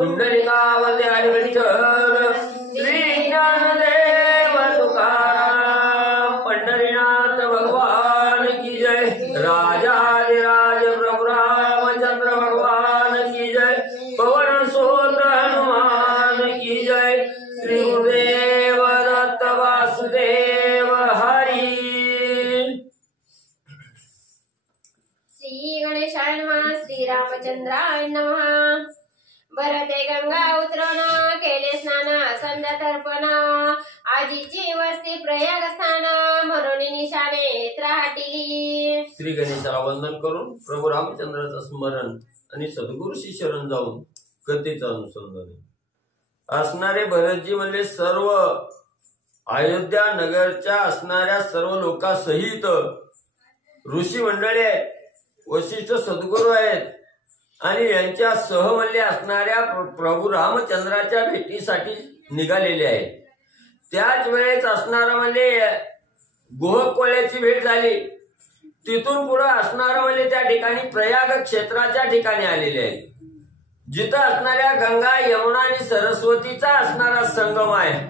पुंडलिकावरती हरी विठ्ठल श्री ज्ञानदेव तुकाराम पंढरीनाथ भगवान की जय। राजाधिराज प्रभु रामचंद्र भगवान की जय। पवन सुत हनुमान की जय। श्री गुरुदेव दत्त वासुदेव हरी। श्री गणेशाय नमः। श्री रामचंद्राय नमः। भरते गंगा उतरवण केले स्नान संध्या तर्पण आजीची वस्ती प्रयाग स्थान म्हणून निशाणे त्राटिली। श्री गणेशाला वंदन करून प्रभू रामचंद्राचं स्मरण आणि सद्गुरूशी शरण जाऊन कथेचं अनुसंधान असणारे भरतजी म्हणले सर्व अयोध्या नगरच्या असणाऱ्या सर्व लोकांसहित ऋषी मंडळी आहेत, वशिष्ठ सद्गुरू आहेत आणि यांच्या सहमल्ले असणाऱ्या प्रभू रामचंद्राच्या भेटीसाठी निघालेले आहेत। त्याच वेळेस असणारा म्हणजे गोहकोळ्याची भेट झाली। तिथून पुढे असणारा म्हणजे त्या ठिकाणी प्रयाग क्षेत्राच्या ठिकाणी आलेले आहेत, जिथं असणाऱ्या गंगा यमुना आणि सरस्वतीचा असणारा संगम आहे।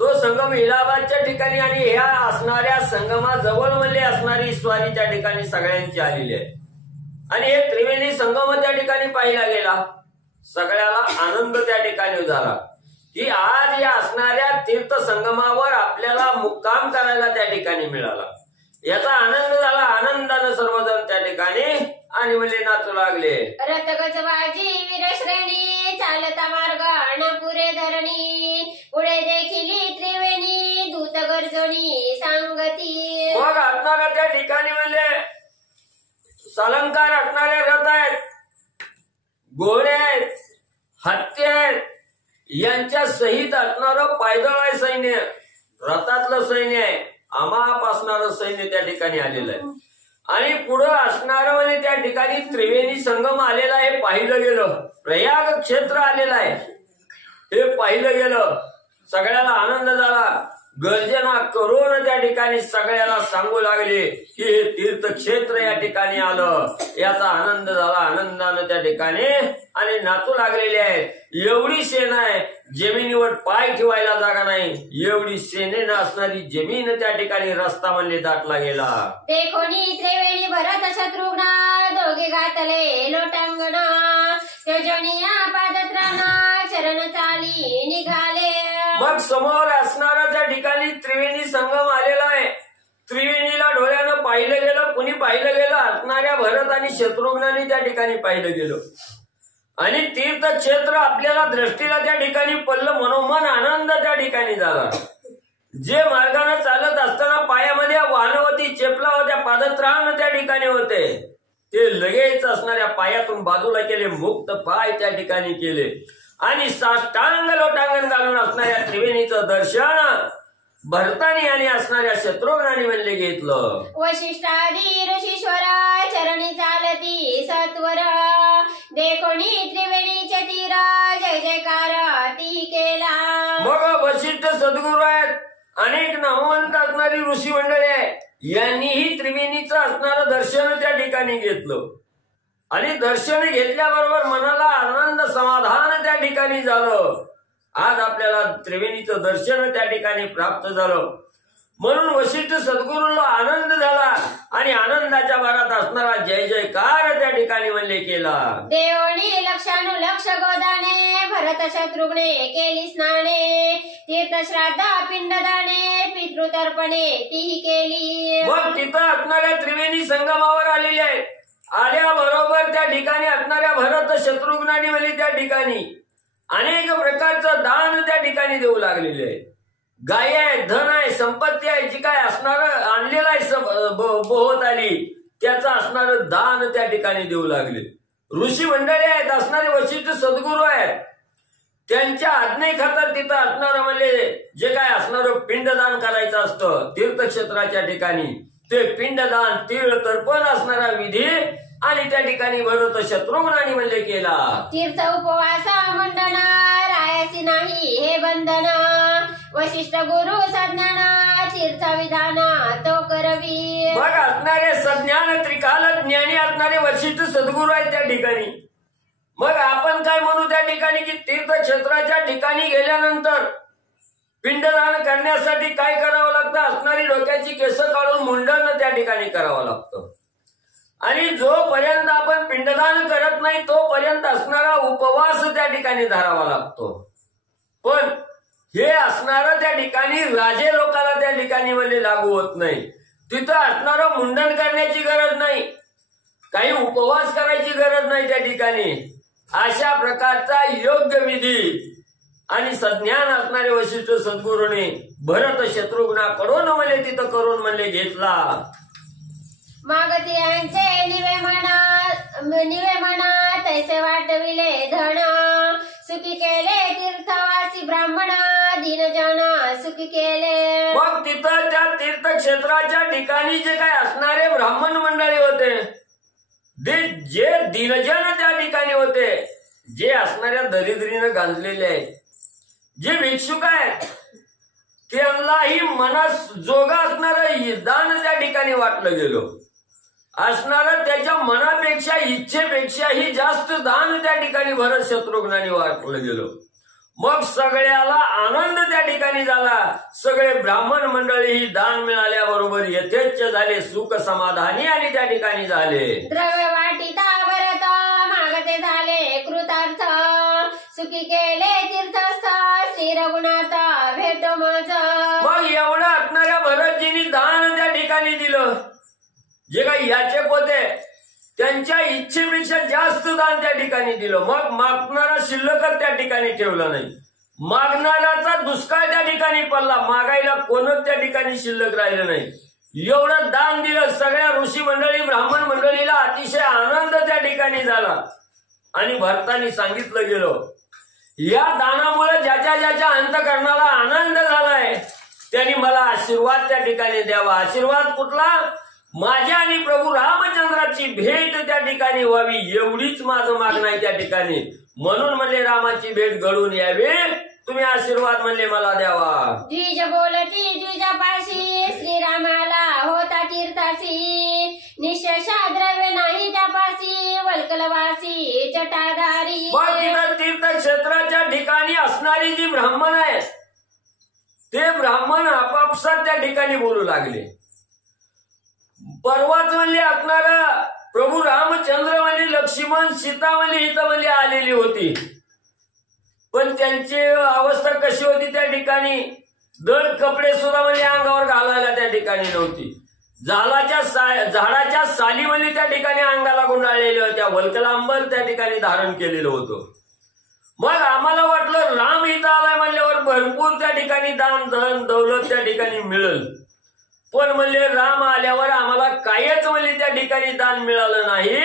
तो संगम इलाहाबादच्या ठिकाणी आणि ह्या असणाऱ्या संगमाजवळ म्हणजे असणारी स्वारी त्या ठिकाणी सगळ्यांची आलेली आहे आणि हे त्रिवेणी संगम त्या ठिकाणी पाहिला गेला। सगळ्याला आनंद त्या ठिकाणी झाला की आज या असणाऱ्या तीर्थ संगमावर आपल्याला मुक्काम करायला त्या ठिकाणी मिळाला। याचा आनंद झाला। आनंदाने सर्वजण त्या ठिकाणी आणि म्हणजे नाचू लागले। रथगजबाजी वीरश्रेणी चालता मार्ग अणपुरे धरणी पुढे देखील त्रिवेणी दूत गर्जनी सांगती। मग असणाऱ्या त्या ठिकाणी म्हणजे सालंकार असणारे रथ आहेत, घोडे आहेत, हत्ती आहेत, यांच्या सहित असणारं पायदळ सैन्य, रथातलं सैन्य आहे, आमाप असणारं सैन्य त्या ठिकाणी आलेलं आहे आणि पुढं असणारं म्हणजे त्या ठिकाणी त्रिवेणी संगम आलेला आहे, पाहिलं गेलं। प्रयाग क्षेत्र आलेलं आहे, हे पाहिलं गेलं। सगळ्याला आनंद झाला। गर्जना करून त्या ठिकाणी सगळ्याला सांगू लागले की हे तीर्थक्षेत्र या ठिकाणी आलं। याचा आनंद झाला। आनंदानं त्या ठिकाणी आणि नाचू लागलेले आहेत। एवढी सेना आहे, जमिनीवर पाय ठेवायला जागा नाही, एवढी सेनेनं असणारी जमीन त्या ठिकाणी रस्ता म्हणले दाटला गेला। देखोनी त्रिवेणी भरत शत्रुघ्न दोघे घातले लोटांगण त्यजनिया पादत्राणा चरण चाली निघाले। मग समोर असणारा त्या ठिकाणी त्रिवेणी संगम आलेला आहे। त्रिवेणीला डोळ्यानं पाहिलं गेलं, कुणी पाहिलं गेलं, असणाऱ्या भरत आणि शत्रुघ्नाने त्या ठिकाणी पाहिलं गेलं आणि तीर्थक्षेत्र आपल्याला दृष्टीला त्या ठिकाणी पडलं। मनोमन आनंद त्या ठिकाणी झाला। जे मार्गाने चालत असताना पायामध्ये वाहनवती चेपला होत्या, पादत्राण त्या ठिकाणी होते, ते लगेच असणाऱ्या पायातून बाजूला केले, मुक्त पाय त्या ठिकाणी केले आणि साष्टांग लोटांगण घालून असणाऱ्या त्रिवेणीचं दर्शन भरतानी आणि असणाऱ्या शत्रुघ्नाने म्हणले घेतलं। वशिष्ठादी ऋषीश्वर चरणी चालती सत्वर देखोनी त्रिवेणीचे तीर जय जयकार ती केला। मग वशिष्ठ सद्गुरू आहेत, अनेक नामवंत असणारी ऋषी मंडळी आहे, यांनीही त्रिवेणीचं असणारं दर्शन त्या ठिकाणी घेतलं आणि दर्शन घेतल्याबरोबर मनाला आनंद समाधान त्या ठिकाणी झालं। आज आपल्याला त्रिवेणीचं दर्शन त्या ठिकाणी प्राप्त झालं म्हणून वशिष्ठ सद्गुरूला आनंद झाला आणि आनंदाच्या भरात असणारा जय जयकार त्या ठिकाणी म्हणले केला। देवणी लक्षानुलक्ष गोदाने भरत शत्रुघ्ने केली स्नाने तीर्थ श्राद्ध पिंडदाने पितृतर्पणे तीही केली। मग तिथं असणाऱ्या त्रिवेणी संगमावर आलेले आहेत। आल्याबरोबर त्या ठिकाणी असणाऱ्या भरत शत्रुघ्नाने म्हणजे त्या ठिकाणी अनेक प्रकारचं दान त्या ठिकाणी देऊ लागलेले आहे। गाय आहे, धन आहे, संपत्ती आहे, जी काय असणार आणलेलं आहे बोहत आली त्याचं असणारं दान त्या ठिकाणी देऊ लागले। ऋषी मंडळी आहेत, असणारे वशिष्ठ सद्गुरू आहेत, त्यांच्या आज्ञेखातर तिथं असणारं म्हणजे जे काय असणारं पिंडदान करायचं असतं तीर्थक्षेत्राच्या ठिकाणी, ते पिंडदान तीळ तर्पण असणारा विधी आणि त्या ठिकाणी भरत शत्रुघ्नाने म्हणजे केला। तीर्थ उपवास मंडन रायासी नाही हे बंधन वशिष्ठ गुरु सज्ञान तीर्थ विधान तो करवी। मग असणारे सज्ञान त्रिकाल ज्ञानी असणारे वशिष्ठ सद्गुरू आहेत त्या ठिकाणी। मग आपण काय म्हणू त्या ठिकाणी की तीर्थक्षेत्राच्या ठिकाणी गेल्यानंतर पिंडदान करण्यासाठी काय करावं लागतं? असणारी डोक्याची केस काढून मुंडन त्या ठिकाणी करावं लागतं. आणि जोपर्यंत आपण पिंडदान करत नाही तोपर्यंत असणारा उपवास त्या ठिकाणी धरावा लागतो. पण हे असणारं त्या ठिकाणी राजे लोकांना त्या ठिकाणी म्हणजे लागू होत नाही. तिथं असणारं मुंडन करण्याची गरज नाही, काही उपवास करायची गरज नाही त्या ठिकाणी. अशा प्रकारचा योग्य विधी आणि सज्ञान असणारे वशिष्ठ सद्गुरूने भरत शत्रुघ्नाकडून म्हणजे तिथं करून म्हणजे घेतला. मागतियांचे निवे म्हणा तैसे वाटविले धन, सुखी केले तीर्थवासी ब्राह्मण, दीनजन सुखी केले. मग तिथं त्या तीर्थक्षेत्राच्या ठिकाणी जे काय असणारे ब्राह्मण मंडळी होते, जे दीनजन त्या ठिकाणी होते, जे असणाऱ्या दरिद्रीनं गांजलेले आहेत, जे भिक्षुक आहेत, त्यांनाही मनास जोगा असणारं दान त्या ठिकाणी वाटलं गेलं. असणारं त्याच्या मनापेक्षा इच्छेपेक्षाही जास्त दान त्या ठिकाणी भरत शत्रुघ्नाने वाटलं गेलं. मग सगळ्याला आनंद त्या ठिकाणी झाला. सगळे ब्राह्मण मंडळी ही दान मिळाल्याबरोबर यथेच्छ झाले, सुख समाधानी आणि त्या ठिकाणी झाले. द्रव्य वाटिता भरत मागते झाले कृतार्थ, सुखी केले तीर्थस्थ श्री रघुनाथ भेट मज. मग एवढं असणाऱ्या भरतजींनी दान त्या ठिकाणी दिलं. जे काही याचक होते त्यांच्या इच्छेपेक्षा जास्त दान त्या ठिकाणी दिलं. मग मागणारा शिल्लकच त्या ठिकाणी ठेवला नाही. मागणाराचा दुष्काळ त्या ठिकाणी पडला, मागायला कोणच त्या ठिकाणी शिल्लक राहिलं नाही. एवढं दान दिलं. सगळ्या ऋषी मंडळी ब्राह्मण मंडळीला अतिशय आनंद त्या ठिकाणी झाला. आणि भरतानी सांगितलं गेलं, या दानामुळे ज्याच्या ज्याच्या अंतःकरणाला आनंद झालाय त्यांनी मला आशीर्वाद त्या ठिकाणी द्यावा. आशीर्वाद कुठला? माझ्या आणि प्रभू रामचंद्राची भेट त्या ठिकाणी व्हावी, एवढीच माझं मागणं आहे त्या ठिकाणी. म्हणून म्हणले रामाची भेट घडून यावी, तुम्ही आशीर्वाद म्हणले मला द्यावा. द्विज बोलती द्विजापाशी श्रीरामाला होता तीर्थासी, निशेषा द्रव्य नाही त्यापासी वल्कलवासी जटाधारी. तीर्थक्षेत्राच्या ठिकाणी असणारी जी ब्राह्मण आहेत ते ब्राह्मण आपापसात त्या ठिकाणी बोलू लागले. परवाच म्हणले असणार प्रभू रामचंद्र म्हणले लक्ष्मण सीता म्हणले इथं म्हणले आलेली होती, पण त्यांची अवस्था कशी होती त्या ठिकाणी? दड कपडे सुद्धा म्हणजे अंगावर घालायला त्या ठिकाणी नव्हती. झाडाच्या साली म्हणजे त्या ठिकाणी अंगाला गुंडाळलेल्या होत्या, वल्कलांबर त्या ठिकाणी धारण केलेलं होतं. मग आम्हाला वाटलं राम इथं आलाय म्हणल्यावर भरपूर त्या ठिकाणी दान धन दौलत त्या ठिकाणी मिळेल, पण म्हणले राम आल्यावर आम्हाला काहीच म्हणले त्या ठिकाणी दान मिळालं नाही.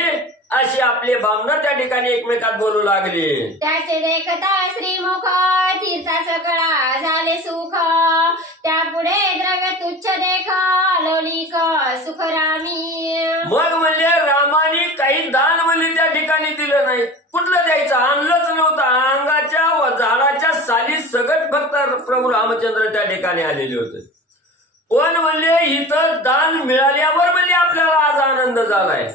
अशी आपले भावना त्या ठिकाणी एकमेकात बोलू लागले. त्याचे देखता श्रीमुख तीर्था सकळा झाले सुख, त्यापुढे द्रव्य तुच्छ देख लोलिक सुखरामी. मग म्हणले रामाने काही दान म्हणले त्या ठिकाणी दिलं नाही. कुठलं द्यायचं? आणलंच नव्हतं. अंगाच्या झाडाच्या साली सगळं फक्त प्रभू रामचंद्र त्या ठिकाणी आलेले होते. पण म्हणले इथं दान मिळाल्यावर म्हणजे आपल्याला आज आनंद झालाय,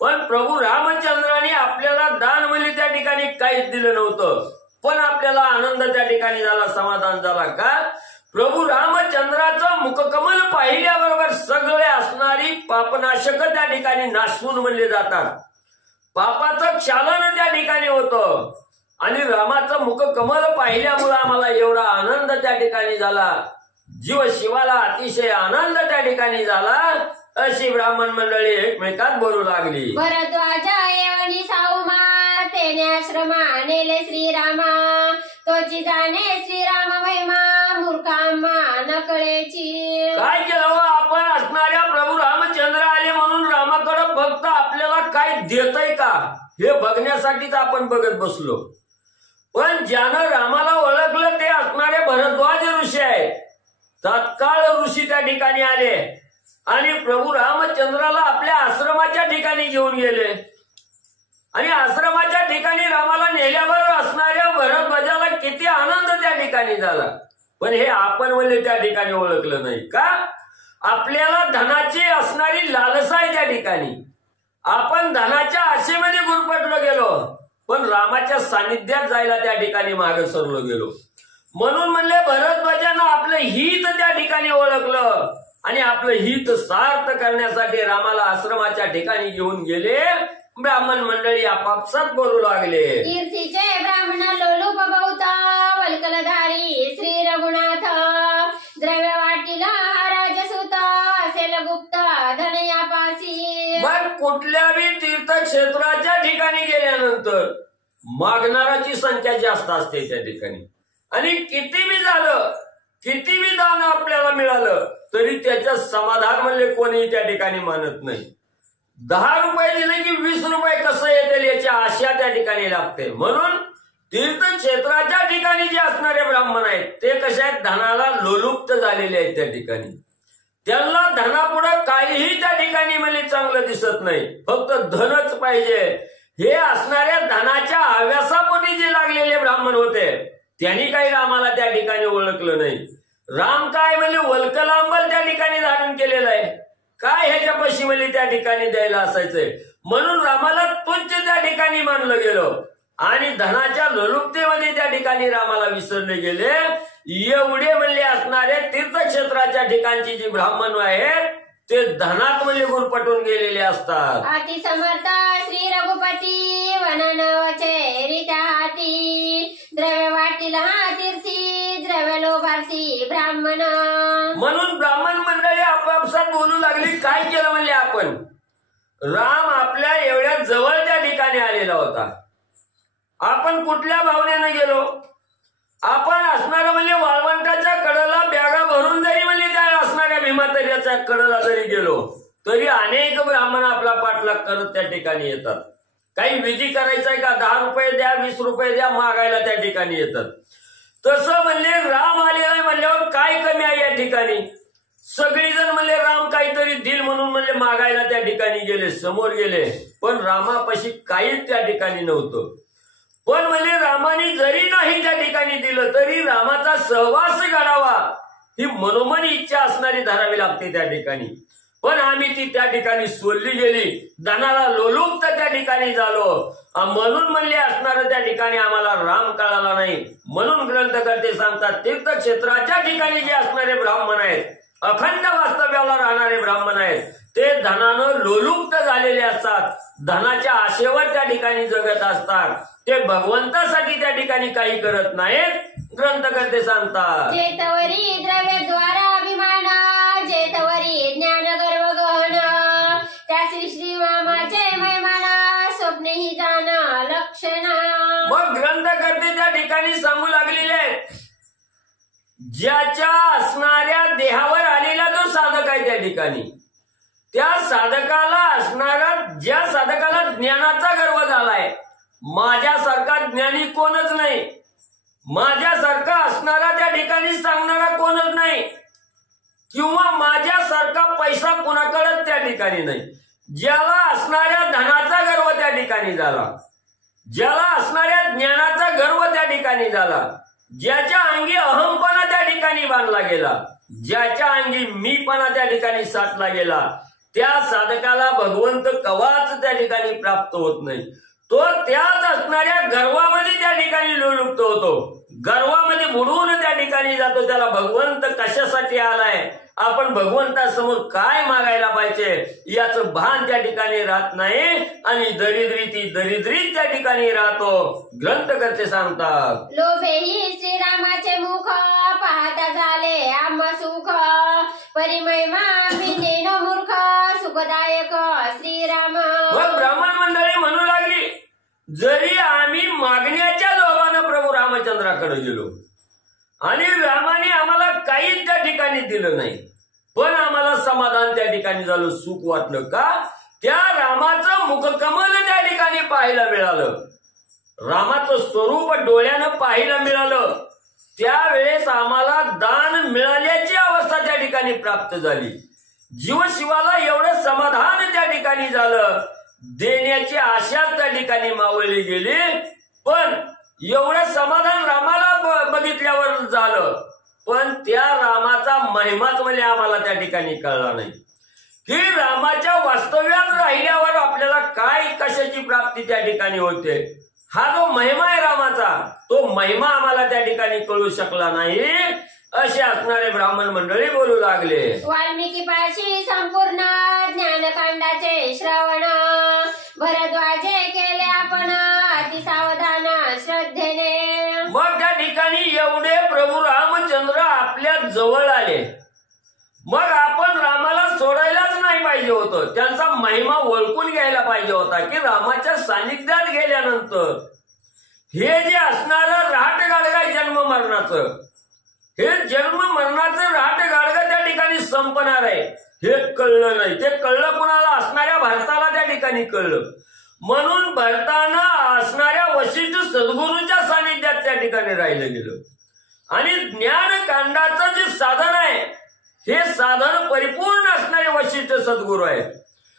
पण प्रभू रामचंद्राने आपल्याला दान म्हणजे त्या ठिकाणी काहीच दिलं नव्हतं, पण आपल्याला आनंद त्या ठिकाणी झाला, समाधान झाला. का? प्रभू रामचंद्राचं मुखकमल पाहिल्याबरोबर सगळे असणारी पापनाशक त्या ठिकाणी नाशवून म्हणले जातात. पापाचं क्षालन त्या ठिकाणी होतं आणि रामाचं मुखकमल पाहिल्यामुळे आम्हाला एवढा आनंद त्या ठिकाणी झाला. जीव शिवाला अतिशय आनंद त्या ठिकाणी झाला. अशी ब्राह्मण मंडळी एकमेकात बोलू लागली. भरद्वाजा येवनी साऊमा तेने आश्रमा नेले श्रीरामा, तोची जाणे श्रीराम महिमा मूर्खांमा नकळेची. काय केलं हो आपण? असणाऱ्या प्रभू रामचंद्र आले म्हणून रामाकडे फक्त आपल्याला काय देतय का हे बघण्यासाठीच आपण बघत बसलो. पण ज्यानं रामाला ओळखलं ते असणारे भरद्वाज ऋषी आहेत. तत्काळ ऋषी त्या ठिकाणी आले आणि प्रभू रामचंद्राला आपल्या आश्रमाच्या ठिकाणी घेऊन गेले आणि आश्रमाच्या ठिकाणी रामाला नेल्यावर असणाऱ्या भरद्वाजाला किती आनंद त्या ठिकाणी झाला. पण हे आपण म्हणजे त्या ठिकाणी ओळखलं नाही. का? आपल्याला धनाची असणारी लालसा आहे त्या ठिकाणी. आपण धनाच्या आशेमध्ये गुरफटलो गेलो पण रामाच्या सानिध्यात जायला त्या ठिकाणी मागे सरलो गेलो. म्हणून म्हणले भरद्वाजानं आपलं हित त्या ठिकाणी ओळखलं आणि आपलं हित सार्थ करण्यासाठी रामाला आश्रमाच्या ठिकाणी घेऊन गेले. ब्राह्मण मंडळी आपापसात बोलू लागले. कीर्तीचे ब्राह्मण लोलूप बहुत वल्कलधारी श्री रघुनाथ द्रव्य वाटीला राजसूत असेल गुप्त धनयापासी. मग कुठल्याही तीर्थक्षेत्राच्या ठिकाणी गेल्यानंतर मागणाराची संख्या जास्त असते त्या ठिकाणी. आणि किती बी झालं, किती बी दान आपल्याला मिळालं तरी त्याचं समाधान म्हणले कोणी त्या ठिकाणी मानत नाही. 10 रुपये दिले की 20 रुपये कसं येतील याची आशा त्या ठिकाणी लागते. म्हणून तीर्थक्षेत्राच्या ठिकाणी जे असणारे ब्राह्मण आहेत ते कसे आहेत, धनाला लोलुप्त झालेले आहेत त्या ठिकाणी. त्यांना धनापुढं काहीही त्या ठिकाणी म्हणजे चांगलं दिसत नाही, फक्त धनच पाहिजे. हे असणाऱ्या धनाच्या हव्यासापोटी जे लागलेले ब्राह्मण होते त्यांनी काही रामाला त्या ठिकाणी ओळखलं नाही. राम काय म्हणजे वल्कलांबल त्या ठिकाणी धारण केलेलं आहे, काय ह्याच्या पशी म्हणजे त्या ठिकाणी द्यायला असायचंय. म्हणून रामाला तुच्छ त्या ठिकाणी मानलं गेलं आणि धनाच्या लोलुपतेमध्ये त्या ठिकाणी रामाला विसरले गेले. एवढे म्हणले असणारे तीर्थक्षेत्राच्या ठिकाणची जी ब्राह्मण आहेत ते धनात म्हणजे गुरपटून गेलेले असतात. अति समर्थ श्री रघुपती वननवचे रित्या हाती द्रव्य वाटीला तीर्थी द्रव्य लोभार्थी ब्राह्मण. म्हणून ब्राह्मण मंडळी आपापसात बोलू लागली. काय केलं म्हणले आपण, राम आपल्या एवढ्या जवळ त्या ठिकाणी आलेला होता, आपण कुठल्या भावनेनं गेलो, आपण असणारं म्हणजे वाळवंटाच्या कडेला बॅगा भरून जरी म्हणजे त्या असणाऱ्या भीमातर्याच्या कडेला जरी गेलो तरी अनेक ब्राह्मण आपला पाठलाग करत त्या ठिकाणी येतात. काही विधी करायचा आहे का, 10 रुपये द्या, 20 रुपये द्या, मागायला त्या ठिकाणी येतात. तसं म्हणले राम आलेला म्हणल्यावर काय कमी आहे या ठिकाणी. सगळीजण म्हणले राम काहीतरी दिल म्हणून म्हणले मागायला त्या ठिकाणी गेले, समोर गेले, पण रामापाशी काहीच त्या ठिकाणी नव्हतं. पण म्हणजे रामाने जरी नाही त्या ठिकाणी दिलं तरी रामाचा सहवास घडावा ही मनोमन इच्छा असणारी धरावी लागते त्या ठिकाणी. पण आम्ही ती त्या ठिकाणी सोडली गेली, धनाला लोलुप्त त्या ठिकाणी झालो. म्हणून म्हणले असणार त्या ठिकाणी आम्हाला राम कळाला नाही. म्हणून ग्रंथकर्ते सांगतात तीर्थक्षेत्राच्या ठिकाणी जे असणारे ब्राह्मण आहेत, अखंड वास्तव्याला राहणारे ब्राह्मण आहेत, ते धनानं लोलुप्त झालेले असतात, धनाच्या आशेवर त्या ठिकाणी जगत असतात, ते भगवंतासाठी त्या ठिकाणी काही करत नाहीत. ग्रंथकर्ते सांगतात जेतवरी द्रव्य द्वारा अभिमान जेतवरी ज्ञान गर्व गहन त्या श्री रामाचे महिमान स्वप्नेही जाण लक्षण. मग ग्रंथकर्ते त्या ठिकाणी सांगू लागलेले आहेत, ज्याच्या असणाऱ्या देहावर आलेला जो साधक आहे त्या ठिकाणी, त्या साधकाला असणारा, ज्या साधकाला ज्ञानाचा गर्व झालाय, माझ्यासारखा ज्ञानी कोणच नाही, माझ्यासारखा असणारा त्या ठिकाणी सांगणारा कोणच नाही, किंवा माझ्यासारखा पैसा कुणाकडेच त्या ठिकाणी नाही. ज्याला असणाऱ्या धनाचा गर्व त्या ठिकाणी झाला, ज्याला असणाऱ्या ज्ञानाचा गर्व त्या ठिकाणी झाला, ज्याच्या अंगी अहमपणा त्या ठिकाणी बांधला गेला, ज्याच्या अंगी मीपणा त्या ठिकाणी साठला गेला, त्या साधकाला भगवंत कवाच त्या ठिकाणी प्राप्त होत नाही. तो त्याच असणाऱ्या गर्वामध्ये त्या ठिकाणी लोलुप्त होतो, गर्वामध्ये बुडून त्या ठिकाणी जातो. त्याला भगवंत कशासाठी आलाय, आपण भगवंतासमोर काय मागायला पाहिजे याचं भान त्या ठिकाणी राहत नाही आणि दरिद्री त्या ठिकाणी राहतो. ग्रंथकर्ते सांगतात लोभेही श्रीरामाचे मुख पाहता झाले आम्हा सुख परिमहिमा बिंदेन मूर्ख सुखदायक श्रीराम. मग ब्राह्मण मंडळी म्हणू लागली, जरी आम्ही मागण्याच्या लोभानं प्रभू रामचंद्राकडे गेलो आणि रामाने आम्हाला काहीच त्या ठिकाणी दिलं नाही, पण आम्हाला समाधान त्या ठिकाणी झालं, सुख वाटलं. का, त्या रामाचं मुखकमल त्या ठिकाणी पाहायला मिळालं, रामाचं स्वरूप डोळ्यानं पाहायला मिळालं. त्यावेळेस आम्हाला दान मिळाल्याची अवस्था त्या ठिकाणी प्राप्त झाली. जीवशिवाला एवढं समाधान त्या ठिकाणी झालं, देण्याची आशा त्या ठिकाणी मावळली गेली. पण एवढं समाधान रामाला बघितल्यावर झालं, पण त्या रामाचा महिमाच म्हणजे आम्हाला त्या ठिकाणी कळला नाही की रामाच्या वास्तव्यात राहिल्यावर आपल्याला काय कशाची प्राप्ती त्या ठिकाणी होते. हा जो महिमा आहे रामाचा, तो महिमा आम्हाला त्या ठिकाणी कळू शकला नाही, असे असणारे ब्राह्मण मंडळी बोलू लागले. वाल्मिकी पाशी संपूर्ण ज्ञानकांडाचे श्रवण, भरद्वाजे केले आपण अति सावधान श्रद्धेने. मग त्या ठिकाणी एवढे प्रभू रामचंद्र आपल्या जवळ आले. मग आपण रामाला सोडायलाच नाही पाहिजे होतं, त्यांचा महिमा ओळखून घ्यायला पाहिजे होता की रामाच्या सानिध्यात गेल्यानंतर हे जे असणारं रहाट गाडगा जन्म मरणाचं, हे जन्म मरणाचं रहाट गाडगा त्या ठिकाणी संपणार आहे हे कळलं नाही. ते कळलं कुणाला? असणाऱ्या भारताला त्या ठिकाणी कळलं. म्हणून भरताना असणाऱ्या वशिष्ठ सद्गुरूच्या सानिध्यात त्या ठिकाणी राहिलं गेलं. आणि ज्ञानकांडाचं जे साधन आहे हे साधन परिपूर्ण असणारे वशिष्ठ सद्गुरू आहेत.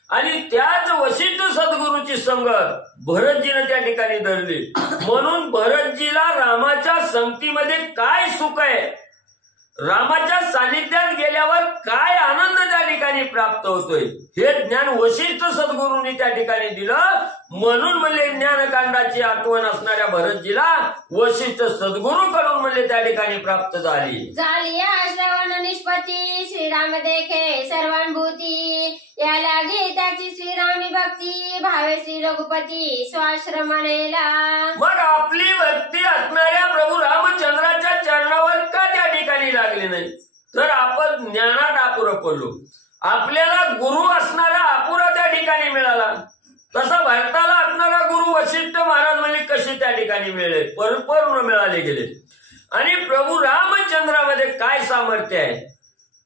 आणि त्याच वशिष्ठ सद्गुरूची संगत भरतजीनं त्या ठिकाणी धरली. म्हणून भरतजीला रामाच्या संगतीमध्ये काय सुख आहे, रामाच्या सानिध्यात गेल्यावर काय आनंद त्या ठिकाणी प्राप्त होतोय, हे ज्ञान वशिष्ठ सद्गुरूंनी त्या ठिकाणी दिलं. म्हणून म्हणले ज्ञानकांडाची आठवण असणाऱ्या भरतजीला वशिष्ठ सद्गुरूकडून म्हणले त्या ठिकाणी प्राप्त झाली. श्रवण निष्पत्ती श्रीराम देखे सर्वानुभूती, या लागे त्याची श्रीरामी भक्ती, भावे श्री रघुपती स्वाश्रमणेला. मग आपली भक्ती असणाऱ्या प्रभू रामचंद्राच्या चरणावर का त्या ठिकाणी लागली नाही? तर आपण ज्ञानात अपुरं पडलो. आपल्याला गुरु असणारा अपुरा त्या ठिकाणी मिळाला. तसा भारताला असणारा गुरु वशिष्ठ महाराज म्हणजे कसे त्या ठिकाणी मिळाले? परिपूर्ण मिळाले गेले. आणि प्रभू रामचंद्रामध्ये काय सामर्थ्य आहे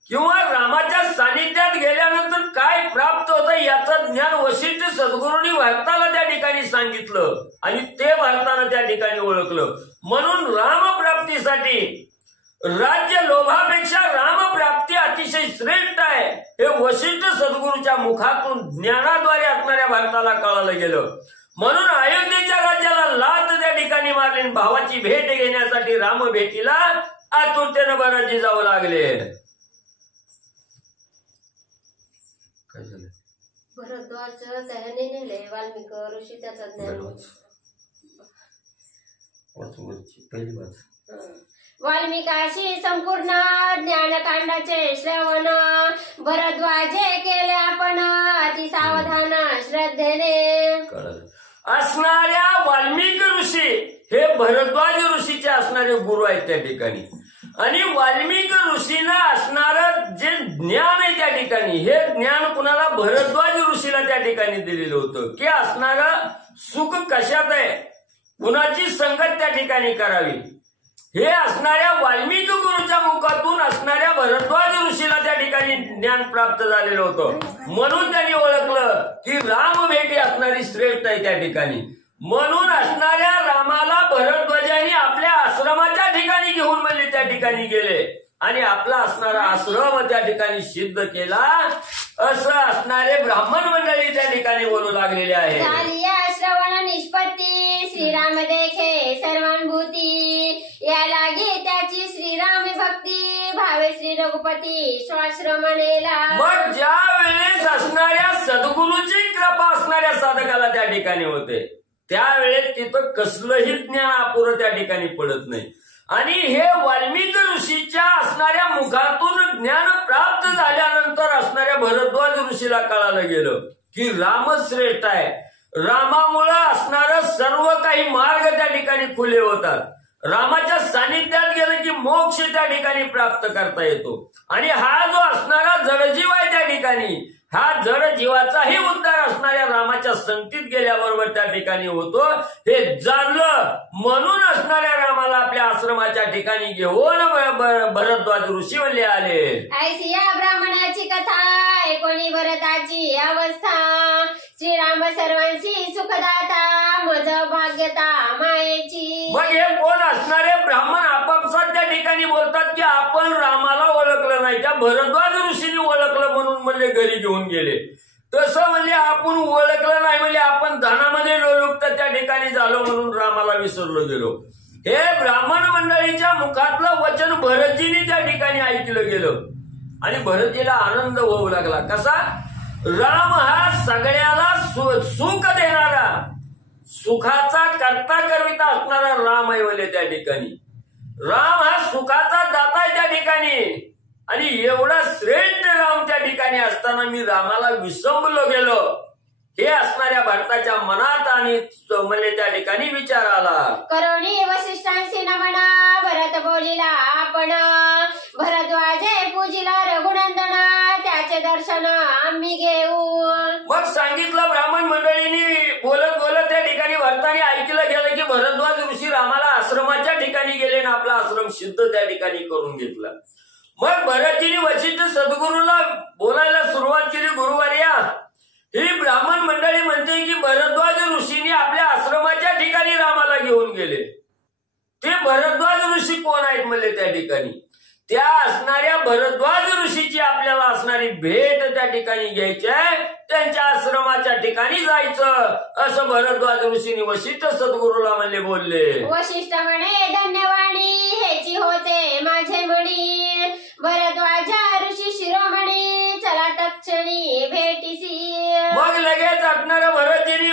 किंवा रामाच्या सानिध्यात गेल्यानंतर काय प्राप्त होतं याचं ज्ञान वशिष्ठ सद्गुरूंनी भारताला त्या ठिकाणी सांगितलं आणि ते भारतानं त्या ठिकाणी ओळखलं. म्हणून रामप्राप्तीसाठी राज्य लोभापेक्षा रामप्राप्ती अतिशय श्रेष्ठ आहे हे वशिष्ठ सद्गुरूच्या मुखातून ज्ञानाद्वारे असणाऱ्या भारताला कळालं गेलं. म्हणून अयोध्येच्या राज्याला लाथ त्या ठिकाणी मारली. भावाची भेट घेण्यासाठी राम भेटीला आतुरतेनं भरतजी जाऊ लागले. काय झालं? भरद्वाज त्याने नेले वाल्मिक ऋषी त्याचा ज्ञान. पहिली वाच. वाल्मिकाशी संपूर्ण ज्ञानकांडाचे श्रवण, भरद्वाजे केले आपण अति सावधान श्रद्धेने. असणाऱ्या वाल्मिक ऋषी हे भरद्वाज ऋषीचे असणारे गुरु आहेत त्या ठिकाणी. आणि वाल्मिक ऋषीला असणारं जे ज्ञान आहे त्या ठिकाणी, हे ज्ञान कुणाला? भरद्वाज ऋषीला त्या ठिकाणी दिलेलं होतं की असणारं सुख कशात आहे, कुणाची संगत त्या ठिकाणी करावी, हे असणाऱ्या वाल्मिक गुरुच्या मुखातून असणाऱ्या भरद्वाज ऋषीला त्या ठिकाणी ज्ञान प्राप्त झालेलं होतं. म्हणून त्यांनी ओळखलं की राम भेटी असणारी श्रेष्ठ आहे त्या ठिकाणी. म्हणून असणाऱ्या रामाला भरद्वाजांनी आपल्या आश्रमाच्या ठिकाणी घेऊन म्हणजे त्या ठिकाणी गेले आणि आपला असणारा आश्रम त्या ठिकाणी सिद्ध केला, असं असणारे ब्राह्मण मंडळी त्या ठिकाणी बोलू लागलेले आहे. श्रवण निष्पत्ती श्रीराम देखे सर्वानुभूती, या लागे त्याची श्रीरामी भक्ती, भावे श्री रघुपती स्वाश्रमणेला. मग ज्या वेळेस असणाऱ्या सद्गुरूची कृपा असणाऱ्या साधकाला त्या ठिकाणी होते त्यावेळेस तिथं कसलंही ज्ञान अपुरं त्या ठिकाणी पडत नाही. आणि हे वाल्मिक ऋषीच्या असणाऱ्या मुखातून ज्ञान प्राप्त झाल्यानंतर असणाऱ्या भरद्वाज ऋषीला कळालं गेलं की रामच श्रेष्ठ आहे. रामामुळं असणारं सर्व काही मार्ग त्या ठिकाणी खुले होतात. रामाच्या सानिध्यात गेलं की मोक्ष त्या ठिकाणी प्राप्त करता येतो. आणि हा जो असणारा जडजीव आहे त्या ठिकाणी, हा जड जीवाचाही उद्धार असणाऱ्या रामाच्या संगतीत गेल्याबरोबर त्या ठिकाणी होतो हे जाणलं. म्हणून असणाऱ्या रामाला आपल्या आश्रमाच्या ठिकाणी घेऊन भरद्वाज ऋषी म्हणले आले. ऐसी या ब्राह्मणाची कथा ऐकोणी भरताची अवस्था, श्रीराम सर्वांशी सुखदाता मज भाग्यता मायेची. मग हे कोण असणारे ब्राह्मण आपापसात त्या ठिकाणी बोलतात की आपण रामाला ओळखलं नाही, त्या भरद्वाज ऋषीने ओळखलं म्हणून म्हणले घरी घेऊन गेले. तसं म्हणजे आपण ओळखलं नाही म्हणजे आपण धनामध्ये लोलुप्त त्या ठिकाणी झालो म्हणून रामाला विसरलो गेलो. हे ब्राह्मण मंडळीच्या मुखातलं वचन भरतजीने त्या ठिकाणी ऐकलं गेलं आणि भरतजीला आनंद होऊ लागला. कसा? राम हा सगळ्याला सुख देणारा, सुखाचा करता करविता असणारा राम आहे बोले त्या ठिकाणी. राम हा सुखाचा दाता आहे त्या ठिकाणी. आणि एवढा श्रेष्ठ राम त्या ठिकाणी असताना मी रामाला विसंबलो गेलो, हे असणाऱ्या भरताच्या मनात आणि म्हणजे त्या ठिकाणी विचार आला. करोनी वसिष्ठांशी नमना भरत बोलिला आपण, भरद्वाजे पूजिला रघुनंदन, त्याचे दर्शन आम्ही घेऊ. मग सांगितलं ब्राह्मण मंडळींनी बोलत बोलत त्या ठिकाणी भरताने ऐकलं गेलं की भरद्वाज ऋषी रामाला आश्रमाच्या ठिकाणी गेले आणि आपला आश्रम सिद्ध त्या ठिकाणी करून घेतला. मग भरतजीने वशिष्ठ सद्गुरूला बोलायला सुरुवात केली, गुरुवर्या ही ब्राह्मण मंडळी म्हणते की भरद्वाज ऋषीने आपल्या आश्रमाच्या ठिकाणी रामाला घेऊन गेले. ते भरद्वाज ऋषी कोण आहेत म्हणले त्या ठिकाणी. त्या असणाऱ्या भरद्वाज ऋषीची आपल्याला असणारी भेट त्या ठिकाणी घ्यायची आहे, त्यांच्या आश्रमाच्या ठिकाणी जायचं, असं भरद्वाज ऋषीने वशिष्ठ सद्गुरूला म्हणले बोलले. वशिष्ठ म्हणे धन्यवाणी हेची होते माझे म्हणी, भरद्वाजा ऋषी शिरोमणी चला तक्षणी भेटीसी. मग लगेच असणाऱ्या भरतजींनी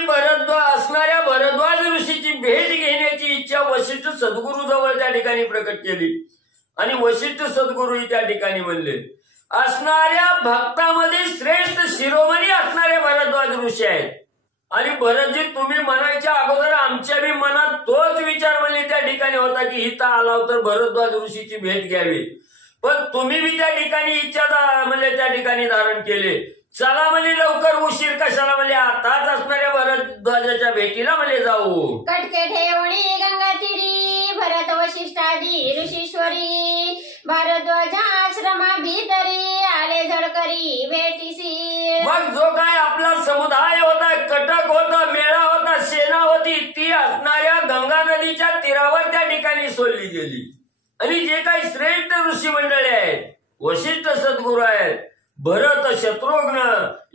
असणाऱ्या भरद्वाज ऋषीची भेट घेण्याची इच्छा वशिष्ठ सद्गुरू जवळ त्या ठिकाणी प्रकट केली. आणि वशिष्ठ सद्गुरू त्या ठिकाणी म्हणले असणाऱ्या भक्तामध्ये श्रेष्ठ शिरोमणी असणारे भरद्वाज ऋषी आहेत. आणि भरतजी तुम्ही म्हणायच्या अगोदर आमच्या बी मनात तोच विचार म्हणले त्या ठिकाणी होता की इथं आलाव तर भरद्वाज ऋषीची भेट घ्यावी. पण तुम्ही बी त्या ठिकाणी इच्छा म्हणजे त्या ठिकाणी धारण केले. चला म्हणजे लवकर, उशीर कशाला म्हणजे आताच असणाऱ्या भरद्वाजाच्या भेटीला म्हणजे जाऊ. कटके ठेवणी गंगा तीरी भरत वशिष्ठादी ऋषीश्वरी, भारद्वाजा आश्रमा भीतरी आले झडकरी भेटीसी. मग जो काय आपला समुदाय होता, कटक होता, मेळा होता, सेना होती, ती असणाऱ्या गंगा नदीच्या तीरावर त्या ठिकाणी सोडली गेली. आणि जे काही श्रेष्ठ ऋषी मंडळी आहेत, वशिष्ठ सद्गुरू आहेत, भरत शत्रुघ्न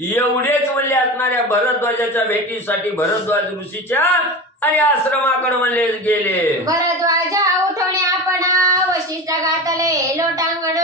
एवढेच म्हणले असणाऱ्या भरद्वाजाच्या भेटीसाठी भरद्वाज ऋषीच्या आणि आश्रमाकडे म्हणले गेले. भरद्वाजा उठवणे आपण वशिष्ठ घातले लोटांगण,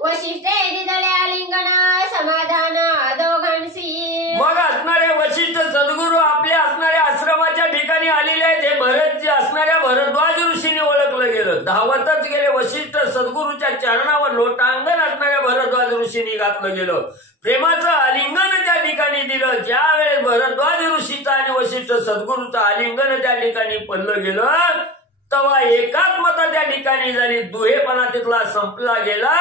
वशिष्ठे दिदले आलिंगन समाधान दोघांशी. मग असणारे वशिष्ठ सद्गुरू आपल्या असणाऱ्या आश्रमाच्या ठिकाणी आलेले आहेत. हे भरत असणाऱ्या भरद्वाज ऋषीने ओळखलं गेलं. धावतच गेले वशिष्ठ सद्गुरूच्या चरणावर लोटांगण असणाऱ्या भरद्वाज ऋषीने घातलं गेलं. प्रेमाचं आलिंगन त्या ठिकाणी दिलं. ज्या वेळेस भरद्वाज ऋषीचं आणि वशिष्ठ सद्गुरूचं आलिंगन त्या ठिकाणी पडलं गेलं, तेव्हा एकात्मता त्या ठिकाणी झाली. दुहेपणा तिथला संपला गेला,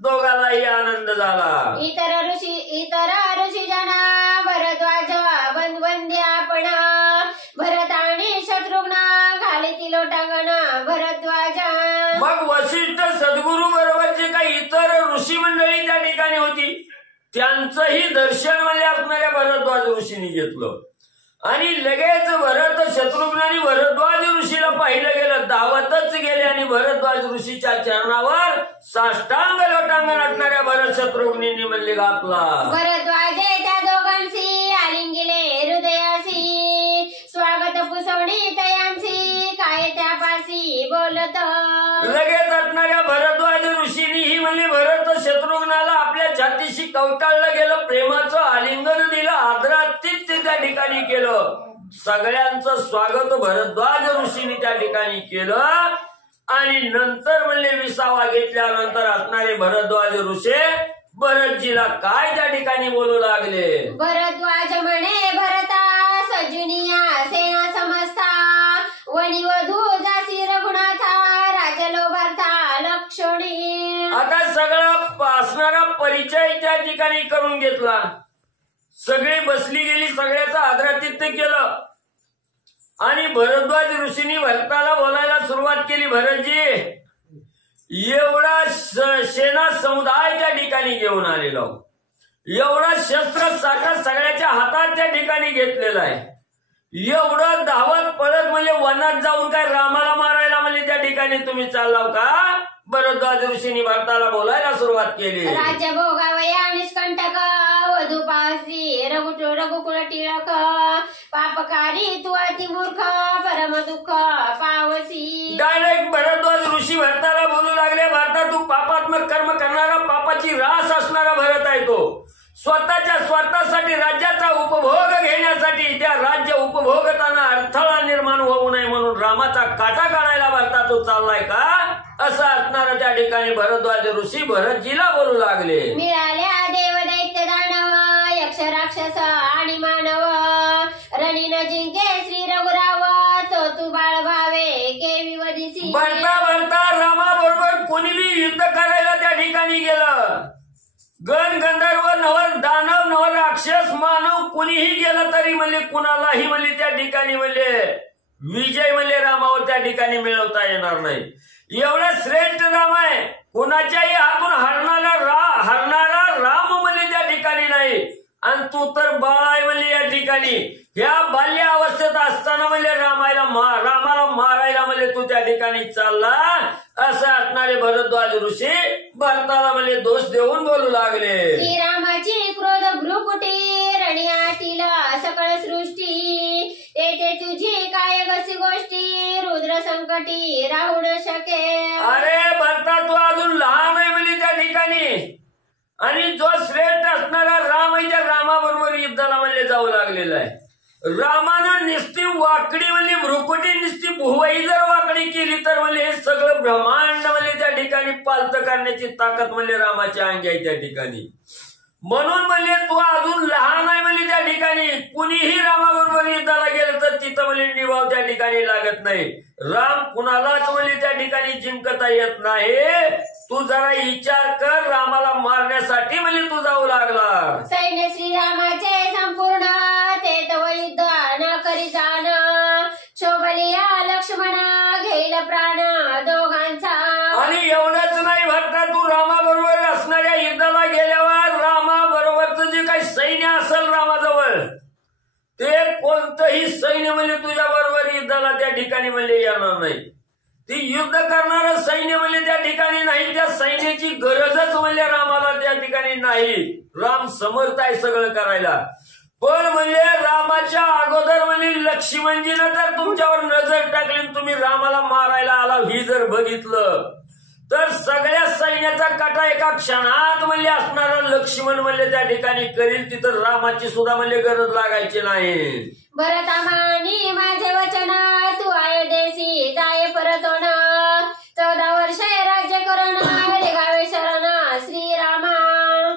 दोघालाही आनंद झाला. इतर ऋषी जना भरद्वाज बंदी आपण, भरत आणि शत्रुघ्न घाली लोटांगण भरद्वाजा. मग वशिष्ठ सद्गुरू बरोबर जे काही इतर ऋषी मंडळी त्या ठिकाणी होती, त्यांचंही दर्शन म्हणजे असणाऱ्या भरद्वाज ऋषीने घेतलं. आणि लगेच भरत शत्रुघ्नाने भरद्वाज ऋषीला पाहिलं गेलं. धावतच गेले आणि भरद्वाज ऋषीच्या चरणावर साष्टांग लोटांगण असणाऱ्या भरत शत्रुघ्नींनी म्हणले घातला. भरद्वाजे त्या दोघांशी आलिंगिले हृदयासी, स्वागत पुसवणी तयांसी काय त्यापासी बोलत. लगेच असणाऱ्या भरद्वाज ऋषींनी ही म्हणली भरत शत्रुघ्नाला आपल्या छातीशी कवटाळलं गेलं, प्रेमाचं आलिंगन दिलं, आदरातिथ्य त्या ठिकाणी केलं. सगळ्यांचं स्वागत भरद्वाज ऋषींनी त्या ठिकाणी केलं. आणि नंतर म्हणले विसावा घेतल्यानंतर असणारे भरद्वाज ऋषी भरतजीला काय त्या ठिकाणी बोलू लागले. भरद्वाज म्हणे भरता सजुनिया सेना समजता, वणी वधू जासी रघुनाथा राजलोभार्था लक्षणी. आता सगळा असणारा परिचय त्या ठिकाणी करून घेतला. सगळी बसली गेली, सगळ्याचं आदरातिथ्य केलं. आणि भरद्वाज ऋषींनी भरताला बोलायला सुरुवात केली. भरतजी एवढा सेना समुदाय त्या ठिकाणी घेऊन आलेलो, एवढा शस्त्र साठा सगळ्याच्या हातात त्या ठिकाणी घेतलेला आहे, एवढं धावत पळत म्हणजे वनात जाऊन काय रामाला मारायला म्हणजे त्या ठिकाणी तुम्ही चाललाव का. भरद्वाज ऋषींनी भरताला बोलायला सुरुवात केली. राज्य भोगावया निष्कंटक, वधू पासी रघुकुळ टिळक, पापकारी तू अति मूर्ख परम दुःख पावसी. डायरेक्ट भरद्वाज ऋषी भरताला बोलू लागले, भरता तू पापात्मक कर्म करणारा, पापाची रास असणारा भरत आहे तो. स्वतःच्या स्वार्थासाठी राज्याचा उपभोग घेण्यासाठी त्या राज्य उपभोगताना अडथळा निर्माण होऊ नये म्हणून रामाचा काटा काढायला भारतात तो चाललाय का असं असणारा त्या ठिकाणी भरद्वाज ऋषी भरतजीला बोलू लागले. मिळाल्या देव दैत्य दानव यक्ष राक्षस आणि मानव रणीन जिंके श्री रघुराव तो तू बाळ भावे केवी वदिसी. भरता भरता रामाबरोबर कोणीही युद्ध करायला त्या ठिकाणी गेलं. गण गंधर्व नवर दानव नवर राक्षस मानव कुणीही गेलं तरी म्हणले कुणालाही म्हणले त्या ठिकाणी म्हणले विजय म्हणले रामावर त्या ठिकाणी मिळवता येणार नाही. एवढा श्रेष्ठ राम आहे, कुणाच्याही हातून हरणारा राम म्हणले त्या ठिकाणी नाही. आणि तू तर बाळ आहे म्हणले या ठिकाणी. ह्या बाल्य अवस्थेत असताना म्हणले रामाला मारायला म्हणले तू त्या ठिकाणी चालला असं असणारे भरद्वाज ऋषी भरताला म्हणले दोष देऊन बोलू लागले. श्रीरामाची क्रोध भ्रुकुटी रणी आटील सकळ सृष्टी तेथे तुझी काय गसी गोष्टी रुद्र संकटी राहू न शके. अरे भरता तू अजून लहान आहे म्हणजे त्या ठिकाणी आणि जो श्रेष्ठ असणारा राम आहे त्या रामाबरोबर युद्धाला म्हणले जाऊ लागलेला आहे. रामानं निस्ती वाकडी म्हणली भ्रुकुटी निस्ती भुवई जर वाकडी केली तर म्हणले हे सगळं ब्रह्मांड म्हणले त्या ठिकाणी पालत करण्याची ताकद म्हणले रामाच्या अंगी आहे त्या ठिकाणी. म्हणून म्हणले तू अजून लहान आहे म्हणले त्या ठिकाणी. कुणीही रामाबरोबर युद्धाला गेलं तर तिथं म्हणले निभाव त्या ठिकाणी लागत नाही. राम कुणालाच म्हणले त्या ठिकाणी जिंकता येत नाही. तू जरा विचार कर, रामाला मारण्यासाठी म्हणजे तू जाऊ लागला. सैन्य श्रीरामाचे संपूर्ण ते तव युद्ध न करी जाण शोभलिया लक्ष्मण घेईल प्राण दोघांचा. आणि एवढंच नाही भरता तू रामाबरोबर असणाऱ्या युद्धाला गेल्यावर रामाबरोबरचं जे काही सैन्य असेल रामाजवळ ते कोणतंही सैन्य म्हणजे तुझ्या बरोबर युद्धाला त्या ठिकाणी म्हणजे येणार नाही. ती युद्ध करणारं सैन्य म्हणजे त्या ठिकाणी नाही. त्या सैन्याची गरजच म्हणजे रामाला त्या ठिकाणी नाही. राम समर्थ आहे सगळं करायला. पण म्हणजे रामाच्या अगोदर म्हणजे लक्ष्मणजीनं तर तुमच्यावर नजर टाकली तुम्ही रामाला मारायला आला ही जर बघितलं तर सगळ्या सैन्याचा काटा एका क्षणात म्हणजे असणारा लक्ष्मण म्हणजे त्या ठिकाणी करील. तिथं रामाची सुद्धा म्हणजे गरज लागायची नाही. भरतामानी माझे वचन तू अयोध्येसी जाय परतोन 14 वर्षे राज्य करून गावे शरण श्रीरामा.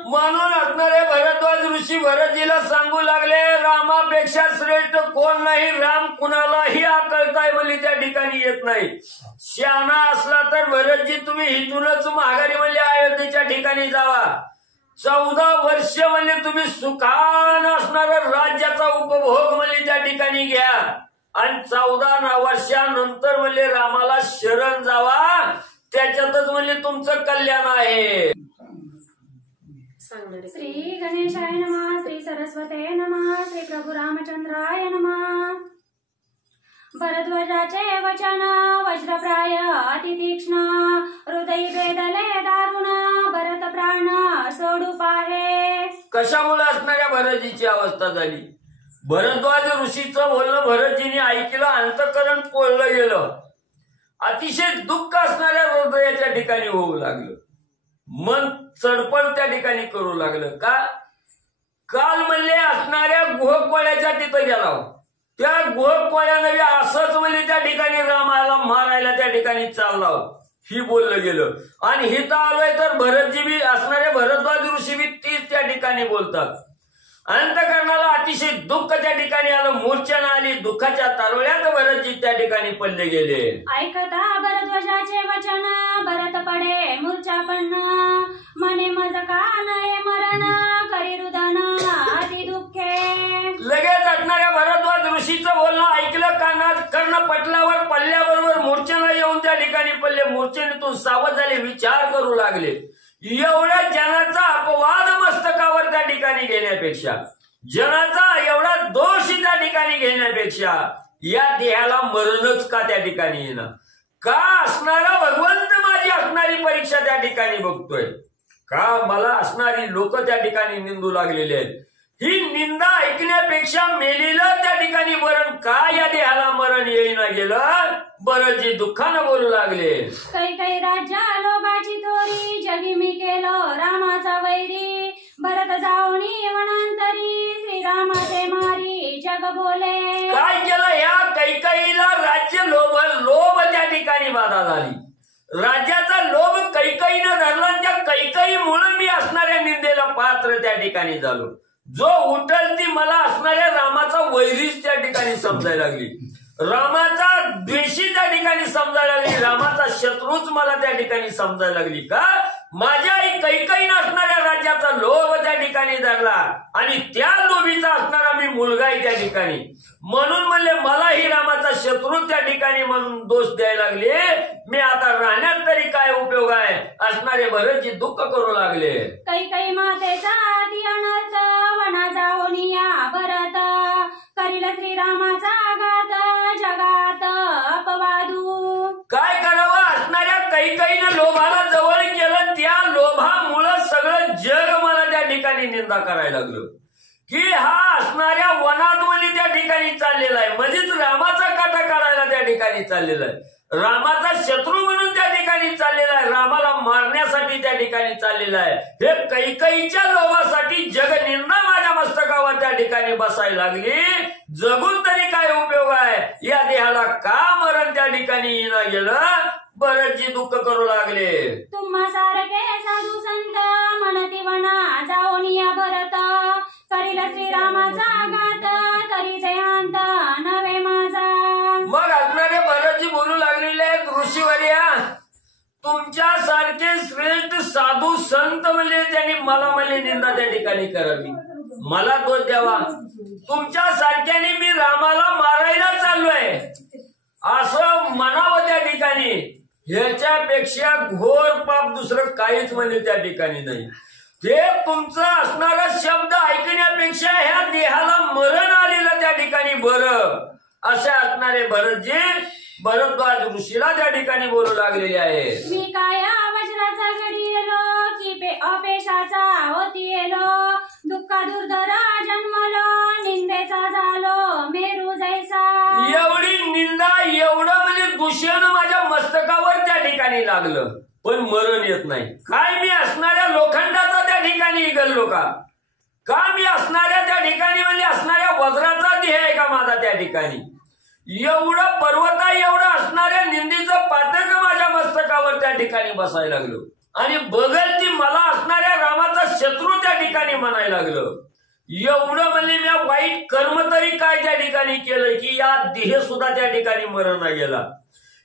म्हणून असणारे भरद्वाज ऋषी भरतजीला सांगू लागले रामापेक्षा श्रेष्ठ कोण नाही. राम कुणालाही आकळताय म्हणजे त्या ठिकाणी येत नाही. शहाणा असला तर भरतजी तुम्ही इथूनच माघारी म्हणजे अयोध्येच्या ठिकाणी जावा. 14 वर्ष म्हणजे तुम्ही सुखान असणारा राज्याचा उपभोग म्हणजे त्या ठिकाणी घ्या आणि 14 वर्षानंतर म्हणजे रामाला शरण जावा. त्याच्यातच म्हणजे तुमचं कल्याण आहे. श्री गणेशाय नमः. श्री सरस्वते नमः. श्री प्रभू रामचंद्राय नमः. भरद्वाजाचे वचन वज्रप्राय अतितीक्ष्ण हृदय वेदले दारुण भरत प्राण सोडू पाहे. कशामुळे असणाऱ्या भरतजीची अवस्था झाली. भरद्वाज ऋषीचं बोलणं भरतजीने ऐकलं, अंतःकरण पोळलं गेलं. अतिशय दुःख असणाऱ्या हृदयाच्या ठिकाणी होऊ लागलं. मन चडपड त्या ठिकाणी करू लागलं. का काल म्हणले असणाऱ्या गुहकोळ्याच्या तिथं गेला. त्या गुहकोळ्याने असंच म्हणजे त्या ठिकाणी रामाला मारायला त्या ठिकाणी चालला ही बोललं गेलं. आणि हिथं आलोय तर भरतजी बी असणारे भरद्वाज ऋषी बी तीच त्या ठिकाणी बोलतात. अंतःकरणाला अतिशय दुःख त्या ठिकाणी आलं. मूर्छना आली. दुःखाच्या तारुळ्यात भरतजी त्या ठिकाणी पडले गेले. ऐकता भरद्वाजाचे वचन भरत पडे मूर्छापन्न मने मज कानये मरण करी रुदन अति दुःखे. लगेच असणाऱ्या भरद्वाज ऋषीचं बोलणं ऐकलं. कानात कर्ण पटलावर पडल्याबरोबर मूर्छेला येऊन त्या ठिकाणी पडले. मूर्छेतून सावध झाले, विचार करू लागले. एवढ्या जनाचा अपवाद मस्तकावर त्या ठिकाणी घेण्यापेक्षा, जनाचा एवढा दोष त्या ठिकाणी घेण्यापेक्षा या देहाला मरणच का त्या ठिकाणी येणार. का असणारा भगवंत माझी असणारी परीक्षा त्या ठिकाणी बघतोय. का मला असणारी लोक त्या ठिकाणी निंदू लागलेले आहेत. ही निंदा ऐकण्यापेक्षा मेलेलं त्या ठिकाणी मरण का या देहाला मरण येईना गेलं. भरतजी दुःखानं बोलू लागले. काही काही राज्या लोभाची तोरी जगी मी केलो रामाचा वैरी भरत जाऊनी वनांतरी श्रीरामाचे मारी जग बोले. काय केलं या कैकईला? राज्य लोभ त्या ठिकाणी बाधा झाली. राज्याचा लोभ कैकईनं धरला. त्या कैकईमुळे मी असणाऱ्या निंदेला पात्र त्या ठिकाणी झालो. जो उठल ती मला असणाऱ्या रामाचा वैरीच त्या ठिकाणी समजायला लागली. रामाचा द्वेषी त्या ठिकाणी समजायला लागली. रामाचा शत्रूच मला त्या ठिकाणी समजायला लागली. का? माझ्या आई कैकईनं असणाऱ्या राज्याचा लोभ त्या ठिकाणी धरला आणि त्या लोभीचा असणारा मी मुलगा आहे त्या ठिकाणी. म्हणून म्हणले मलाही रामाचा शत्रू त्या ठिकाणी म्हणून दोष द्यायला लागले. मी आता राहण्यात तरी काय उपयोग आहे? असणारे भरतजी दुःख करू लागले. कैकई मातेचा अति अनर्थ वना जाऊन या भरत करील श्रीरामाचा घात जगात अपवादू. काय करावं? असणाऱ्या कैकईनं लोभाला जवळ केलं. त्या लोभामुळं सगळं जग मला त्या ठिकाणी निंदा करायला लागलं की हा असणाऱ्या वनात त्या ठिकाणी चाललेला आहे. म्हणजेच रामाचा काटा काढायला त्या ठिकाणी चाललेला आहे. रामाचा शत्रू म्हणून त्या ठिकाणी चाललेला आहे. रामाला मारण्यासाठी त्या ठिकाणी चाललेला आहे. हे कैकईच्या लोभासाठी जगनिंदा माझ्या मस्तकावर त्या ठिकाणी बसायला लागली. जगून तरी काय उपयोग आहे? या देहाला का मरण त्या ठिकाणी येणं गेलं? भरतजी दुःख करू लागले. तुम्हा सारखे साधू संत म्हणती वना जाऊन या भरत करील श्रीरामाचा घात तरी ते अंत नव्हे माझा. मग असणारे भरतजी बोलू लागलेले आहेत. ऋषीवर्या, तुमच्यासारखे श्रेष्ठ साधू संत म्हणजे त्यांनी मला म्हणजे निंदा त्या ठिकाणी करावी, मला दोष द्यावा. तुमच्या सारख्याने मी रामाला मारायला चाललोय असं म्हणावं त्या ठिकाणी. ह्याच्यापेक्षा घोर पाप दुसरं काहीच म्हणजे त्या ठिकाणी नाही. ते तुमचं असणारा शब्द ऐकण्यापेक्षा ह्या देहाला मरण आलेलं त्या ठिकाणी बरं. असे असणारे भरतजी भरद्वाज ऋषीला त्या ठिकाणी बोलू लागलेले आहेत. मी काय वज्राचा घडी येलो की अपेशाचा होती येलो दुःखा दुर्धरा जन्मलो निंदेचा झालो मेरू जैसा. एवढी निंदा एवढं म्हणजे दूषण माझ्या मस्तकावर त्या ठिकाणी लागलं पण मरण येत नाही. काय मी असणाऱ्या लोखंडाचा त्या ठिकाणी गल्लो का? मी असणाऱ्या त्या ठिकाणी म्हणजे असणाऱ्या वज्राचा देह आहे का माझा त्या ठिकाणी? एवढं पर्वता एवढं असणाऱ्या निंदीचं पातक माझ्या मस्तकावर त्या ठिकाणी बसायला लागलो आणि बगल ती मला असणाऱ्या रामाचा शत्रू त्या ठिकाणी म्हणायला लागलं. एवढं म्हणजे मी वाईट कर्म तरी काय त्या ठिकाणी केलं की या देह सुद्धा त्या ठिकाणी मरण गेला.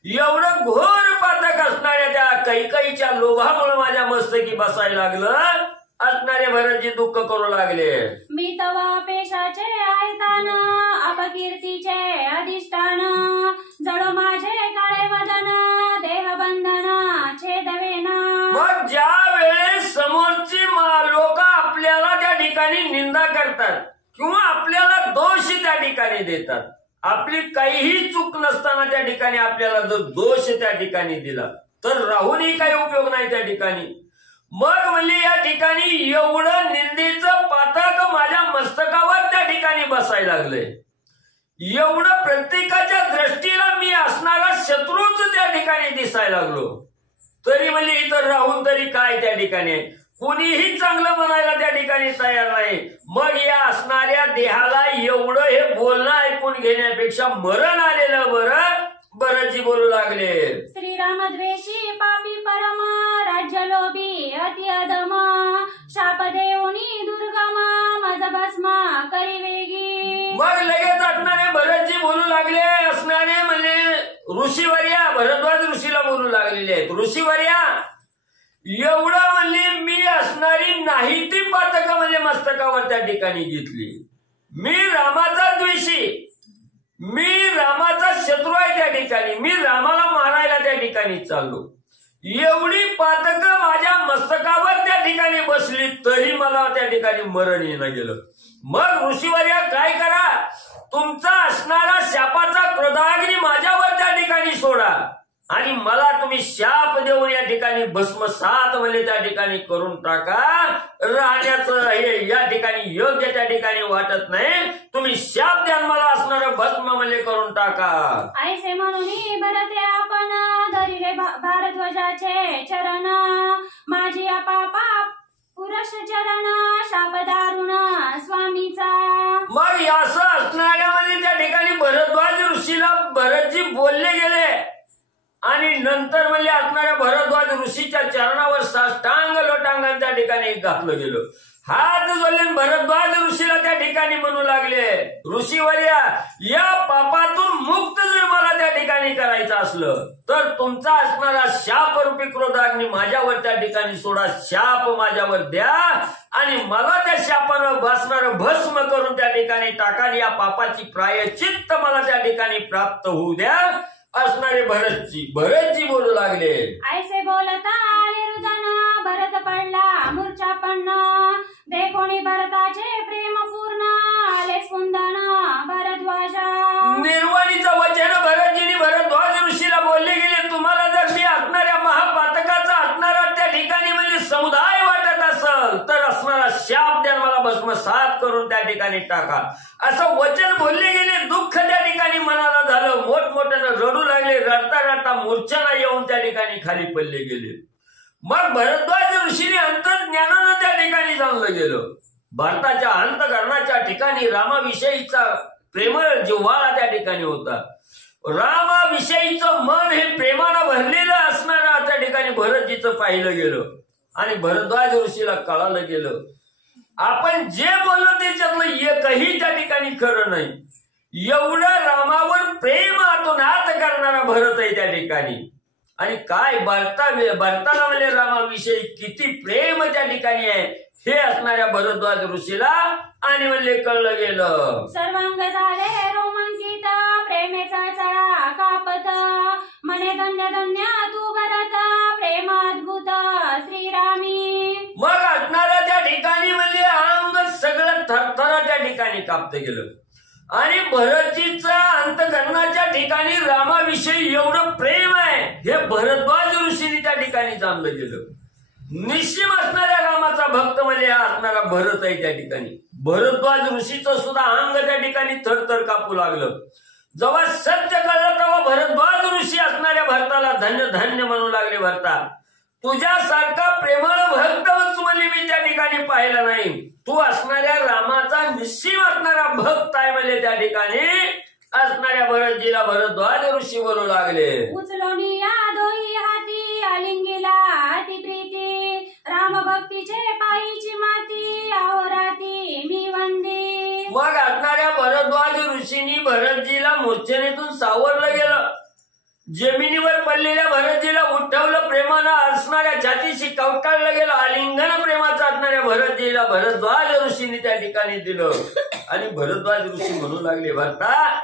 एवढं घोर पातक असणाऱ्या त्या कैकईच्या लोभामुळे माझ्या मस्तकी बसायला लागलं. असणारे भरतजी दुःख करू लागले. मी तवा पेशाचे ऐतान अपकीर्तीचे अधिष्ठान जड माझे काळे वदन देह बंधन छेदवेना. मग ज्या वेळेस समोरची लोक आपल्याला त्या ठिकाणी निंदा करतात किंवा आपल्याला दोष त्या ठिकाणी देतात, आपली काहीही चूक नसताना त्या ठिकाणी आपल्याला जर दोष त्या ठिकाणी दिला तर राहूनही काही उपयोग नाही त्या ठिकाणी. मग म्हणली या ठिकाणी एवढं निंदेचं पातक माझ्या मस्तकावर त्या ठिकाणी बसायला लागलंय. एवढं प्रत्येकाच्या दृष्टीला मी असणारा शत्रूच त्या ठिकाणी दिसायला लागलो. तरी म्हणली इतर राहून तरी काय त्या ठिकाणी कुणीही चांगलं म्हणायला त्या ठिकाणी तयार नाही. मग या असणाऱ्या देहाला एवढं हे बोलणं ऐकून घेण्यापेक्षा मरण आलेलं बरं. भरतजी बोलू लागले. श्रीराम द्वेषी पापी परम राज्य लोभी अति अधम शाप देऊनी दुर्गम मज भस्म करी वेगी. मग लगेच असणारे भरतजी बोलू लागले. असणारे म्हणजे ऋषीवर्या भरद्वाज ऋषीला बोलू लागलेले आहेत. ऋषीवर्या, एवढं म्हणजे मी असणारी नाही ती पातक म्हणजे मस्तकावर त्या ठिकाणी घेतली. मी रामाचा द्वेषी, मी रामाचा शत्रू आहे त्या ठिकाणी, मी रामाला मारायला त्या ठिकाणी चाललो. एवढी पातक माझ्या मस्तकावर त्या ठिकाणी बसली तरी मला त्या ठिकाणी मरण येणं गेलं. मग ऋषीवर्या काय करा, तुमचा असणारा शापाचा क्रोधाग्नी माझ्यावर त्या ठिकाणी सोडा आणि मला तुम्ही शाप देऊन या ठिकाणी भस्मसात म्हणजे त्या ठिकाणी करून टाका. राहण्याचं हे या ठिकाणी योग्य त्या ठिकाणी वाटत नाही. तुम्ही शाप द्या मला असणारं भस्म म्हणजे करून टाका. ऐसे म्हणून भरते आपण धरिले भारद्वाजाचे चरण माझी पापा पुर यश चरण शाप दारुण स्वामीचा. मग असं असणाऱ्यामध्ये त्या ठिकाणी भरद्वाज ऋषीला भरतजी बोलले गेले आणि नंतर म्हणजे असणाऱ्या भरद्वाज ऋषीच्या चरणावर साष्टांग लोटांगण त्या ठिकाणी घातलं गेलं. हात जोडले भरद्वाज ऋषीला त्या ठिकाणी म्हणू लागले, ऋषीवर्या, या पापातून मुक्त जर मला त्या ठिकाणी करायचं असलं तर तुमचा असणारा शापरूपी क्रोधाग्नी माझ्यावर त्या ठिकाणी सोडा, शाप माझ्यावर द्या आणि मला त्या शापानं बसणारं भस्म करून त्या ठिकाणी टाका, या पापाची प्रायश्चित्त मला त्या ठिकाणी प्राप्त होऊ द्या असणारे भरतजी बोलू लागले. ऐसे बोलता आले रुदन भरत पडला मूर्छा पडण. देखोनी भरताचे प्रेम पूर्ण आले स्पंदन भरद्वाजा. निर्वाणीचं वचन भरतजीने भरद्वाज ऋषीला बोलले गेले, तुम्हाला जर मी असणाऱ्या महापातकाचा असणारा त्या ठिकाणी म्हणजे समुदाय वाटत असेल तर असणारा शाप द्या, मला भस्मसात करून त्या ठिकाणी टाका, असं वचन बोलले गेले. दुःख त्या ठिकाणी मनाला झालं, मोठमोठ्यानं रडू लागले, रडता रडता मूर्छेला येऊन त्या ठिकाणी खाली पडले गेले. मग भरद्वाज ऋषीने अंतर्ज्ञानानं त्या ठिकाणी जाणलं गेलं. भारताच्या अंतकरणाच्या ठिकाणी रामाविषयीचा प्रेमळ जिव्हाळा त्या ठिकाणी होता. रामाविषयीचं मन हे प्रेमानं भरलेलं असणारं त्या ठिकाणी भरतजीचं पाहिलं गेलं आणि भरद्वाज ऋषीला कळालं गेलं, आपण जे बोललो त्याच्यातलं एकही त्या ठिकाणी खरं नाही. एवढं रामावर प्रेम आतोनात करणारा भरत आहे त्या ठिकाणी. आणि काय भरताला म्हणजे रामाविषयी किती प्रेम त्या ठिकाणी आहे हे असणाऱ्या भरद्वाज ऋषीला आणि म्हणले कळलं गेलं. सर्वांग झाले रोमांचित प्रेमेचा चळा कापत. मने धन्य धन्य तू भरत प्रेम अद्भुत श्रीरामी. मग असणाऱ्या त्या ठिकाणी म्हणजे अंग सगळं थरथर त्या ठिकाणी कापतं गेलं आणि भरतजीचा अंतकरणाच्या ठिकाणी रामाविषयी एवढं प्रेम आहे हे भरद्वाज ऋषीने त्या ठिकाणी जाणलं गेलं. निश्चिम असणाऱ्या रामाचा भक्त म्हणजे हा असणारा भरत आहे त्या ठिकाणी. भरद्वाज ऋषीचं सुद्धा अंग त्या ठिकाणी थरथर कापू लागलं. जेव्हा सत्य कळलं तेव्हा भरद्वाज ऋषी असणाऱ्या भरताला धन्य धन्य म्हणू लागले, भरता तुझ्यासारखा प्रेमळ भक्त म्हणजे मी त्या ठिकाणी पाहिलं नाही. तू असणाऱ्या रामाचा निश्चिम असणारा भक्त आहे म्हणजे त्या ठिकाणी असणाऱ्या भरतजीला भरद्वाज ऋषी बोलू लागले. उचलोनी या दोही हाती आलिंगीला अति प्रीती. राम भक्तीचे पायीची माती अहोराती मी वंदे. मग असणाऱ्या भरद्वाज ऋषींनी भरतजीला मूर्छेनेतून सावरलं गेलं. जमिनीवर पडलेल्या भरतजीला उठवलं, प्रेमानं असणाऱ्या छातीशी कवटाळलं गेलं. आलिंगन प्रेमाचं असणाऱ्या भरतजीला भरद्वाज ऋषींनी त्या ठिकाणी दिलं आणि भरद्वाज ऋषी म्हणू लागले, भरता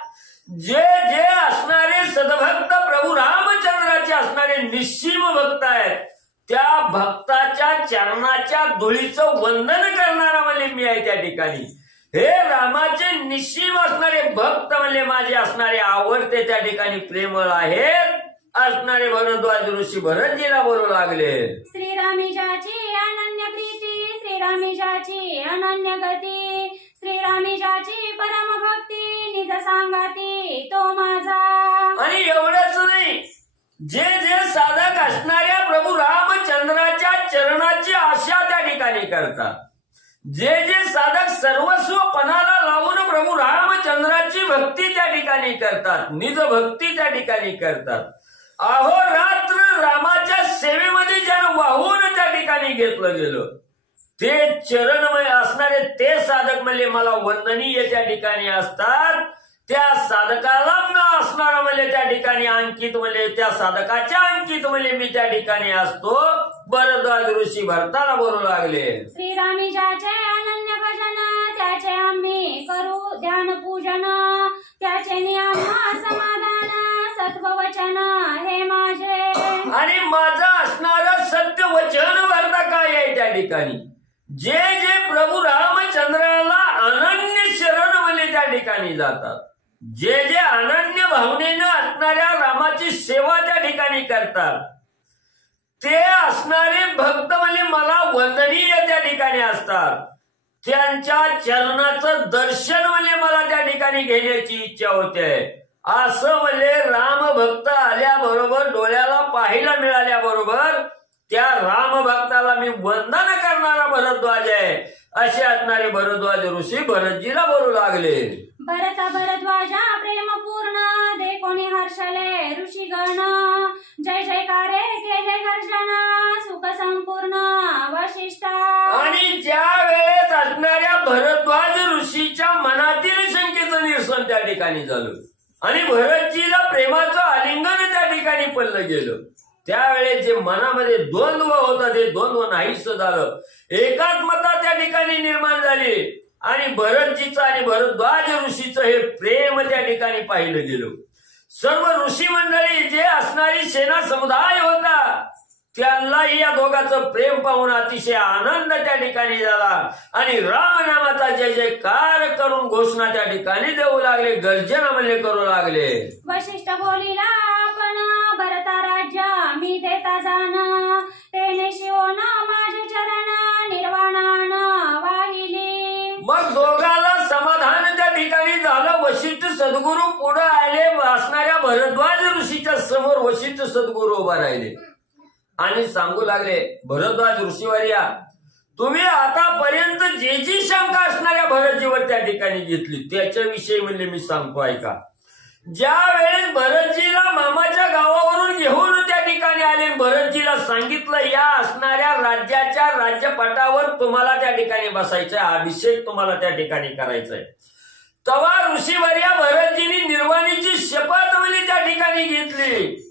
जे जे असणारे सद्भक्त प्रभू रामचंद्राचे असणारे निश्चिम भक्त आहेत त्या भक्ताच्या चरणाच्या धुळीचं वंदन करणारा म्हणजे मी आहे त्या ठिकाणी. हे रामाचे निश्चिम असणारे भक्त म्हणजे माझे असणारे आवडते त्या ठिकाणी प्रेमळ आहेत असणारे भरद्वाज ऋषी भरतजीला बोलू लागले. श्रीरामीजाची अनन्य प्रीती. श्रीरामीजाची अनन्य गती. श्रीरामीजाची परम भक्ती निज सांगाती तो माझा. आणि एवढंच नाही, जे जे साधक असणाऱ्या प्रभू रामचंद्राच्या चरणाची आशा त्या ठिकाणी करतात, जे जे साधक सर्वस्व पणाला लावून प्रभू रामचंद्राची भक्ती त्या ठिकाणी करतात, निज भक्ती त्या ठिकाणी करतात, अहोरात्र रामाच्या सेवेमध्ये ज्यानं वाहून त्या ठिकाणी घेतलं गेलं ते चरणमय असणारे ते साधक म्हणजे मला वंदनीय त्या ठिकाणी असतात. त्या साधकाला न असणारा म्हणजे त्या ठिकाणी अंकित म्हणजे त्या साधकाच्या अंकित म्हणजे मी त्या ठिकाणी असतो. भरद्वाज ऋषी भरताला बोलू लागले. श्रीरामीजाचे अनन्य भजन त्याचे आम्ही करू ध्यान पूजन. त्याचे नियम समाधान सत्व वचन हे माझे. आणि माझं असणारं सत्य वचन भरता काय आहे त्या ठिकाणी, जे जे प्रभू रामचंद्राला अनन्य शरण म्हणजे त्या ठिकाणी जातात, जे जे अनन्य भावनेनं असणाऱ्या रामाची सेवा त्या ठिकाणी करतात ते असणारे भक्त म्हणजे मला वंदनीय त्या ठिकाणी असतात. त्यांच्या चरणाचं दर्शन म्हणजे मला त्या ठिकाणी घेण्याची इच्छा होते. असं म्हणजे राम भक्त आल्याबरोबर डोळ्याला पाहायला मिळाल्याबरोबर त्या राम भक्ताला मी वंदन करणारा भरद्वाज आहे असे असणारे भरद्वाज ऋषी भरतजीला बोलू लागले. भरद्वाजा प्रेम पूर्ण दे कोणी हर्षले ऋषीगण जय जयकारे केले गर्जन सुख संपूर्ण वशिष्ठा. आणि ज्या वेळेस असणाऱ्या भरद्वाज ऋषीच्या मनातील शंकेचं निरसन त्या ठिकाणी झालं आणि भरतजीला प्रेमाचं आलिंगन त्या ठिकाणी पडलं गेलं. त्यावेळेस जे मनामध्ये द्वंद्व होता ते द्वंद्व नाहीस झालं. एकात्मता त्या ठिकाणी निर्माण झाली आणि भरतजीचं आणि भरद्वाज ऋषीचं हे प्रेम त्या ठिकाणी पाहिलं गेलं. सर्व ऋषी मंडळी जे असणारी सेना समुदाय होता त्यांनाही या दोघांचं प्रेम पाहून अतिशय आनंद त्या ठिकाणी झाला आणि रामनामाचा जय जयकार करून घोषणा त्या ठिकाणी देऊ लागले, गर्जना म्हणले करू लागले. वशिष्ठ बोलिला आपण भरता राज्य मी देता जाण तेने शिवोन माझे चरण निर्वाणान वाहिली. मग दोघाला समाधान त्या ठिकाणी झालं. वशिष्ठ सद्गुरू पुढे आले. असणाऱ्या भरद्वाज ऋषीच्या समोर वशिष्ठ सद्गुरू उभा राहिले आणि सांगू लागले, भरद्वाज ऋषीवर्या तुम्ही आतापर्यंत जी जी शंका असणाऱ्या भरतजीवर त्या ठिकाणी घेतली त्याच्याविषयी म्हणजे मी सांगतो ऐका. ज्या वेळेस भरतजीला मामाच्या गावावरून घेऊन त्या ठिकाणी आले, भरतजीला सांगितलं या असणाऱ्या राज्याच्या राज्यपटावर तुम्हाला त्या ठिकाणी बसायचंय, अभिषेक तुम्हाला त्या ठिकाणी करायचाय. तेव्हा ऋषीवर्या भरतजींनी निर्वाणीची शपथ म्हणजे त्या ठिकाणी घेतली,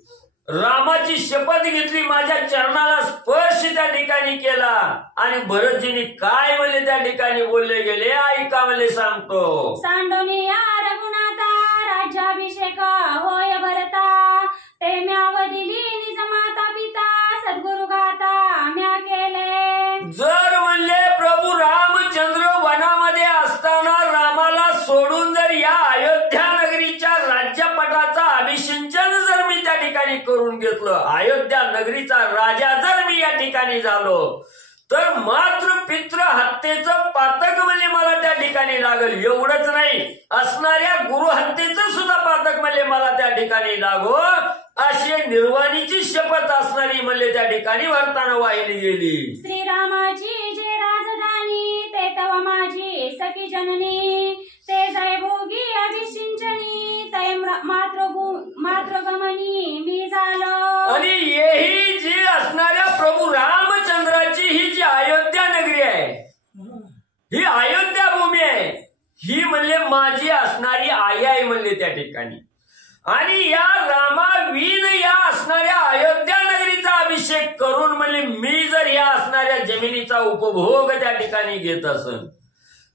रामाची शपथ घेतली, माझ्या चरणाला स्पर्श त्या ठिकाणी केला आणि भरतजींनी काय म्हणले त्या ठिकाणी बोलले गेले ऐका म्हणले सांगतो. सांडोनिया रघुनाथा राज्याभिषेक होय भरता ते म्याव दिली निज माता पिता सद्गुरु गाता म्या केले. जर म्हणले प्रभू रामचंद्र वनामध्ये असताना रामाला सोडून जर या अयोध्या नगरीच्या राज्यपटाचा अभिषेचन जर मी त्या ठिकाणी करून घेतलं, अयोध्या नगरीचा राजा जर मी या ठिकाणी झालो तर मात्र पित्र हत्येचं पातक म्हणजे मला त्या ठिकाणी लागल. एवढंच नाही, असणाऱ्या गुरु हत्येचं सुद्धा पातक म्हणजे मला त्या ठिकाणी लागो अशी निर्वाणीची शपथ असणारी म्हणजे त्या ठिकाणी वार्ताना वाहिली गेली. श्रीरामाची जे राजधानी ते तव माझी सखी जननी ते जय भोगी अभिषिंचनी तय मातृगमनी मी झालो. आणि हेही जी असणाऱ्या प्रभू रामचंद्राची ही जी अयोध्या नगरी आहे, ही अयोध्या भूमी आहे, ही म्हणले माझी असणारी आई आहे म्हणले त्या ठिकाणी. आणि या रामावीन या असणाऱ्या अयोध्या नगरीचा अभिषेक करून म्हणले मी जर या असणाऱ्या जमिनीचा उपभोग त्या ठिकाणी घेत असेल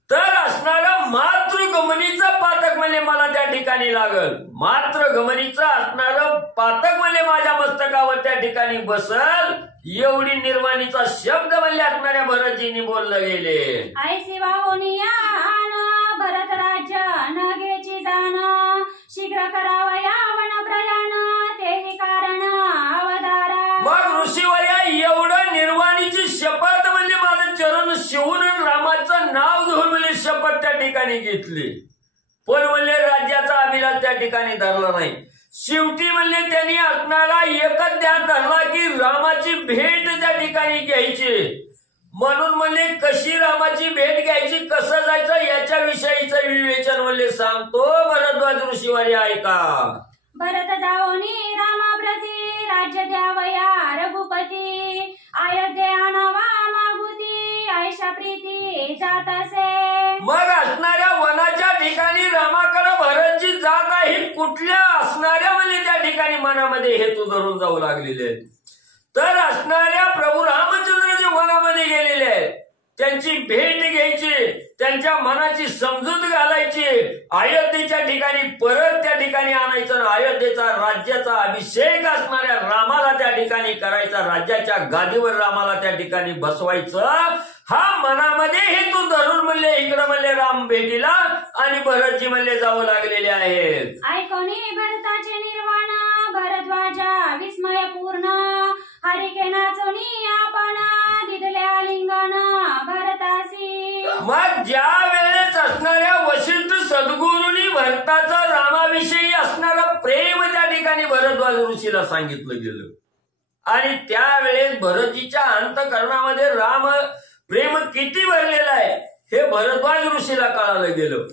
तर असणारं मातृगमनीचं पातक म्हणजे मला त्या ठिकाणी लागल. मातृगमनीचं असणारं पातक म्हणजे माझ्या मस्तकावर त्या ठिकाणी बसल. एवढी निर्वाणीचा शब्द म्हणले असणाऱ्या भरतजींनी बोलले गेले. ऐसी वाहुनिया भरत राज्य न घ्यायची जाण शीघ्र करावया वन प्रयाण तेही कारण अवधारा. मग ऋषीवर्या एवढं निर्वाणीची शपथ म्हणजे माझं चरण शिवून रामाचं नाव घेऊन म्हणजे शपथ त्या ठिकाणी घेतली, पण म्हणले राज्याचा अभिलाष त्या ठिकाणी धरला नाही. शेवटी म्हणले त्यांनी असणारा एकच ध्यान धरला की रामाची भेट त्या ठिकाणी घ्यायची. म्हणून म्हणले कशी रामाची भेट घ्यायची, कसं जायचं याच्या विषयीचं विवेचन म्हणले सांगतो भरद्वाज ऋषीवारी ऐका. भरत जाओनी रामाप्रती राज्य द्यावया रघुपती अयोध्ये आणावा मागुती आयशा प्रीती जात असे. मग असणाऱ्या वनाच्या ठिकाणी रामाकडे भरतजी जात आहे, कुठल्या असणाऱ्या म्हणजे त्या ठिकाणी मनामध्ये हेतू धरून जाऊ लागलेले तर असणाऱ्या प्रभू रामचंद्र जे वनामध्ये गेलेले आहेत त्यांची भेट घ्यायची, त्यांच्या मनाची समजूत घालायची, अयोध्येच्या ठिकाणी परत त्या ठिकाणी आणायचं, अयोध्येचा राज्याचा अभिषेक असणाऱ्या रामाला त्या ठिकाणी करायचा, राज्याच्या गादीवर रामाला त्या ठिकाणी बसवायचं हा मनामध्ये हेतू धरून म्हणले इकडे म्हणले राम भेटीला आणि भरतजी म्हणले जाऊ लागलेले आहेत. ऐकोनी भरताचे निर्वाण भरद्वाजा विस्मय पूर्ण हरिके नाचोनी आपण दिदले आलिंगन भरतासी. मग ज्या वेळेस असणाऱ्या वशिष्ठ सद्गुरूंनी भरताचं रामाविषयी असणारं प्रेम त्या ठिकाणी भरद्वाज ऋषीला सांगितलं गेलं आणि त्यावेळेस भरतजीच्या अंतःकरणामध्ये राम प्रेम किती भरलेलं आहे हे भरद्वाज ऋषीला कळालं गेलं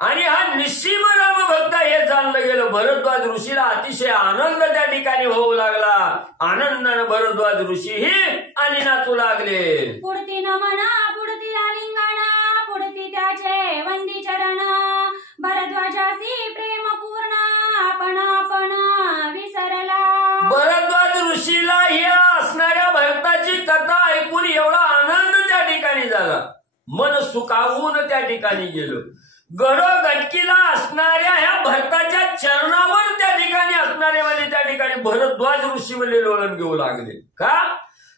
आणि हा निस्सीम राम भक्त हे जाणलं गेलं. भरद्वाज ऋषीला अतिशय आनंद त्या ठिकाणी होऊ लागला. आनंदानं भरद्वाज ऋषीही आणि नाचू लागले. पुढती नमना पुढती आलिंगना पुढती त्याचे वंदी चरण भरद्वाजासी प्रेम पूर्ण आपण आपण विसरला. भरद्वाज ऋषीला या असणाऱ्या भक्ताची कथा ऐकून एवढा आनंद त्या ठिकाणी झाला. मन सुखावून त्या ठिकाणी गेलो. गडगटकीला असणाऱ्या ह्या भक्ताच्या चरणावर त्या ठिकाणी असणारे म्हणजे त्या ठिकाणी भरद्वाज ऋषी म्हणजे लोळण घेऊ लागले. का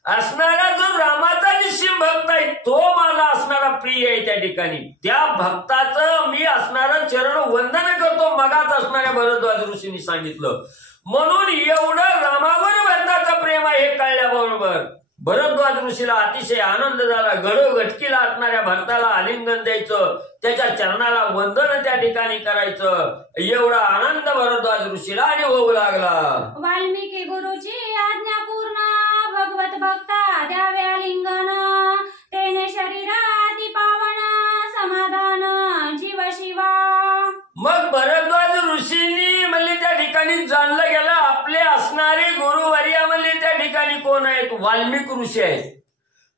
असणारा जो रामाचा निस्सीम भक्त आहे तो मला असणारा प्रिय आहे त्या ठिकाणी त्या भक्ताचं मी असणारं चरण वंदन करतो मगाच असणाऱ्या भरद्वाज ऋषींनी सांगितलं. म्हणून एवढं रामावर भक्ताचं प्रेम आहे हे कळल्याबरोबर भरद्वाज ऋषीला अतिशय आनंद झाला. गडगटकीला असणाऱ्या भक्ताला आलिंगन द्यायचं त्याच्या चरणाला वंदन त्या ठिकाणी करायचं एवढा आनंद भरद्वाज ऋषीला आणि होऊ लागला. वाल्मिकी गुरुची आज्ञा पूर्ण भगवत भक्ता द्यावे आलिंगन तेने शरीराती पावन समाधान जीव शिवा. मग भरद्वाज ऋषींनी म्हणजे त्या ठिकाणी जाणलं गेलं आपले असणारे गुरुवर्य म्हणजे त्या ठिकाणी कोण आहेत वाल्मिक ऋषी आहेत.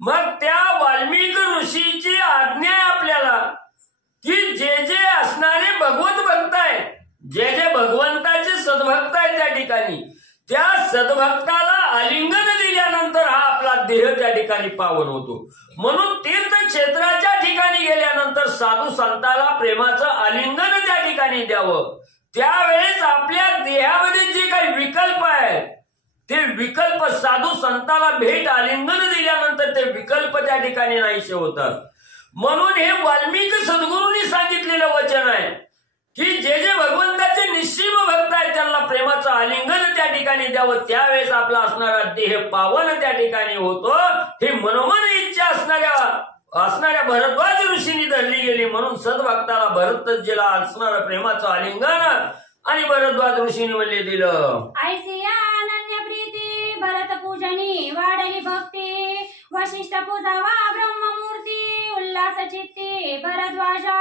मग त्या वाल्मिक ऋषीची आज्ञा आहे आपल्याला की जे जे असणारे भगवत भक्त आहेत जे जे भगवंताचे सद्भक्त आहेत त्या ठिकाणी त्या सद्भक्ताला आलिंगन दिल्यानंतर हा आपला देह त्या ठिकाणी पावन होतो. म्हणून तीर्थक्षेत्राच्या ठिकाणी गेल्यानंतर साधू संताला प्रेमाचं आलिंगन त्या ठिकाणी द्यावं. त्यावेळेस आपल्या देहामध्ये जे काही विकल्प आहे ते विकल्प साधू संताला भेट आलिंगन दिल्यानंतर ते विकल्प त्या ठिकाणी नाहीसे होतात. म्हणून हे वाल्मिक सद्गुरूंनी सांगितलेलं वचन आहे की जे जे भगवंताचे निस्सीम भक्त आहेत त्यांना प्रेमाचं आलिंगन त्या ठिकाणी द्यावं. त्यावेळेस आपला असणारा देह पावन त्या ठिकाणी होतो. हे मनोमन इच्छा असणाऱ्या भरद्वाज ऋषींनी धरली गेली. म्हणून सद्भक्ताला भरतजीला असणारं प्रेमाचं आलिंगन आणि भरद्वाज ऋषींनी म्हणले दिलं. ऐसिया अनन्य प्रीती भरत पूजनी वाढली भक्ती वशिष्ठ पूजावा ब्रह्ममूर्ती उल्हास चित्ती भरद्वाजा.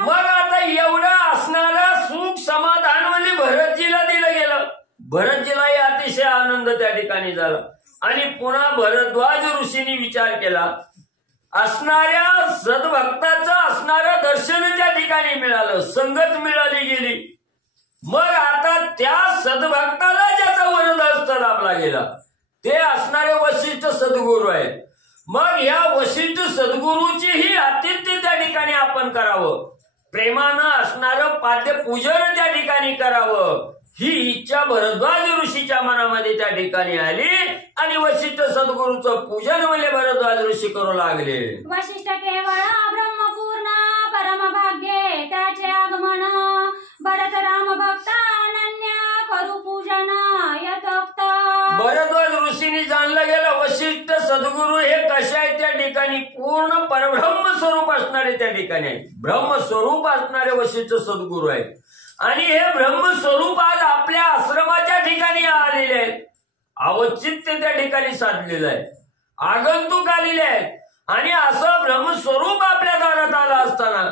मग आता एवढं असणारं सुख समाधान म्हणजे भरतजीला दिलं गेलं. भरतजीलाही अतिशय आनंद त्या ठिकाणी झाला आणि पुन्हा भरद्वाज ऋषींनी विचार केला असणाऱ्या सद्भक्ताचं असणारं दर्शन त्या ठिकाणी मिळालं संगत मिळाली गेली. मग आता त्या सद्भक्ताला ज्याचा वरदहस्त लाभला गेला ते असणारे वशिष्ठ सद्गुरू आहेत. मग या वशिष्ठ सद्गुरूचीही आतिथ्य त्या ठिकाणी आपण करावं. प्रेमानं असणारं पाद्य पूजन त्या ठिकाणी करावं ही इच्छा भरद्वाज ऋषीच्या मनामध्ये त्या ठिकाणी आली आणि वशिष्ठ सद्गुरूचं पूजन म्हणजे भरद्वाज ऋषी करू लागले. वशिष्ठ केवळ ब्रह्मपूर्ण परमभाग्ये त्याचे आगमन भरत राम भक्त अनन्य करू पूजन यथोक्त. भरद्वाज ऋषींनी जाणलं गेलं वशिष्ठ सद्गुरू हे कशा आहेत त्या ठिकाणी पूर्ण परब्रह्म स्वरूप असणारे त्या ठिकाणी आहेत. ब्रह्मस्वरूप असणारे वशिष्ठ सद्गुरू आहेत आणि हे ब्रह्मस्वरूप आज आपल्या आश्रमाच्या ठिकाणी आलेले आहेत. अवचित्य त्या ठिकाणी साधलेलं आहे. आगंतुक आलेले आहेत आणि असं ब्रह्मस्वरूप आपल्या दारात आलं असताना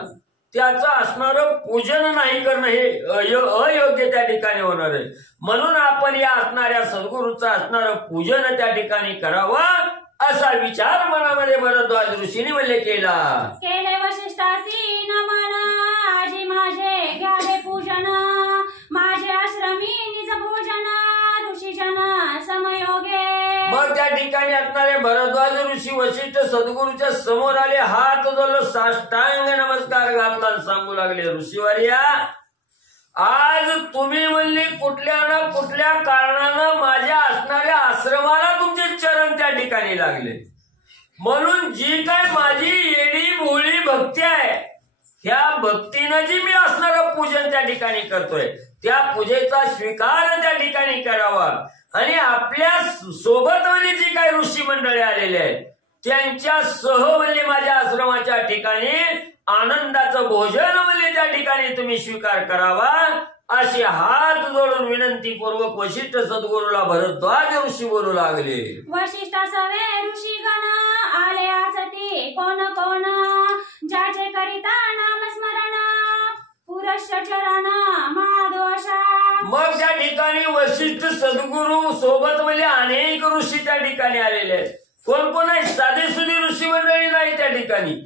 त्याचं असणारं पूजन नाही करणं हे अयोग्य त्या ठिकाणी होणार आहे. म्हणून आपण या असणाऱ्या सद्गुरूचं असणारं पूजन त्या ठिकाणी करावं असा विचार मनामध्ये भरद्वाज ऋषींनी म्हणले केला. केले वशिष्ठासी नमन आजी माझे घ्यावे पूजन माझे आश्रमी निज भोजन ऋषीजन समयोगे. मग त्या ठिकाणी असणारे भरद्वाज ऋषी वशिष्ठ सद्गुरूच्या समोर आले हात जोडलं साष्टांग नमस्कार घातला आणि सांगू लागले ऋषीवर्या आज तुम्ही म्हणली कुठल्या ना कुठल्या कारणानं माझ्या असणाऱ्या आश्रमाला तुमचे चरण त्या ठिकाणी लागले. म्हणून जी काय माझी येडी भोळी भक्ती आहे ह्या भक्तीनं जी मी असणारं पूजन त्या ठिकाणी करतोय त्या पूजेचा स्वीकार त्या ठिकाणी करावा आणि आपल्या सोबत म्हणजे जी काही ऋषी मंडळी आलेले आहेत त्यांच्या सह म्हणजे माझ्या आश्रमाच्या ठिकाणी आनंदाचं भोजन म्हणजे त्या ठिकाणी तुम्ही स्वीकार करावा अशी हात जोडून विनंतीपूर्वक वशिष्ठ सद्गुरूला भरद्वाज ऋषी बोलू लागले. वशिष्ठ सवे ऋषी गण आले आसती कोण कोण ज्याचे करिता नामस्मरण पुरुष चरण महादोषा. मग त्या ठिकाणी वशिष्ठ सद्गुरू सोबत म्हणजे अनेक ऋषी त्या ठिकाणी आलेले आहेत. कोण कोण आहे? साधेसुधी ऋषी मंडळी नाही त्या ठिकाणी.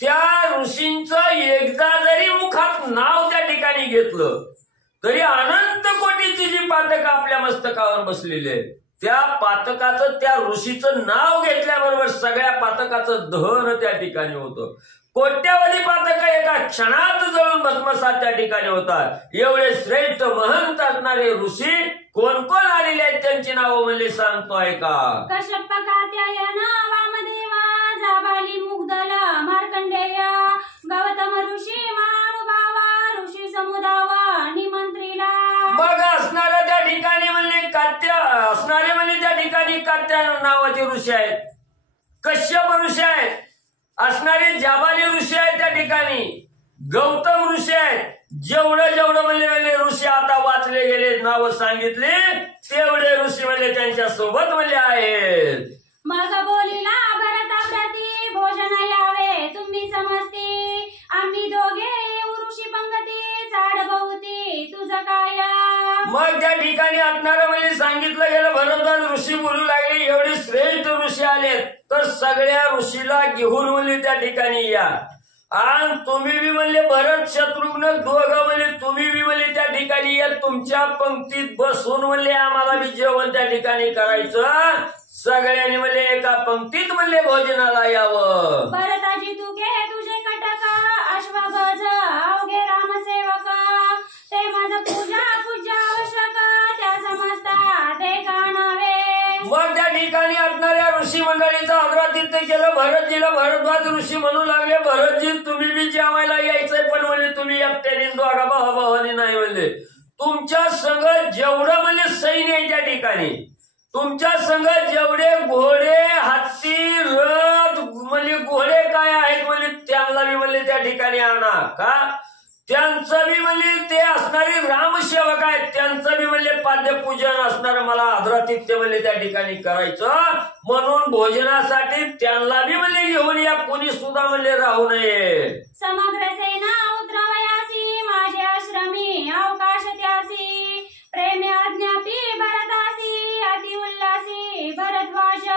त्या ऋषींचं एकदा जरी मुखात नाव त्या ठिकाणी घेतलं तरी अनंत कोटीची जी पातक आपल्या मस्तकावर बसलेली आहे त्या पातकाचं त्या ऋषीचं नाव घेतल्याबरोबर सगळ्या पातकाचं दहन त्या ठिकाणी होतं. कोट्यावधी पातक एका क्षणात जळून भस्मसात त्या ठिकाणी होतात. एवढे श्रेष्ठ महंत असणारे ऋषी कोण कोण आलेले आहेत त्यांची नावं म्हणजे सांगतोय का? कश्यप कात्यायन वामदेवा जाबाली मुग्धल मार्कंडेय गौतम ऋषी महानुभावा ऋषी समुदावा निमंत्रीला. मग असणाऱ्या त्या ठिकाणी म्हणजे कात्या असणारे म्हणजे त्या ठिकाणी कात्या नावाचे ऋषी आहेत. कश्यप ऋषी आहेत. असणारे जाबाली ऋषी आहेत त्या ठिकाणी. गौतम ऋषी आहेत. जेवढं म्हणजे ऋषी आता वाचले गेले नाव सांगितले तेवढे ऋषी म्हणजे त्यांच्या सोबत म्हणजे आहेत. मग बोलिला भरताप्रती भोजन यावे तुम्ही समजती आम्ही दोघे ऋषी पंगती झाड बहुती तुझं काय. मग त्या ठिकाणी असणारं म्हणजे सांगितलं गेलं. भरद्वाज ऋषी बोलू लागले एवढे श्रेष्ठ ऋषी आले तर सगळ्या ऋषीला घेऊन म्हणजे त्या ठिकाणी या. आणि तुम्ही बी म्हणले भरत शत्रुघ्न दोघं म्हणजे तुम्ही बी म्हणले त्या ठिकाणी या. तुमच्या पंक्तीत बसून म्हणले आम्हाला बी जेवण त्या ठिकाणी करायचं. सगळ्यांनी म्हणले एका पंक्तीत म्हणले भोजनाला यावं. भरताजी तुके तुझे कटक अश्वगज अवघे रामसेवक ते माझं पूजा आवश्यक त्या समजता ते कानावे. मग त्या ठिकाणी असणाऱ्या ऋषी मंडळीचं आदरातिथ्य केलं. भरतजीला भरद्वाज ऋषी म्हणू लागले भरतजी तुम्ही बी जेवायला यायचंय पण म्हणजे तुम्ही एकट्याने दोघा भावाभावाने नाही म्हणले. तुमच्या संघ जेवढं म्हणजे सैन्य आहे त्या ठिकाणी तुमच्या संघ जेवढे घोडे हत्ती रथ म्हणजे घोडे काय आहेत म्हणजे त्यांना बी म्हणले त्या ठिकाणी आणा. का? त्यांचं बी म्हणजे ते असणारे रामसेवक आहेत. त्यांचं बी म्हणजे पाद्यपूजन असणार मला आदरातिथ्य म्हणजे त्या ठिकाणी करायचं. म्हणून भोजनासाठी त्यांना बी म्हणजे घेऊन या. कोणी सुद्धा म्हणजे राहू नये. समग्र सेना उतरवयासी माझे आश्रमी अवकाश त्यासी प्रेमी अज्ञापी भरतासी अति उल्लासी भरद्वाज.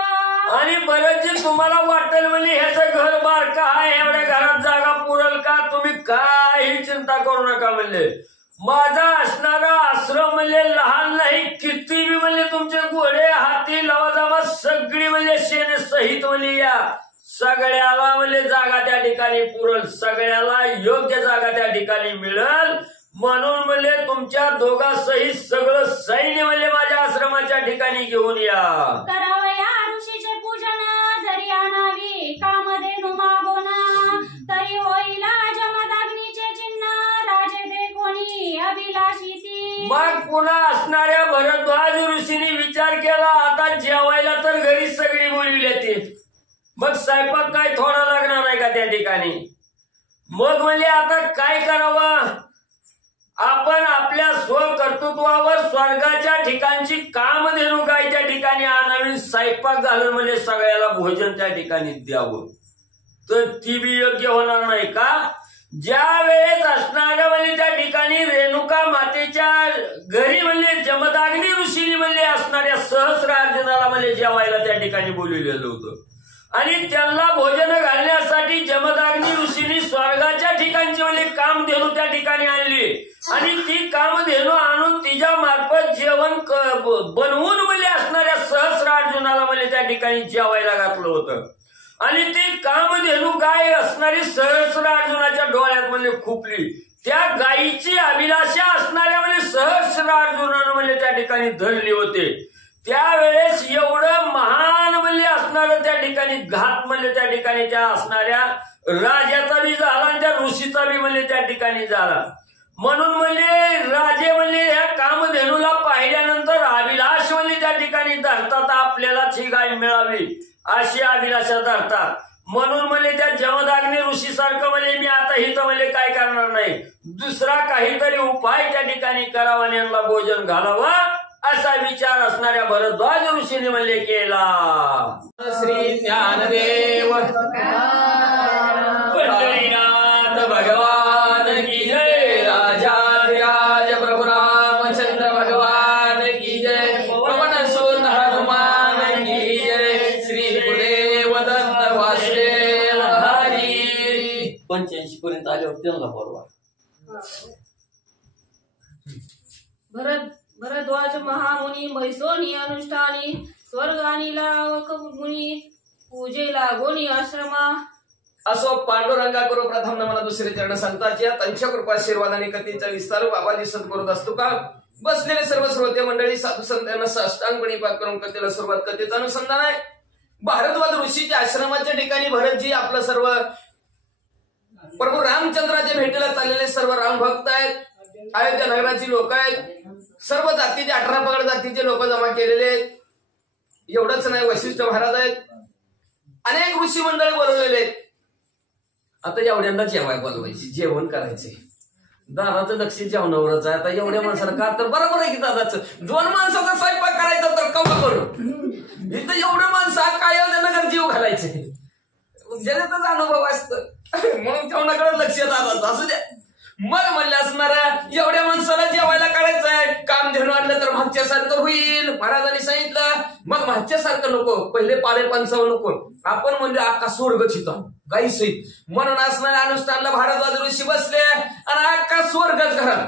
आणि भरतजी तुम्हाला वाटेल म्हणजे ह्याचं घर बार का आहे एवढ्या घरात जागा पुरल का? तुम्ही काही चिंता करू नका म्हणले. माझा असणारा आश्रम म्हणजे लहान नाही. किती बी म्हणजे तुमचे घोडे हाती लवाजमा सगळी म्हणजे सेने सहित म्हणजे या. सगळ्याला म्हणजे जागा त्या ठिकाणी पुरल. सगळ्याला योग्य जागा त्या ठिकाणी मिळेल. म्हणून म्हणजे तुमच्या दोघांसहित सगळं सैन्य म्हणजे माझ्या आश्रमाच्या ठिकाणी घेऊन या. करावया ऋषीचे पूजन जरी आणावी कामधेनु मागोन तरी होईला जमदाग्नीचे चिन्ह राजे दे कोणी अभिलाषी ती. मग पुन्हा असणाऱ्या भरद्वाज ऋषींनी विचार केला आता जेवायला तर घरी सगळी बोलविले ते मग स्वयंपाक काय थोडा लागणार आहे का त्या ठिकाणी? मग म्हणजे आता काय करावं? आपण आपल्या स्वकर्तृत्वावर स्वर्गाच्या ठिकाणची कामधेनु काय त्या ठिकाणी आणावी. स्वयंपाक घालून म्हणजे सगळ्याला भोजन त्या ठिकाणी द्यावं तर ती बी योग्य होणार नाही का? ज्या वेळेस असणाऱ्या म्हणजे त्या ठिकाणी रेणुका मातेच्या घरी म्हणजे जमदाग्नी ऋषींनी म्हणजे असणाऱ्या सहस्रार्जुनाला म्हणजे जेवायला त्या ठिकाणी बोलवलेलं होतं आणि त्यांना भोजन घालण्यासाठी जमदाग्नी ऋषींनी स्वर्गाच्या ठिकाणची म्हणजे कामधेनु त्या ठिकाणी आणली आणि ती कामधेनु आणून तिच्या मार्फत जेवण बनवून म्हणजे असणाऱ्या सहस्रार्जुनाला म्हणजे त्या ठिकाणी जेवायला घातलं होतं आणि ती कामधेनु गाय असणारी सहस्रार्जुनाच्या डोळ्यात म्हणजे खुपली. त्या गायीची अभिलाषा असणाऱ्या म्हणजे सहस्रार्जुनानं म्हणजे त्या ठिकाणी धरली होते. त्यावेळेस एवढं महान म्हणजे असणारं त्या ठिकाणी घात म्हणजे त्या ठिकाणी त्या असणाऱ्या राजाचा बी झाला आणि त्या ऋषीचा बी म्हणजे त्या ठिकाणी झाला. म्हणून म्हणजे राजे म्हणजे ह्या कामधेनुला पाहिल्यानंतर अभिलाष म्हणजे त्या ठिकाणी धरतात आपल्यालाच ही गाय मिळावी अशी अभिलाषा धरतात. म्हणून मला त्या जमदाग्नी ऋषी सारखं म्हणजे मी आता हिथं म्हणजे काय करणार नाही, दुसरा काहीतरी उपाय त्या ठिकाणी करावा आणि यांना भोजन घालावा असा विचार असणाऱ्या भरद्वाज ऋषीने म्हणले केला. श्री ज्ञानदेव पंढरीनाथ भगवान की जय. राजाधिराज प्रभु रामचंद्र भगवान की जय. पवन सुत हनुमान की जय. श्री गुरुदेव दत्त वासुदेव हरी. 85 पर्यंत आले होते त्यांना परवा. भरद्वाज महामुनी मैसोनी अनुष्ठानी स्वर्गानी लावक मुनी पूजेला गोनी आश्रमा. असो पांडुरंगा करू प्रथम नमन दुसरे चरण संतांच्या त्यांच्या कृपा आशीर्वादाने कथेचा विस्तार बाबाजी सद्गुरू असतो का. बसलेले सर्व श्रोते मंडळी साधू संतांना साष्टांगपणे पाठ करून कथेला सुरुवात. कथेचं अनुसंधान आहे भारद्वाज ऋषीच्या आश्रमाच्या ठिकाणी भरतजी आपलं सर्व प्रभू रामचंद्राच्या भेटीला चाललेले सर्व राम भक्त आहेत. अयोध्या नगराची लोक आहेत. सर्व जातीचे 18 पगड जातीचे लोक जमा केलेले आहेत. एवढंच नाही, वशिष्ठ महाराज आहेत, अनेक ऋषी मंडळी बोलवलेले आहेत. आता एवढ्यांदा जेवाय बोलवायची, जेवण करायचे. दादाचं लक्ष जेवणावरच आहे. आता एवढ्या माणसाला का तर बरोबर आहे की दादाचं 2 माणसाचा स्वयंपाक करायचा तर कवा करू. इथं एवढं माणसं काय नगर जीव घालायचे, ज्याचा अनुभव असतं म्हणून जेवणाकडे लक्ष दादाचं असू द्या. मग म्हणले असणारा एवढ्या माणसाला जेवायला काढायचं आहे, काम घेऊन आणलं तर मागच्यासारखं होईल. महाराजांनी सांगितलं मग मागच्यासारखं नको, पहिले पाले पंचाव नको, आपण म्हणजे अख्खा स्वर्गच इथं गाई सहित. म्हणून असणाऱ्या अनुष्ठानला भारद्वाज ऋषी बसले आणि अख्खा स्वर्गच घरात.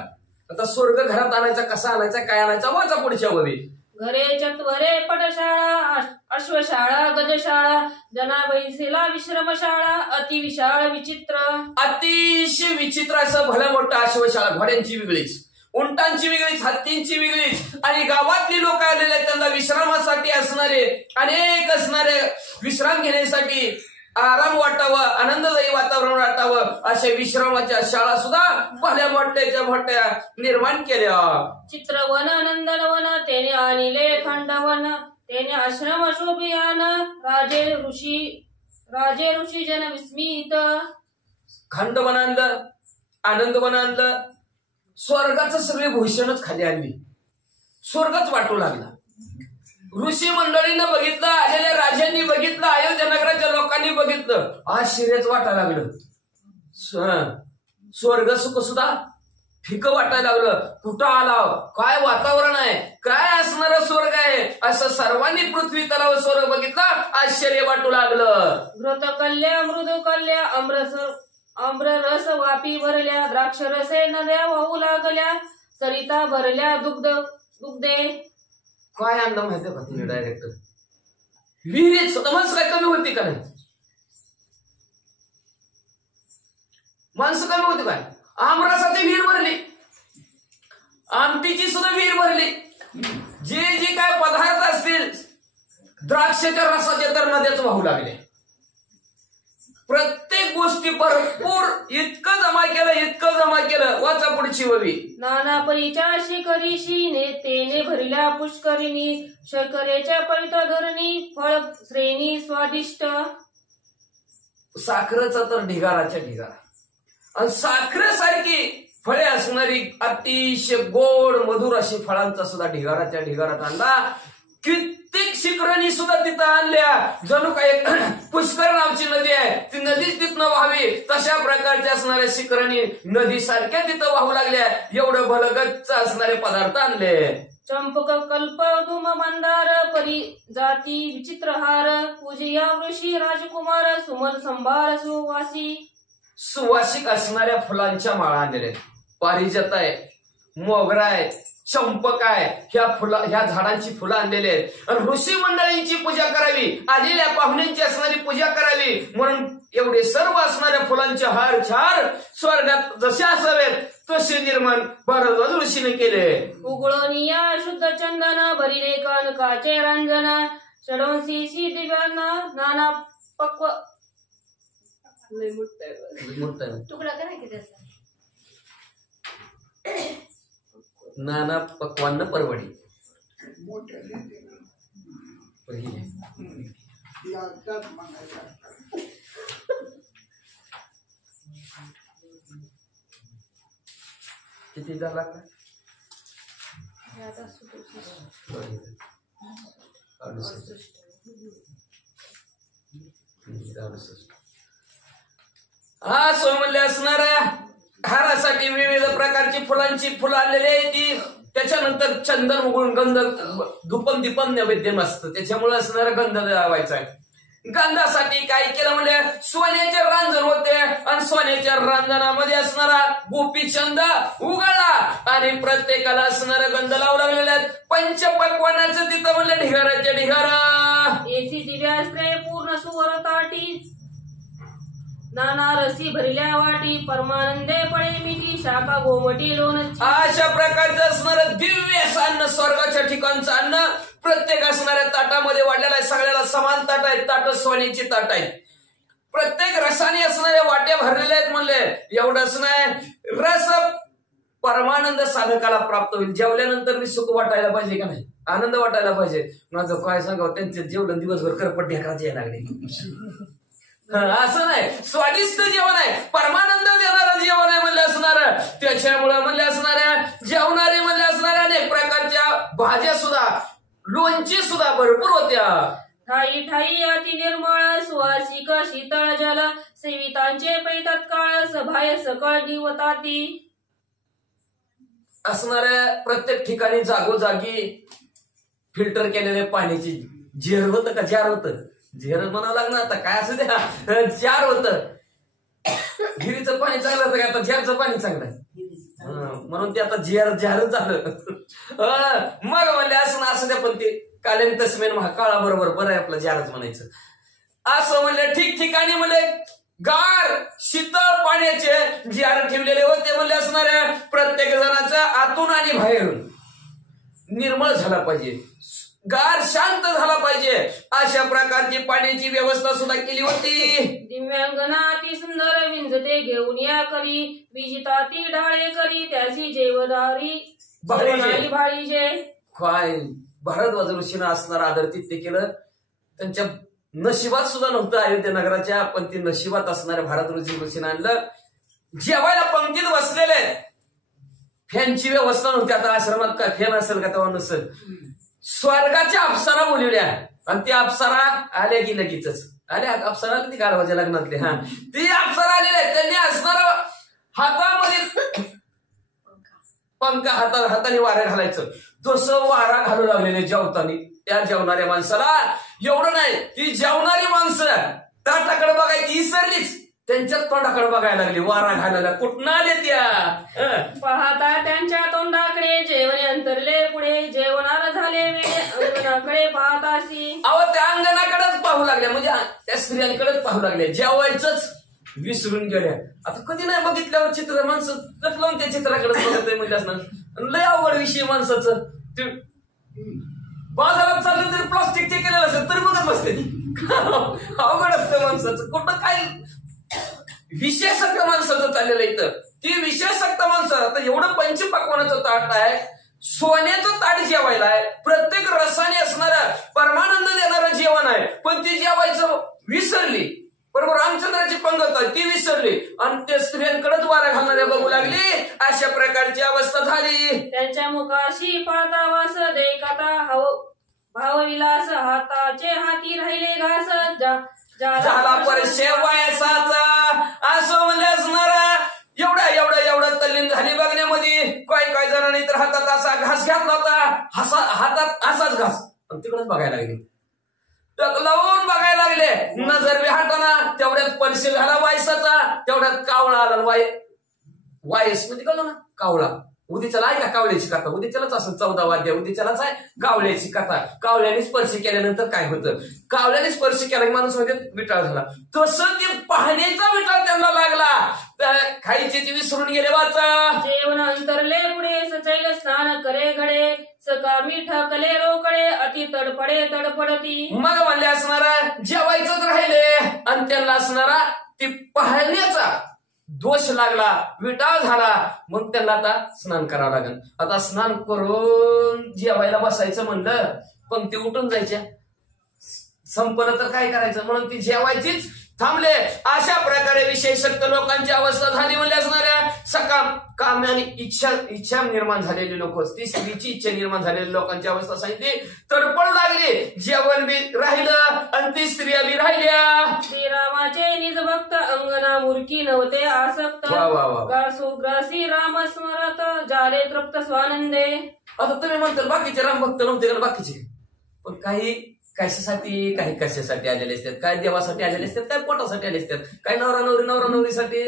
आता स्वर्ग घरात आणायचा, कसा आणायचा, काय आणायचा, वाचा पुढच्या वरी. घरे चत्वरे पटशाळा अश्वशाळा गजशाळा जनावैसेला विश्रमशाळा अतिविशाळ विचित्र. अतिशय विचित्र असं भलं मोठं अश्वशाळा, घोड्यांची वेगळीच, उंटांची वेगळीच, हत्तींची वेगळीच. आणि गावातली लोक आलेले आहेत त्यांना विश्रामासाठी असणारे अनेक असणारे विश्राम घेण्यासाठी आराम वाटावं, आनंददायी वातावरण वाटावं अशा विश्रामाच्या शाळा सुद्धा भल्या मोठ्याच्या मोठ्या निर्माण केल्या. चित्रवन नंदनवन तेने आणले खंडवन तेने आश्रम शोभियान राजे ऋषी जन विस्मित. खंडवन आणलं, आनंदवन आणलं, स्वर्गाचं सगळे भूषणच खाली आणली, स्वर्गच वाटू लागला. ऋषी मंडळीनं बघितलं, आलेल्या राजांनी बघितलं, अयोध्या नगराच्या लोकांनी बघितलं, आश्चर्यच वाटायला लागलं. स्वर्ग सुख सुद्धा फिकं वाटायला लागलं. कुठं आला, काय वातावरण आहे, काय असणारं स्वर्ग आहे, असं सर्वांनी पृथ्वी तलावर स्वर्ग बघितलं, आश्चर्य वाटू लागलं. घृतकल्ल्या मृदुकल्ल्या आम्ररस वापी भरल्या द्राक्षरसे नद्या वाहू लागल्या सरिता भरल्या दुग्धे. काय आणलं माहितीये का तुम्ही डायरेक्टर विहिरीत माणसं काय कमी होती का नाही, माणसं कमी होती काय. आमरसाची विहीर भरली, आमटीची सुद्धा विहीर भरली, जे जे काय पदार्थ असतील द्राक्षाच्या रसाचे तर नद्याच वाहू लागले. प्रत्येक गोष्टी भरपूर इतकं जमा केलं वाचा पुढची ववी. नाना परीच्या शिखरीशी तेने भरल्या पुष्करिणी शर्करेच्या पवित्र धरणी फळ श्रेणी स्वादिष्ट. साखरेचा तर ढिगाराच्या ढिगारा आणि साखरेसारखी फळे असणारी अतिशय गोड मधुर अशी फळांचा सुद्धा ढिगाराच्या ढिगारात आणला. कित्येक शिखरणी सुद्धा तिथं आणल्या, जणू काय पुष्कर नावची नदी आहे, ती नदीच तिथनं व्हावी तशा प्रकारच्या असणाऱ्या शिखरणी नदी सारख्या तिथं वाहू लागल्या. एवढं भलगच्च असणारे पदार्थ आणले. चंपक कल्प धूम मंदार परी जाती विचित्रहार पूजया ऋषी राजकुमार सुमन संभार सुवासी. सुवासिक असणाऱ्या फुलांच्या माळा आणलेल्या, पारिजात आहे, मोगरा आहे, चंपक आहे, ह्या झाडांची फुलं आणलेली आहेत. आणि ऋषी मंडळींची पूजा करावी, आलेल्या पाहुण्यांची असणारी पूजा करावी म्हणून एवढे सर्व असणाऱ्या फुलांचे हार छार स्वर्गात जसे असावेत तसे निर्माण भारद्वाज ऋषीने केले. उगळणीया शुद्ध चंदन भरिले कनकाचे रंजन षडोंशी दिव्यान नाना पक्व तुकडा करा की त्याचा. नाना पक्वान्न परवडी किती झाला का? 68. हा सो म्हणले असणार हारासाठी विविध प्रकारची फुलांची फुलं आलेली आहे ती. त्याच्यानंतर चंदन उघडून गंध धुपम दीपम नैवेद्य असतं, त्याच्यामुळे असणारा गंध लावायचा आहे. गंधासाठी काय केलं म्हणजे सोन्याचे रांजण होते आणि सोन्याच्या रांजणामध्ये असणारा गोपीचंद उघडला आणि प्रत्येकाला असणारा गंध लावू लागलेले आहेत. पंचपक्वानाचं तिथं म्हणलं ढिगाराच्या ढिगारा. एसी दिव्यास्त्रे पूर्ण सुवर ताटी, नाना रसी भरल्या वाटी, परमानंदे पळे मिठी शाखा गोमटी लोणची. अशा प्रकारचं असणारं दिव्य असं अन्न, स्वर्गाच्या ठिकाणचं अन्न प्रत्येक असणाऱ्या ताटामध्ये वाढलेलं आहे. सगळ्याला समान ताट आहेत, ताट सोन्याची ताट आहेत. प्रत्येक रसाने असणाऱ्या वाट्या भरलेल्या आहेत. म्हणले एवढंच नाही, रस परमानंद साधकाला प्राप्त होईल. जेवल्यानंतर मी सुख वाटायला पाहिजे का नाही, आनंद वाटायला पाहिजे. माझं काय सांगावं, त्यांचे जेवलं दिवसभर करपट ढेकराचे यायला लागले. असं नाही, स्वादिष्ट जेवण आहे, परमानंद देणारं जेवण आहे म्हणले असणार. त्याच्यामुळे म्हणले असणाऱ्या जेवणारे म्हणले असणाऱ्या अनेक प्रकारच्या भाज्या सुद्धा, लोणची सुद्धा भरपूर होत्या. ठाई ठाई अति निर्मळ सुवासिक शीतळ जल, सेवितांचे पै तत्काळ सभाय सकळ दिवताती. असणाऱ्या प्रत्येक ठिकाणी जागोजागी फिल्टर केलेल्या पाण्याची झेर होतं का जार होतं, झेर म्हणावं लागणार आता काय असं द्या, जार होतं. हिरीचं पाणी चांगलं होतं का आता झेरचं पाणी चांगलं आहे, म्हणून ते आता झारच झालं. मग म्हणले असं द्या, पण ते कालेन तस्मेन काळा बरोबर बरं आहे आपलं झारच म्हणायचं. असं म्हणले ठिकठिकाणी म्हणले गार शीतळ पाण्याचे जार ठेवलेले होते. म्हणले असणाऱ्या प्रत्येक जणाचं आतून आणि बाहेरून निर्मळ झाला पाहिजे, गार शांत झाला पाहिजे, अशा प्रकारची पाण्याची व्यवस्था सुद्धा केली होती. दिव्यांगना ती सुंदर विंजते घेऊन या करी, विजिता ती डाळे करी त्याची जेवदारी भाळीजे. काय भारद्वाज ऋषीनं असणारा आदर ते केलं. त्यांच्या नशिबात सुद्धा नव्हतं अयोध्या नगराच्या, पण ती नशिबात असणाऱ्या भारद्वाज ऋषीनं आणलं. जेवायला पंक्तीत बसलेले, फॅनची व्यवस्था नव्हती. आता आश्रमात काय फॅन असेल का तेव्हा नसेल. स्वर्गाच्या अप्सरा बोलवल्या आणि त्या अप्सरा आल्या की लगेच आल्या. अप्सरा ती गाढवाच्या लग्नातले, हा ती अप्सरा आलेल्या. त्यांनी असणार हातामध्ये पंखा, हाताने वारा घालायचं. तसं वारा घालू लागलेले जेवतानी त्या जेवणाऱ्या माणसाला. एवढं नाही, ती जेवणारी माणसं ताटाकडे बघायची विसरलीच, त्यांच्याच तोंडाकडे बघायला लागली. वारा घालायला कुठं आले त्या. पाहता त्यांच्या तोंडाकडे जेवण अंतरले पुढे, जेवणाला झाले वेळे अंगणाकडे पाहतासी. अहो त्या अंगणाकडेच पाहू लागल्या, म्हणजे त्या स्त्रियांकडेच पाहू लागल्या. जेवायचंच विसरून गेल्या. आता कधी नाही बघितल्यावर चित्र माणसं कट लावून त्या चित्राकडे बघत म्हणजे असणार. लय अवघड विषय माणसाचं. ते बाजारात चाललं तरी प्लास्टिकचे केलेलं असेल तरी बघत बसते ती. अवघड असतं माणसाचं. कुठं काय विशेषज्ञ माणसाचं चाललेलं इथं. ती विशेषज्ञ माणसं. आता एवढं पंचपक्वानाचं ताट आहे, सोन्याचं ताट जेवायला आहे, प्रत्येक रसाने असणारं परमानंद देणारं जेवण आहे, पण ती जेवायचं विसरली. बरोबर, रामचंद्राची पंगत आहे ती विसरली आणि त्या स्त्रियांकडेच वारा घालणाऱ्या बघू लागली. अशा प्रकारची अवस्था झाली. त्यांच्या मुखाशी पाहता वास देखता भावविलास, हाताचे हाती राहिले घास, झाला परिचय वयासाचा. असं म्हणजे असणारा एवढा तल्लीन झाली बघण्यामध्ये. काय जणांनी तर हातात असा घास घातला होता, हातात असाच घास, तिकडेच बघायला लागले, लावून बघायला लागले. नजर बी हाताना. तेवढ्यात परिचय झाला वयसाचा, तेवढ्यात कावळा आला. वायस म्हणजे कळलं ना, कावळा. उद्याच्याला आहे का कावळ्याची कथा? उद्याच्यालाच असं 14 वाद्य उद्याच्यालाच आहे कावळ्याची कथा. कावळ्याने स्पर्श केल्यानंतर काय होतं? कावळ्याने स्पर्श केला की माणूस म्हणजे विटाळ झाला. तसं ते पाहण्याचा विटाळ त्यांना लागला. खायचे विसरून गेले. वाचा जेवण अंतरले पुढे सचैल स्नान करे घडे, सका मीठ कले रोकडे अति तडपडे तडपडती. मग म्हणले असणारा जेवायचंच राहिले आणि त्यांना असणारा ती पाहण्याचा दोष लागला, विटाळ झाला. मग त्यांना आता स्नान करावं लागेल. आता स्नान करून जेवायला बसायचं म्हणलं, पंक्ती उठून जायच्या. संपलं तर काय करायचं म्हणून ती जेवायचीच थांबले. अशा प्रकारे विशेषतः लोकांची अवस्था झाली म्हणजे असणाऱ्या सकाम काम आणि इच्छा निर्माण झालेली लोक, ती स्त्रीची इच्छा निर्माण झालेली लोकांची अवस्था सांगितली. तडपडू लागली, जेवण बी राहिलं आणि ती स्त्रिया बी राहिल्या. श्रीरामाचे निजभक्त अंगना मूर्खी नव्हते आसक्त. वा वा वा. ग्रासी राम स्मरत झाले तृप्त स्वानंदे. आता तुम्ही म्हणता बाकीचे रामभक्त नव्हते का बाकीचे, पण काही कशासाठी, काही कशासाठी आलेले असतात, काय देवासाठी आलेले असतात, काय पोटासाठी आले असतात, काय नवरा नवरीसाठी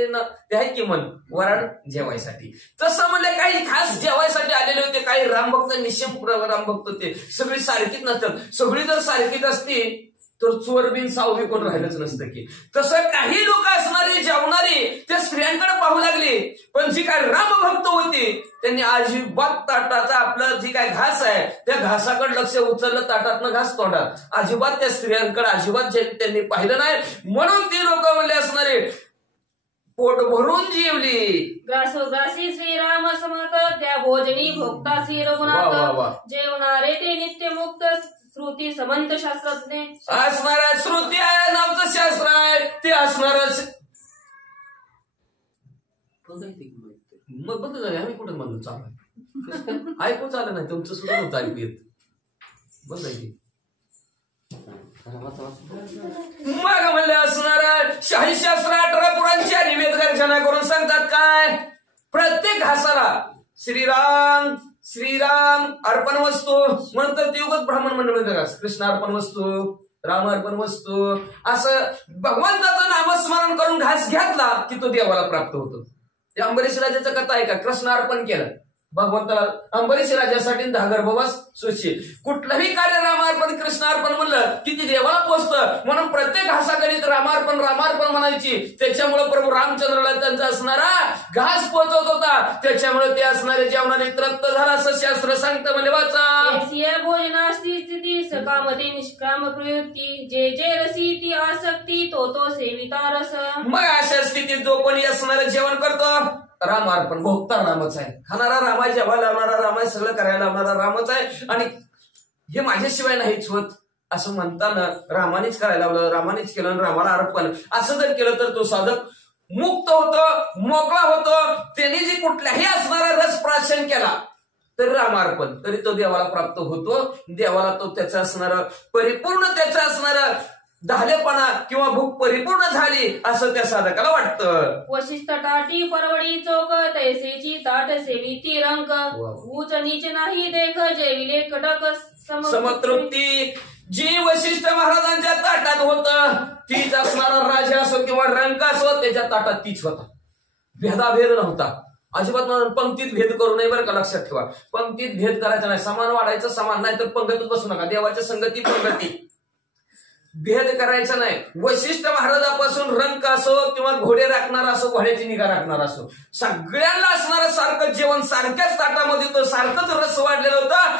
ते आहे की मन वराड जेवायसाठी. तसं म्हणले काही खास जेवायसाठी आलेले होते, काही रामभक्त निश्चित रामभक्त होते. सगळी सारखीच नसतात. सगळी जर सारखीच असती तर चोर बिन सावबी कोण राहिलंच नसतं की. तसं काही लोक असणारी जेवणारी त्या स्त्रियांकडे पाहू लागली, पण जी काय रामभक्त होती त्यांनी अजिबात ताटाचा आपला जी काय घास आहे त्या घासाकडे लक्ष उचललं, ताटातनं घास तोंडात. अजिबात त्या स्त्रियांकडे अजिबात त्यांनी पाहिलं नाही. म्हणून ती लोक म्हणले असणारे पोट भरून जेवली. ग्रासोग्रासी श्रीराम समर्थ त्या भोजनी भोगतासी रघुनाथ. जेवणारे ते नित्य मुक्त श्रुती समंत शास्त्रज्ञ. असणारा श्रुती आहे नामचं शास्त्र आहे ते असणारच. मग बघ आम्ही कुठं म्हणून चालू ऐकून चाललं नाही तुमचं सुद्धा नव्हतं ऐकू येत. बघायची मग म्हणले असणार शाही शास्त्र 18 पुराणच्या निवेद गर्जना करून सांगतात काय, प्रत्येक घासाला श्रीराम श्रीराम अर्पण वस्तू म्हणतात. ते युगत ब्राह्मण मंडळ म्हणतात कृष्ण अर्पण वस्तू, राम अर्पण वस्तू, असं भगवंताचं नामस्मरण करून घास घातला की तो देवाला प्राप्त होतो. ते अंबरीश राजाचं कथा आहे का, कृष्ण अर्पण केलं भगवंताला, अंबरीश राजासाठी 10 गर्भवास सुशी. कुठलंही कार्य रामार्पण कृष्णार्पण म्हणलं की ते देवाला पोचतं. म्हणून प्रत्येक घासाकरीत रामार्पण म्हणायची. त्याच्यामुळे प्रभू रामचंद्राला त्यांचा असणारा घास पोचवत होता. त्याच्यामुळे ते असणारे जेवणाने तृप्त झाला असं शास्त्र सांगतं. म्हणजे वाचा भोजनास्ती स्थिती सकामती निष्काम प्रवृत्ती जे जे रसी ती आसक्ती तो सेविता रस. मग अशा स्थितीत जो कोणी असणारं जेवण करतो रामार्पण, भोगता रामच आहे, खाणारा राम आहे, जेव्हा लावणारा राम आहे, सगळं करायला लावणारा रामच आहे. आणि हे माझ्याशिवाय नाहीच होत असं म्हणताना रामानेच करायला लावलं, रामानेच केलं, रामाला अर्पण असं जर केलं तर तो साधक मुक्त होतो, मोकळा होतो. त्यांनी जी कुठल्याही असणारा रस प्राशन केला तर रामार्पण तरी तो देवाला प्राप्त होतो. देवाला तो त्याचं असणारं परिपूर्ण त्याचं असणारं धालेपणा किंवा भूक परिपूर्ण झाली असं त्या साधकाला वाटतं. वशिष्ठ टाटी परवडी चोक तैसेची ताट सेविती रंक. ऊच नीच नाही देख जेविले कडक समतृप्ती. जी वशिष्ठ महाराजांच्या ताटात होत तीच असणारा राजा असो किंवा रंक असो त्याच्या ताटात तीच होता. भेदाभेद नव्हता अजिबात. पंक्तीत भेद करू नये बरं का, लक्षात ठेवा. पंक्तीत भेद करायचा नाही, समान वाढायचं समान, नाही तर पंगतीत बसू नका. देवाच्या संगती पंगती भेद करायचा नाही. वशिष्ठ महाराजापासून रंक असो किंवा घोडे राखणार असो, घोड्याची निगा राखणार असो, सगळ्यांना असणारं सारखं जेवण सारख्याच ताटामध्ये होतं, सारखंच रस वाढलेला होता.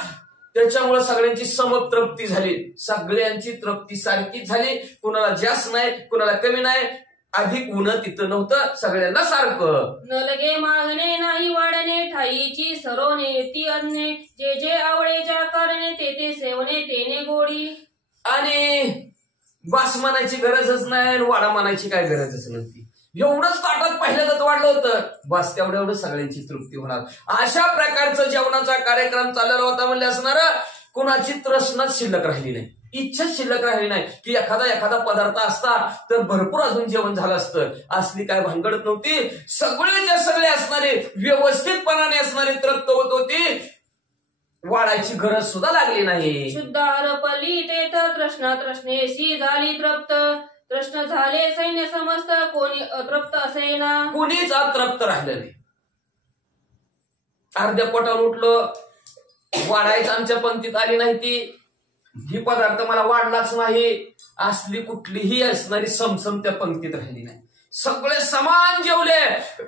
त्याच्यामुळे सगळ्यांची समतृप्ती झाली, सगळ्यांची तृप्ती सारखीच झाली. कुणाला जास्त नाही, कुणाला कमी नाही, अधिक उन तिथं नव्हतं, सगळ्यांना सारखं. न लगे मागणे नाही वाढणे ठाईची सरोने ती अन्ने जे जे आवडेच्या कारणे ते सेवने तेने गोडी. आणि बास म्हणायची गरजच नाही, वाडा म्हणायची काय गरजच नव्हती. एवढंच ताटात पहिल्यांदाच वाढलं होतं, बस तेवढं सगळ्यांची तृप्ती होणार. अशा प्रकारचा जेवणाचा कार्यक्रम चाललेला होता. म्हणजे असणार कुणाची तृष्णाच शिल्लक राहिली नाही, इच्छाच शिल्लक राहिली नाही की एखादा पदार्थ असता तर भरपूर अजून जेवण झालं असतं. असली काय भानगडत नव्हती. सगळेच्या सगळे असणारे व्यवस्थितपणाने असणारी तृप्त होत होती. वाढायची गरज सुद्धा लागली नाही. शुद्ध हरपली तेथ तृष्णा तृष्णेशी झाली तृप्त. तृष्ण झाले सैन्य समस्त कोणी अतृप्त असेना. कोणीच अतृप्त राहिलं नाही. अर्ध्या पोटावर उठलं, वाढायचं आमच्या पंक्तीत आली नाही ती, ही पदार्थ मला वाढलाच नाही, असली कुठलीही असणारी समसम त्या पंक्तीत राहिली नाही. सगळे समान जेवले,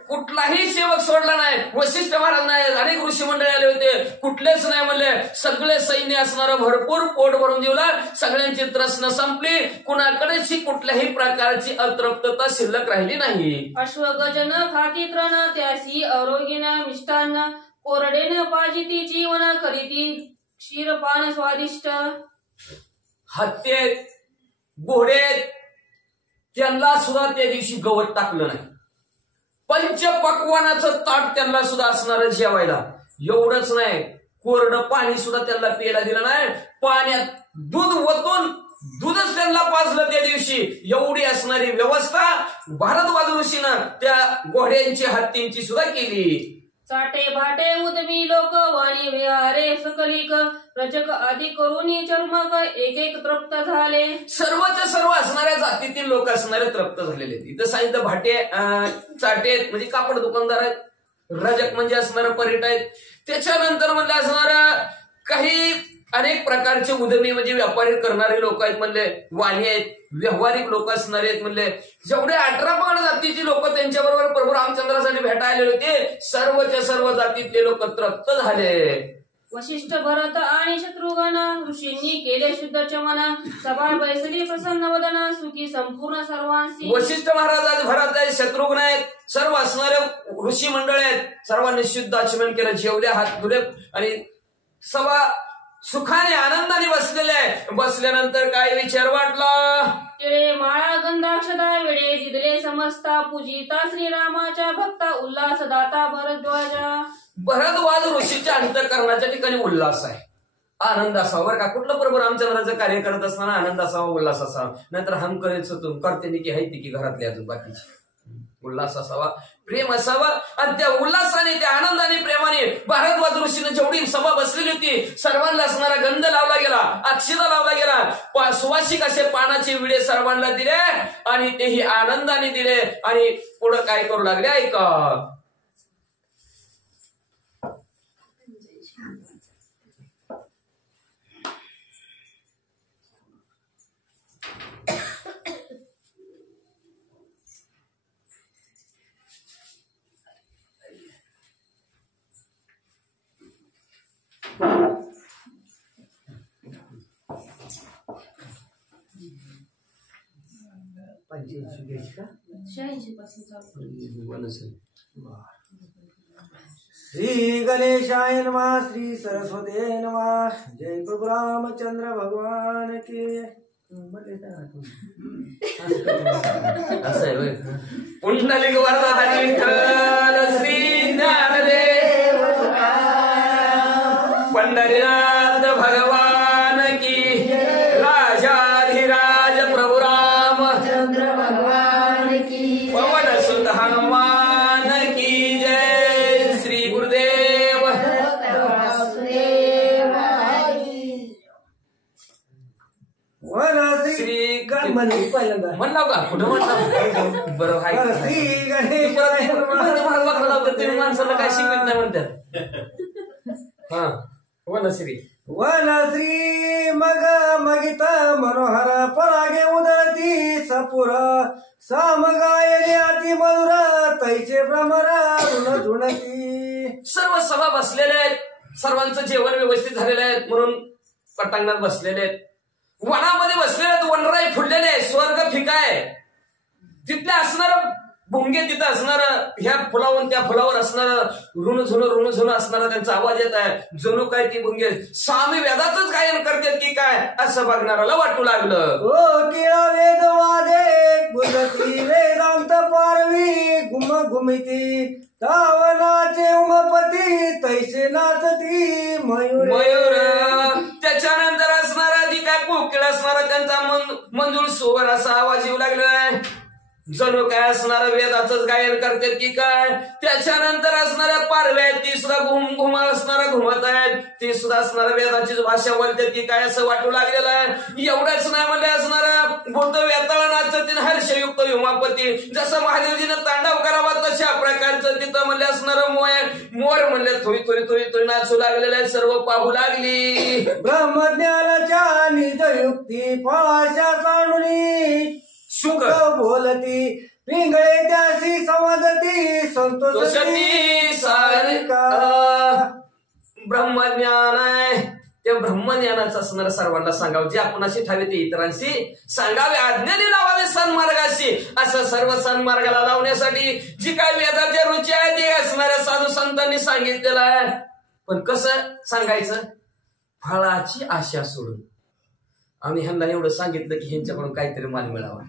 कुठलाही सेवक सोडला नाही. वशिष्ठ महाराज नाही, अनेक ऋषी मंडळी आले होते, कुठलेच नाही म्हणले. सगळे सैन्य असणारं भरपूर पोट भरून जेवला, सगळ्यांची तृष्णा संपली, कुणाकडेच कुठल्याही प्रकारची अतृप्तता शिल्लक राहिली नाही. अश्वगजन खाती तृण त्यासी आरोग्यन मिष्टान्न कोरडेन पाजिती जीवन करीती क्षीरपान स्वादिष्ट. हत्तीत, घोडेत, त्यांना सुद्धा त्या दिवशी गवत टाकलं नाही. पंचपक्वानाचं ताट त्यांना सुद्धा असणार जेवायला. एवढंच नाही, कोरडं पाणी सुद्धा त्यांना प्यायला दिलं नाही. पाण्यात दूध ओतून दूधच त्यांना पाजलं त्या दिवशी. एवढी असणारी व्यवस्था भारद्वाज ऋषीनं त्या घोड्यांची हत्तींची सुद्धा केली. चाटे भाटे उदमी लोक वाणी विहारे सकलिक रजक आदी करून चर्मक एक एक तृप्त झाले. सर्वच्या सर्व असणाऱ्या जातीतील लोक असणारे तृप्त झालेले. इथं सांगितलं भाटे चाटे म्हणजे कापड दुकानदार आहेत, रजक म्हणजे असणारे पर्यट आहेत, त्याच्यानंतर म्हणजे असणारा काही अनेक प्रकारचे उद्यमी म्हणजे व्यापारी करणारे लोक आहेत म्हणले, वाणी आहेत, व्यावहारिक लोक असणारे आहेत म्हणले. जेवढे 18 जातीची लोक त्यांच्याबरोबर प्रभू रामचंद्रासाठी भेटायला आलेले होते, सर्वच्या सर्व जातीतले लोक तृप्त झाले. वशिष्ठ भरत आणि शत्रुघ्न ऋषींनी केले शुद्ध चमन सभा बैसली प्रसन्न वदन सुखी संपूर्ण सर्वांशी. वशिष्ठ महाराज आहेत, भरत आहेत, शत्रुघ्न आहेत, सर्व असणारे ऋषी मंडळ आहेत, सर्वांनी शुद्ध आचमन केलं, जेवले, हात धुले आणि सभा सुखाने आनंदाने बसलेले आहे. बसल्यानंतर काय विचार वाटला. तिळे माळा गंधाक्षता वेळे जिदले समजता पूजिता श्रीरामाच्या भक्ता उल्हास दाता भरद्वाजा. भरद्वाज ऋषीच्या अंतःकरणाच्या ठिकाणी उल्हास आहे, आनंद असावा. बरं का, कुठलं प्रभू रामचंद्राचं कार्य करत असताना आनंद असावा, उल्हास असावा. नाहीतर हम करायचं तू करते की आहे की घरातले अजून बाकीचे. उल्हास असावा, प्रेम असावा. आणि त्या उल्हासाने, त्या आनंदाने, प्रेमाने भारद्वाज ऋषीने जेवढी सभा बसलेली होती सर्वांना असणारा गंध लावला गेला, अक्षता लावला गेला, सुवासिक असे पानाचे विडे सर्वांना दिले आणि तेही आनंदाने दिले. आणि पुढे काय करू लागले ऐका. श्री गणेशाय नमः, श्री सरस्वती नमः. जय प्रभु रामचंद्र भगवान की. असं आहे पुंडलिक वरदा विठ्ठल श्री ज्ञानदेव पंढरीनाथ भगवान की. राजाधिराज प्रभु रामचंद्र भगवान की. पवन सुत हनुमान की जय. श्री गुरुदेव श्री पहिल्यांदा म्हणलाव का कुठं म्हणलं बरं श्री गणेशाय तुम्ही माणसाला काय शिकवत नाही म्हणतात. हा वनश्री वनश्री मग मगित मनोहर परागे उदळती सपुर सामगायने अति मधुर तैचे भ्रमर ऋण झुणती. सर्व सभा बसलेले आहेत, सर्वांचं जेवण व्यवस्थित झालेलं आहे म्हणून पटांगणात बसलेले आहेत. वनामध्ये बसलेले आहेत, वनराई फुललेले आहे, स्वर्ग फिका आहे. तिथले असणार भुंगे, तिथं असणार ह्या फुलावर त्या फुलावर असणार ऋण झुण असणारा त्यांचा आवाज येत आहे. जणू काय ती भुंगे सामी वेदातच गायन करतात की काय असं बघणाऱ्याला वाटू लागलं. ओ किळा वेद वादे गुजती वेदांत पारवी घुम घुमिती तावनाचे उमपती तैसे नाचती मयूर. त्याच्यानंतर असणारा ती काय कोकिळ असणारा त्यांचा मंजूळ सोवर असा आवाज येऊ लागलाय. जणू काय असणारं वेदाचंच गायन करतात की काय. त्याच्यानंतर असणाऱ्या पारव्या आहेत, ती सुद्धा घुमा असणारा घुमत आहेत, ती सुद्धा असणाऱ्या वेदाचीच भाषा बोलतात की काय असं वाटू लागलेलं आहे. एवढंच नाही म्हणजे असणारा बोलतो वेताळ नाचतील हर्षयुक्त उमापती. जसं महादेवजीनं तांडव करावा तशा प्रकारचं तिथं म्हणजे असणारं मोर म्हणले थोडी थोडी थोडी थोडी नाचू लागलेलं आहे. सर्व पाहू लागली. ब्रह्मज्ञानाच्या निज युक्ती फळाशा जाणून सुख बोलती पिंगळे त्याशी समजती संतोषती सारिका. ब्रह्मज्ञान आहे, त्या ब्रह्मज्ञानाचं असणारं सर्वांना सांगावं. जे आपण अशी ठावे ते इतरांशी सांगावे, आज्ञाने लावावे सन्मार्गाशी. असं सर्व सन्मार्गाला लावण्यासाठी जी काय वेदाच्या रुची आहे ते असणाऱ्या साधू संतांनी सांगितलेलं आहे. पण कसं सांगायचं, फळाची आशा सोडून. आम्ही ह्यांना एवढं सांगितलं की ह्यांच्याकडून काहीतरी मान मिळावा.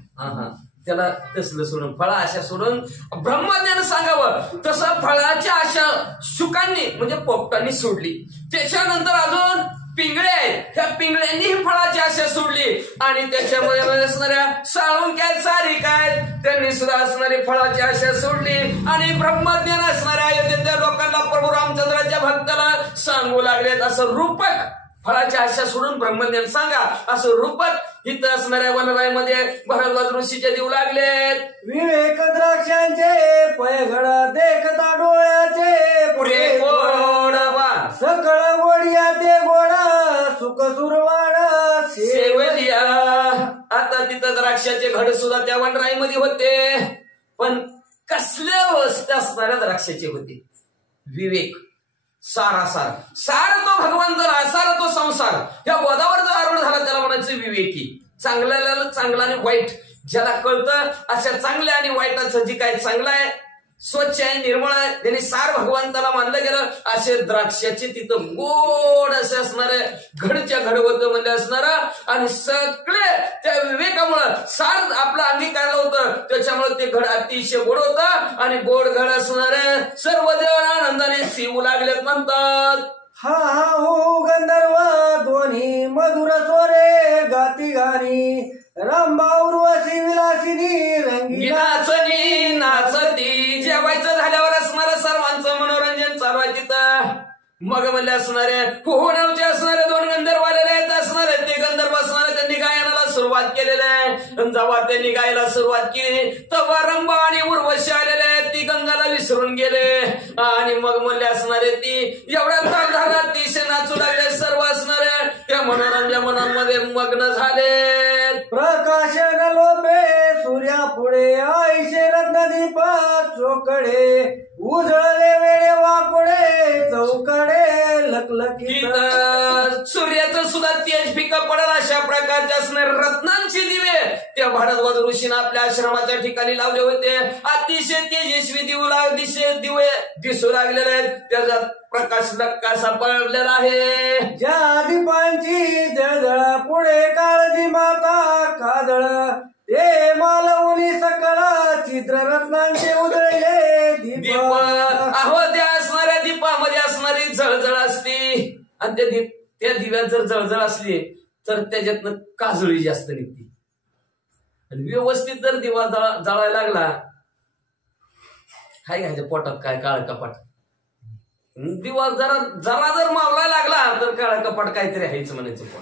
त्याला तसलं सोडून फळा आशा सोडून ब्रह्मज्ञान सांगावं तसं फळाच्या आशा शुकांनी म्हणजे पोपटांनी सोडली. त्याच्यानंतर अजून पिंगळे आहेत, त्या पिंगळ्यांनी फळाची आशा सोडली आणि त्याच्यामुळे असणाऱ्या साळुंक्या सारिका आहेत त्यांनी सुद्धा असणारी फळाची आशा सोडली आणि ब्रह्मज्ञान असणाऱ्या अयोध्येतल्या लोकांना प्रभू रामचंद्राच्या भक्ताला सांगू लागलेत असं रूपक फळाची आशा सोडून ब्रह्मज्ञान सांगा असं रूपक इथं असणाऱ्या वनरायमध्ये भरद्वाज ऋषीचे देऊ लागलेत. विवेक द्राक्षांचे पयघड देखता डोळ्याचे पुढे गोडवा सकळ गोडिया ते गोडा सुख सुरवाड सेवलिया. आता तिथं द्राक्षाचे घड सुद्धा त्या वनराईमध्ये होते पण कसल्या अवस्था असणाऱ्या द्राक्षाचे होते. विवेक सारासार सार तो भगवान जर सार तो संसार या बोधावर जर आरूढ झाला त्याला म्हणायचं विवेकी. चांगल्याला चांगला आणि वाईट ज्याला कळतं अशा चांगल्या आणि वाईटाचं जी काय चांगलं आहे स्वच्छ आहे निर्मळ आहे त्यांनी सार भगवंताला मानलं गेलं. असे द्राक्षाचे तिथं गोड असे असणारे घडच्या घडवत म्हणजे असणार आणि सगळे त्या विवेकामुळं सार आपलं अंगीकारलं होतं त्याच्यामुळे ते घड अतिशय गोड होतं आणि गोड घड असणारे सर्वजण आनंदाने शिवू लागलेत म्हणतात. हा हा हो गंधर्व दोन्ही मधुर स्वरे गाती गाणी रंभा उर्वशी विलासिनी रंगी नाचणी नाचती. जेवायचं झाल्यावर असणारं सर्वांचं मनोरंजन चालू आहे तिथं. मग म्हणले असणारे नावचे असणारे दोन गंधर्व आलेले आहेत असणारे ते गंधर्व असणारे त्यांनी गायनाला सुरुवात केलेली आहे. जेव्हा त्यांनी गायला सुरुवात केली तेव्हा रंभा आणि उर्वशी आलेले आहेत ती गंगाला विसरून गेले आणि मग म्हणले असणारे ती एवढ्या ताल झाला अतिशय नाचू लागले सर्व असणारे त्या मनोरंजनामध्ये मग्न झाले. प्रकाशन लोपे सूर्या पुढे आईशे रत्नदीप चोकडे उजळले वेळे वाकोडे चौकडे लकलकीत. सूर्याचं सुद्धा तेज फिकं पडेल अशा प्रकारचे असणारे रत्नांचे दिवे त्या भारद्वाज ऋषीने आपल्या आश्रमाच्या ठिकाणी लावले होते. अतिशय तेजस्वी दिवे दिसू लागलेले आहेत. त्याचा प्रकाश कसा पडलेला आहे. ज्या दीपांची जळजळ पुढे काळजी माता काजळ ते मालवणी सकळ चित्र रत्नांचे उजळले दीप. अहो त्या असणाऱ्या दीपामध्ये असणारी जळजळ असते आणि त्या दिव्यात जर जळजळ असली तर त्याच्यातनं काजळी जास्त निघते आणि व्यवस्थित जर दिवा जळायला लागला हाय घ्यायच्या पोटात काय काळ कपाट दिवा जरा जर मावला लागला तर काळा कपाट काहीतरी हायचं म्हणायचं. पण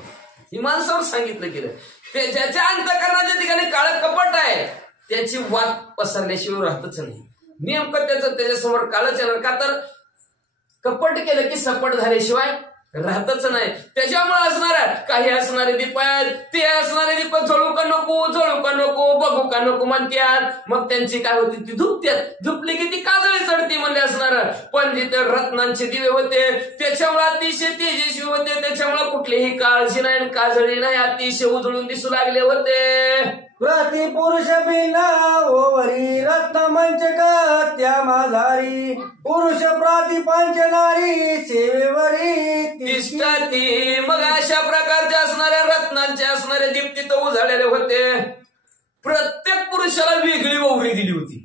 ही माणसावर सांगितलं गेलं ते ज्याच्या अंतःकरणाच्या ठिकाणी काळं कपट आहे त्याची वाद पसरल्याशिवाय राहतच नाही. नेमकं त्याच्यासमोर काळच येणार का तर कपट केलं की सपट झाल्याशिवाय राहतच नाही. त्याच्यामुळे असणाऱ्या काही असणारे दीप आहेत ते असणारे दीप जळू का नको बघू का नको म्हणतात. मग त्यांची काय होती ती धुपत्यात धुपली की ती काजळी चढती म्हणजे असणार. पण जिथे रत्नांचे दिवे होते त्याच्यामुळे अतिशय तेजस्वी होते त्याच्यामुळे कुठलीही काळजी नाही काजळी नाही अतिशय उजळून दिसू लागले होते. प्रति पुरुष बिना ओवरी रत्न मंचक त्या माझारी पुरुष प्राती पंचनारी सेवेवरी तिष्ठती. मग अशा प्रकारचे असणाऱ्या रत्नांचे असणारे दीप तिथं उजाळलेले होते. प्रत्येक पुरुषाला वेगळी ओवरी दिली होती.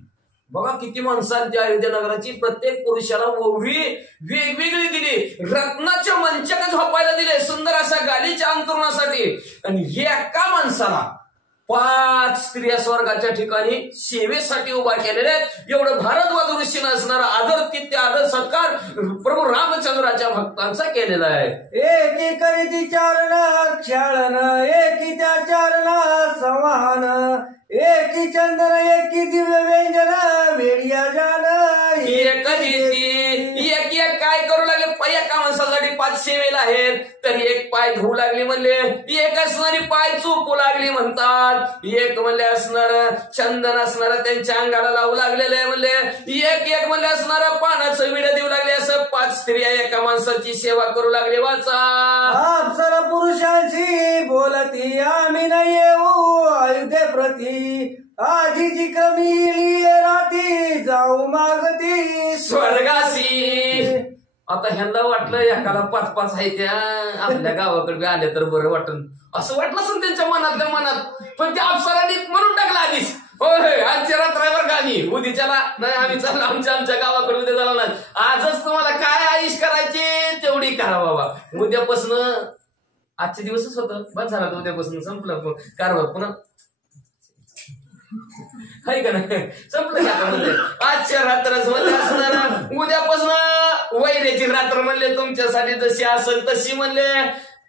बघा किती माणसांच्या अयोध्या नगराची प्रत्येक पुरुषाला ओवरी वेगवेगळी दिली. रत्नाच्या मंचक झोपायला दिले सुंदर अशा गालीच्या अंतरुणासाठी आणि एका माणसाला 5 स्त्रिया स्वर्गाच्या ठिकाणी सेवेसाठी उभा केलेले आहेत. एवढं भारद्वाज ऋषीनं असणारा आदर तिथे आदर सत्कार प्रभू रामचंद्राच्या भक्तांचा केलेला आहे. एकी करीती चारण क्षाळन एकी त्या चारण संवाहन एकी चंदन एकी दिव्य व्यंजन वेडिया जान एक काय करू लागले एका माणसासाठी 5 सेवेला आहेत तर एक पाय धुवू लागली म्हणले एक असणारी पाय चोपू लागली म्हणतात. एक म्हणले असणार चंदन असणार त्यांच्या अंगाला लावू लागलेलं आहे म्हणले एक म्हणले असणार पानाचं विडं देऊ लागले. असं 5 स्त्रिया एका माणसाची सेवा करू लागले. वाचा अप्सर पुरुषांशी बोलती आम्ही नाही येऊ अयोध्ये प्रती आजीची कमी राती जाऊ मागती स्वर्गासी. आता ह्यांना वाटलं एकाला 5 आहे त्या आपल्या गावाकडे आले तर बरं वाटन असं वाटलं असेल त्यांच्या मनातल्या मनात. पण त्या अप्सरांनी म्हणून टाकला आधीच हो उद्याच्याला नाही आम्ही चाललो आमच्या गावाकडे उद्या झाला नाही. आजच तुम्हाला काय आयुष करायचे तेवढी करा बाबा. उद्यापासून आजचे दिवसच होतं बस झाला तर उद्यापासून संपलं कारभार पुन्हा आहे का नाही संपलं का म्हणजे आजच्या रात्रच म्हणले असणार उद्यापासून वैऱ्याची रात्र म्हणले तुमच्यासाठी जशी असेल तशी म्हणले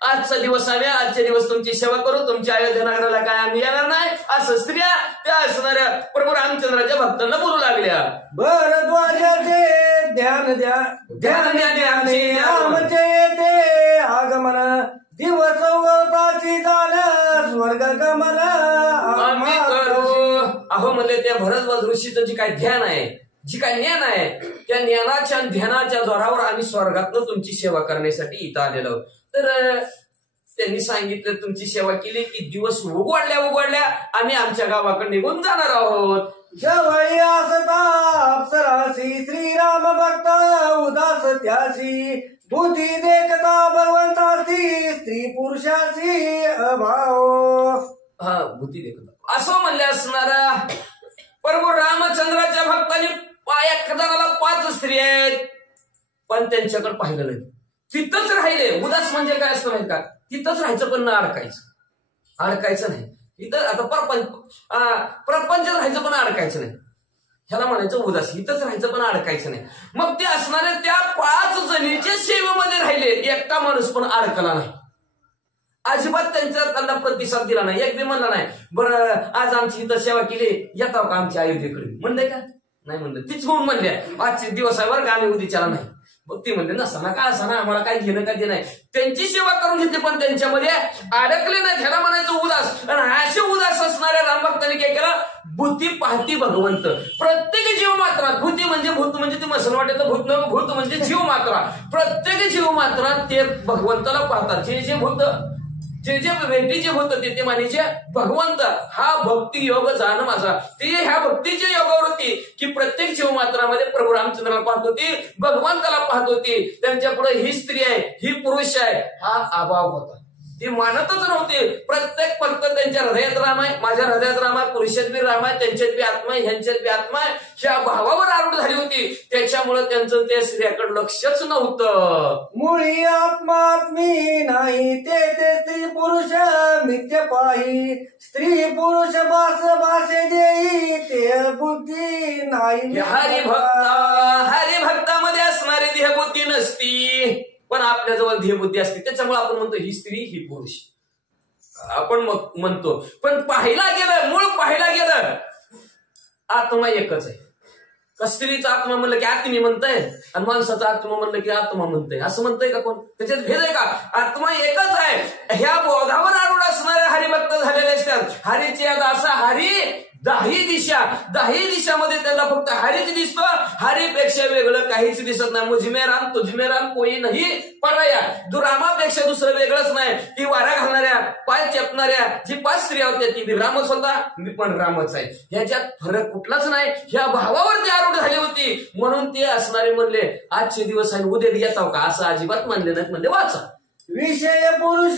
आजचा दिवस आम्ही आजच्या दिवस तुमची सेवा करू तुमच्या अयोध्या नगराला काय आम्ही येणार नाही असं स्त्रिया त्या असणाऱ्या प्रभू रामचंद्राच्या भक्तांना बोलू लागल्या. भरद्वाजाचे ध्यान द्या ध्यान ध्याने आमचे येते आगमन दिवस उगवताची झालं स्वर्ग गमन आम्ही करू. अहो म्हणले त्या भरद्वाज ऋषीचं जे काय ध्यान आहे जी काय ज्ञान आहे त्या ज्ञानाच्या आणि ध्यानाच्या जोरावर आम्ही स्वर्गातनं तुमची सेवा करण्यासाठी इथं आलेलो. तर त्यांनी सांगितलं तुमची सेवा केली की दिवस उघडल्या आम्ही आमच्या गावाकडे निघून जाणार आहोत. जवळी असता अप्सरासी श्रीराम भक्त उदास त्यासी बुद्धी देखता भगवंतासी स्त्री पुरुषासी अभाव. हा बुद्धी देखता असं म्हणले असणारा प्रभू रामचंद्राच्या भक्तांनी एखाद्याला 5 स्त्री आहेत पण त्यांच्याकडे पाहिलं नाही. तिथंच राहिले. उदास म्हणजे काय असतं माहिती का तिथंच राहायचं पण न अडकायचं नाही. इथं आता प्रपंच राहायचं पण अडकायचं नाही ह्याला म्हणायचं उदास. इथंच राहायचं पण अडकायचं नाही. मग ते असणारे त्या 5 जणीच्या सेवेमध्ये राहिले. एकटा माणूस पण अडकला नाही. अजिबात त्यांना प्रतिसाद दिला नाही. एक बी म्हणला नाही बरं आज आमची इथं सेवा केली येताव का आमच्या अयोध्येकडे म्हणले का नाही म्हणलं. तीच म्हणून म्हणले आजचे दिवस आहे बरं का आम्ही उद्याच्याला नाही. मग ती म्हणले नसताना का असं ना आम्हाला काही घेणं का नाही. त्यांची सेवा करून घेतली पण त्यांच्यामध्ये अडकले नाही. ह्याला म्हणायचं उदास. आणि असे उदास असणाऱ्या रामभक्तांनी काय केलं भूती पाहती भगवंत. प्रत्येक जीव मात्रा भूती म्हणजे भूत म्हणजे ते मसन वाटेल भूत न भूत म्हणजे जीव मात्रा. प्रत्येक जीव मात्रा ते भगवंताला पाहतात. जे भूत जे भेटीचे होत ते मानेचे भगवंत. हा भक्ती योग जाण माझा ते ह्या भक्तीच्या योगावरती की प्रत्येक जीव मात्रामध्ये प्रभू रामचंद्राला पाहत होती भगवंताला पाहत होती. त्यांच्या पुढे ही स्त्री आहे ही पुरुष आहे हा अभाव होता. ती मानतच नव्हते. प्रत्येक फक्त त्यांच्या हृदयात राम आहे माझ्या हृदयात राम आहे पुरुषात बी राम आहे त्यांच्यात बी आत्मा आहे ह्यांच्यात बी आत्मा आहे ह्या भावावर आरूढ झाली होती. त्याच्यामुळे त्यांचं त्या स्त्रियाकडे लक्षच नव्हतं. मुळी आत्मात्मी नाही ते स्त्री पुरुष मिथ्य पाही स्त्री पुरुष भाषे देई ते बुद्धी नाही. हरिभक्तामध्ये असणारी देहबुद्धी नसती पण आपल्याजवळ देहबुद्धी असते. त्याच्यामुळे आपण म्हणतो ही स्त्री ही पुरुष आपण म्हणतो. पण पाहायला गेलं मूळ पाहायला गेलं आत्मा एकच आहे. स्त्रीचा आत्मा म्हणलं की आत्मी म्हणतंय आणि माणसाचा आत्मा म्हणलं की आत्मा म्हणतंय असं म्हणतंय का कोण. त्याच्यात भेद आहे का. आत्मा एकच आहे. ह्या बोधावर आरूढ असणारे हरिभक्त झालेले असतात. हरीचे दासा हरी 10 दिशामध्ये त्यांना फक्त हरीच दिसतो. हरीपेक्षा वेगळं काहीच दिसत नाही. मुझमे राम तुझमे राम कोई नाही पराया. रामापेक्षा दुसरं वेगळंच नाही. ती वारा घालणाऱ्या पाय चेपणाऱ्या जी 5 स्त्रिया होत्या ती रामच होता मी पण रामच आहे. ह्याच्यात फरक कुठलाच नाही. ह्या भावावर ती आरूढ झाली होती म्हणून ते असणारे म्हणले आजचे दिवस आहे उद्या येताव का असं अजिबात म्हणले नाहीत. म्हणजे वाचा विषय पुरुष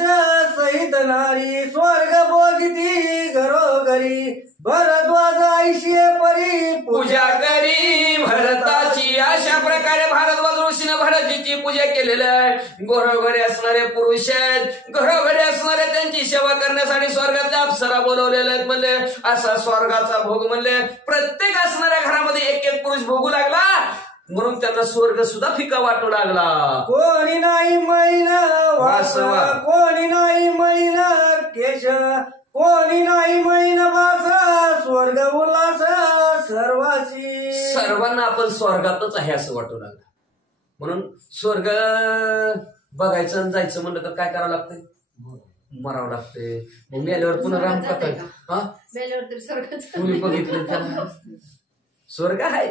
सहित नारी स्वर्ग भोगिती घरोघरी भरद्वाज ऐशी परी पूजा करी भरताची. अशा प्रकारे भारद्वाज ऋषीने भरतीची पूजा केलेली आहे. घरोघरी असणारे पुरुष आहेत घरोघरी असणारे त्यांची सेवा करण्यासाठी स्वर्गातल्या अप्सरा बोलवलेल्या आहेत. म्हणले असा स्वर्गाचा भोग म्हणले प्रत्येक असणाऱ्या घरामध्ये एक पुरुष भोगू लागला म्हणून त्यांना स्वर्ग सुद्धा फिका वाटू लागला. कोणी नाही मैन वास कोणी नाही मैन केश कोणी नाही मैन वास स्वर्ग उल्हास सर्वाची. सर्वांना आपण स्वर्गातच आहे असं वाटू लागलं. म्हणून स्वर्ग बघायचं आणि जायचं म्हणलं तर काय करावं लागतंय मरावं लागतंय. मग मेल्यावर पुन्हा राम कथा तुम्ही बघितलं त्याला स्वर्ग आहे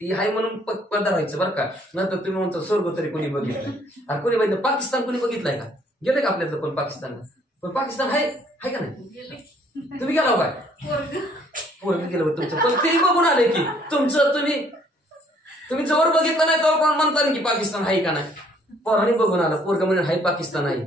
ती हाय म्हणून पदारायचं बरं का. नंतर तुम्ही म्हणतो स्वर्ग तरी कोणी बघितलं आणि कोणी बघितलं पाकिस्तान कोणी बघितलंय का. गेले का आपल्यातलं पण पाकिस्तानला. पण पाकिस्तान आहे का नाही तुम्ही गेला काय पोरग गेलं तुमचं पण ते बघून आले की तुमचं तुम्ही जवळ बघितलं नाही तर कोण म्हणता की पाकिस्तान आहे का नाही. पोराने बघून आलं पोरग म्हणजे हाय पाकिस्तान आहे.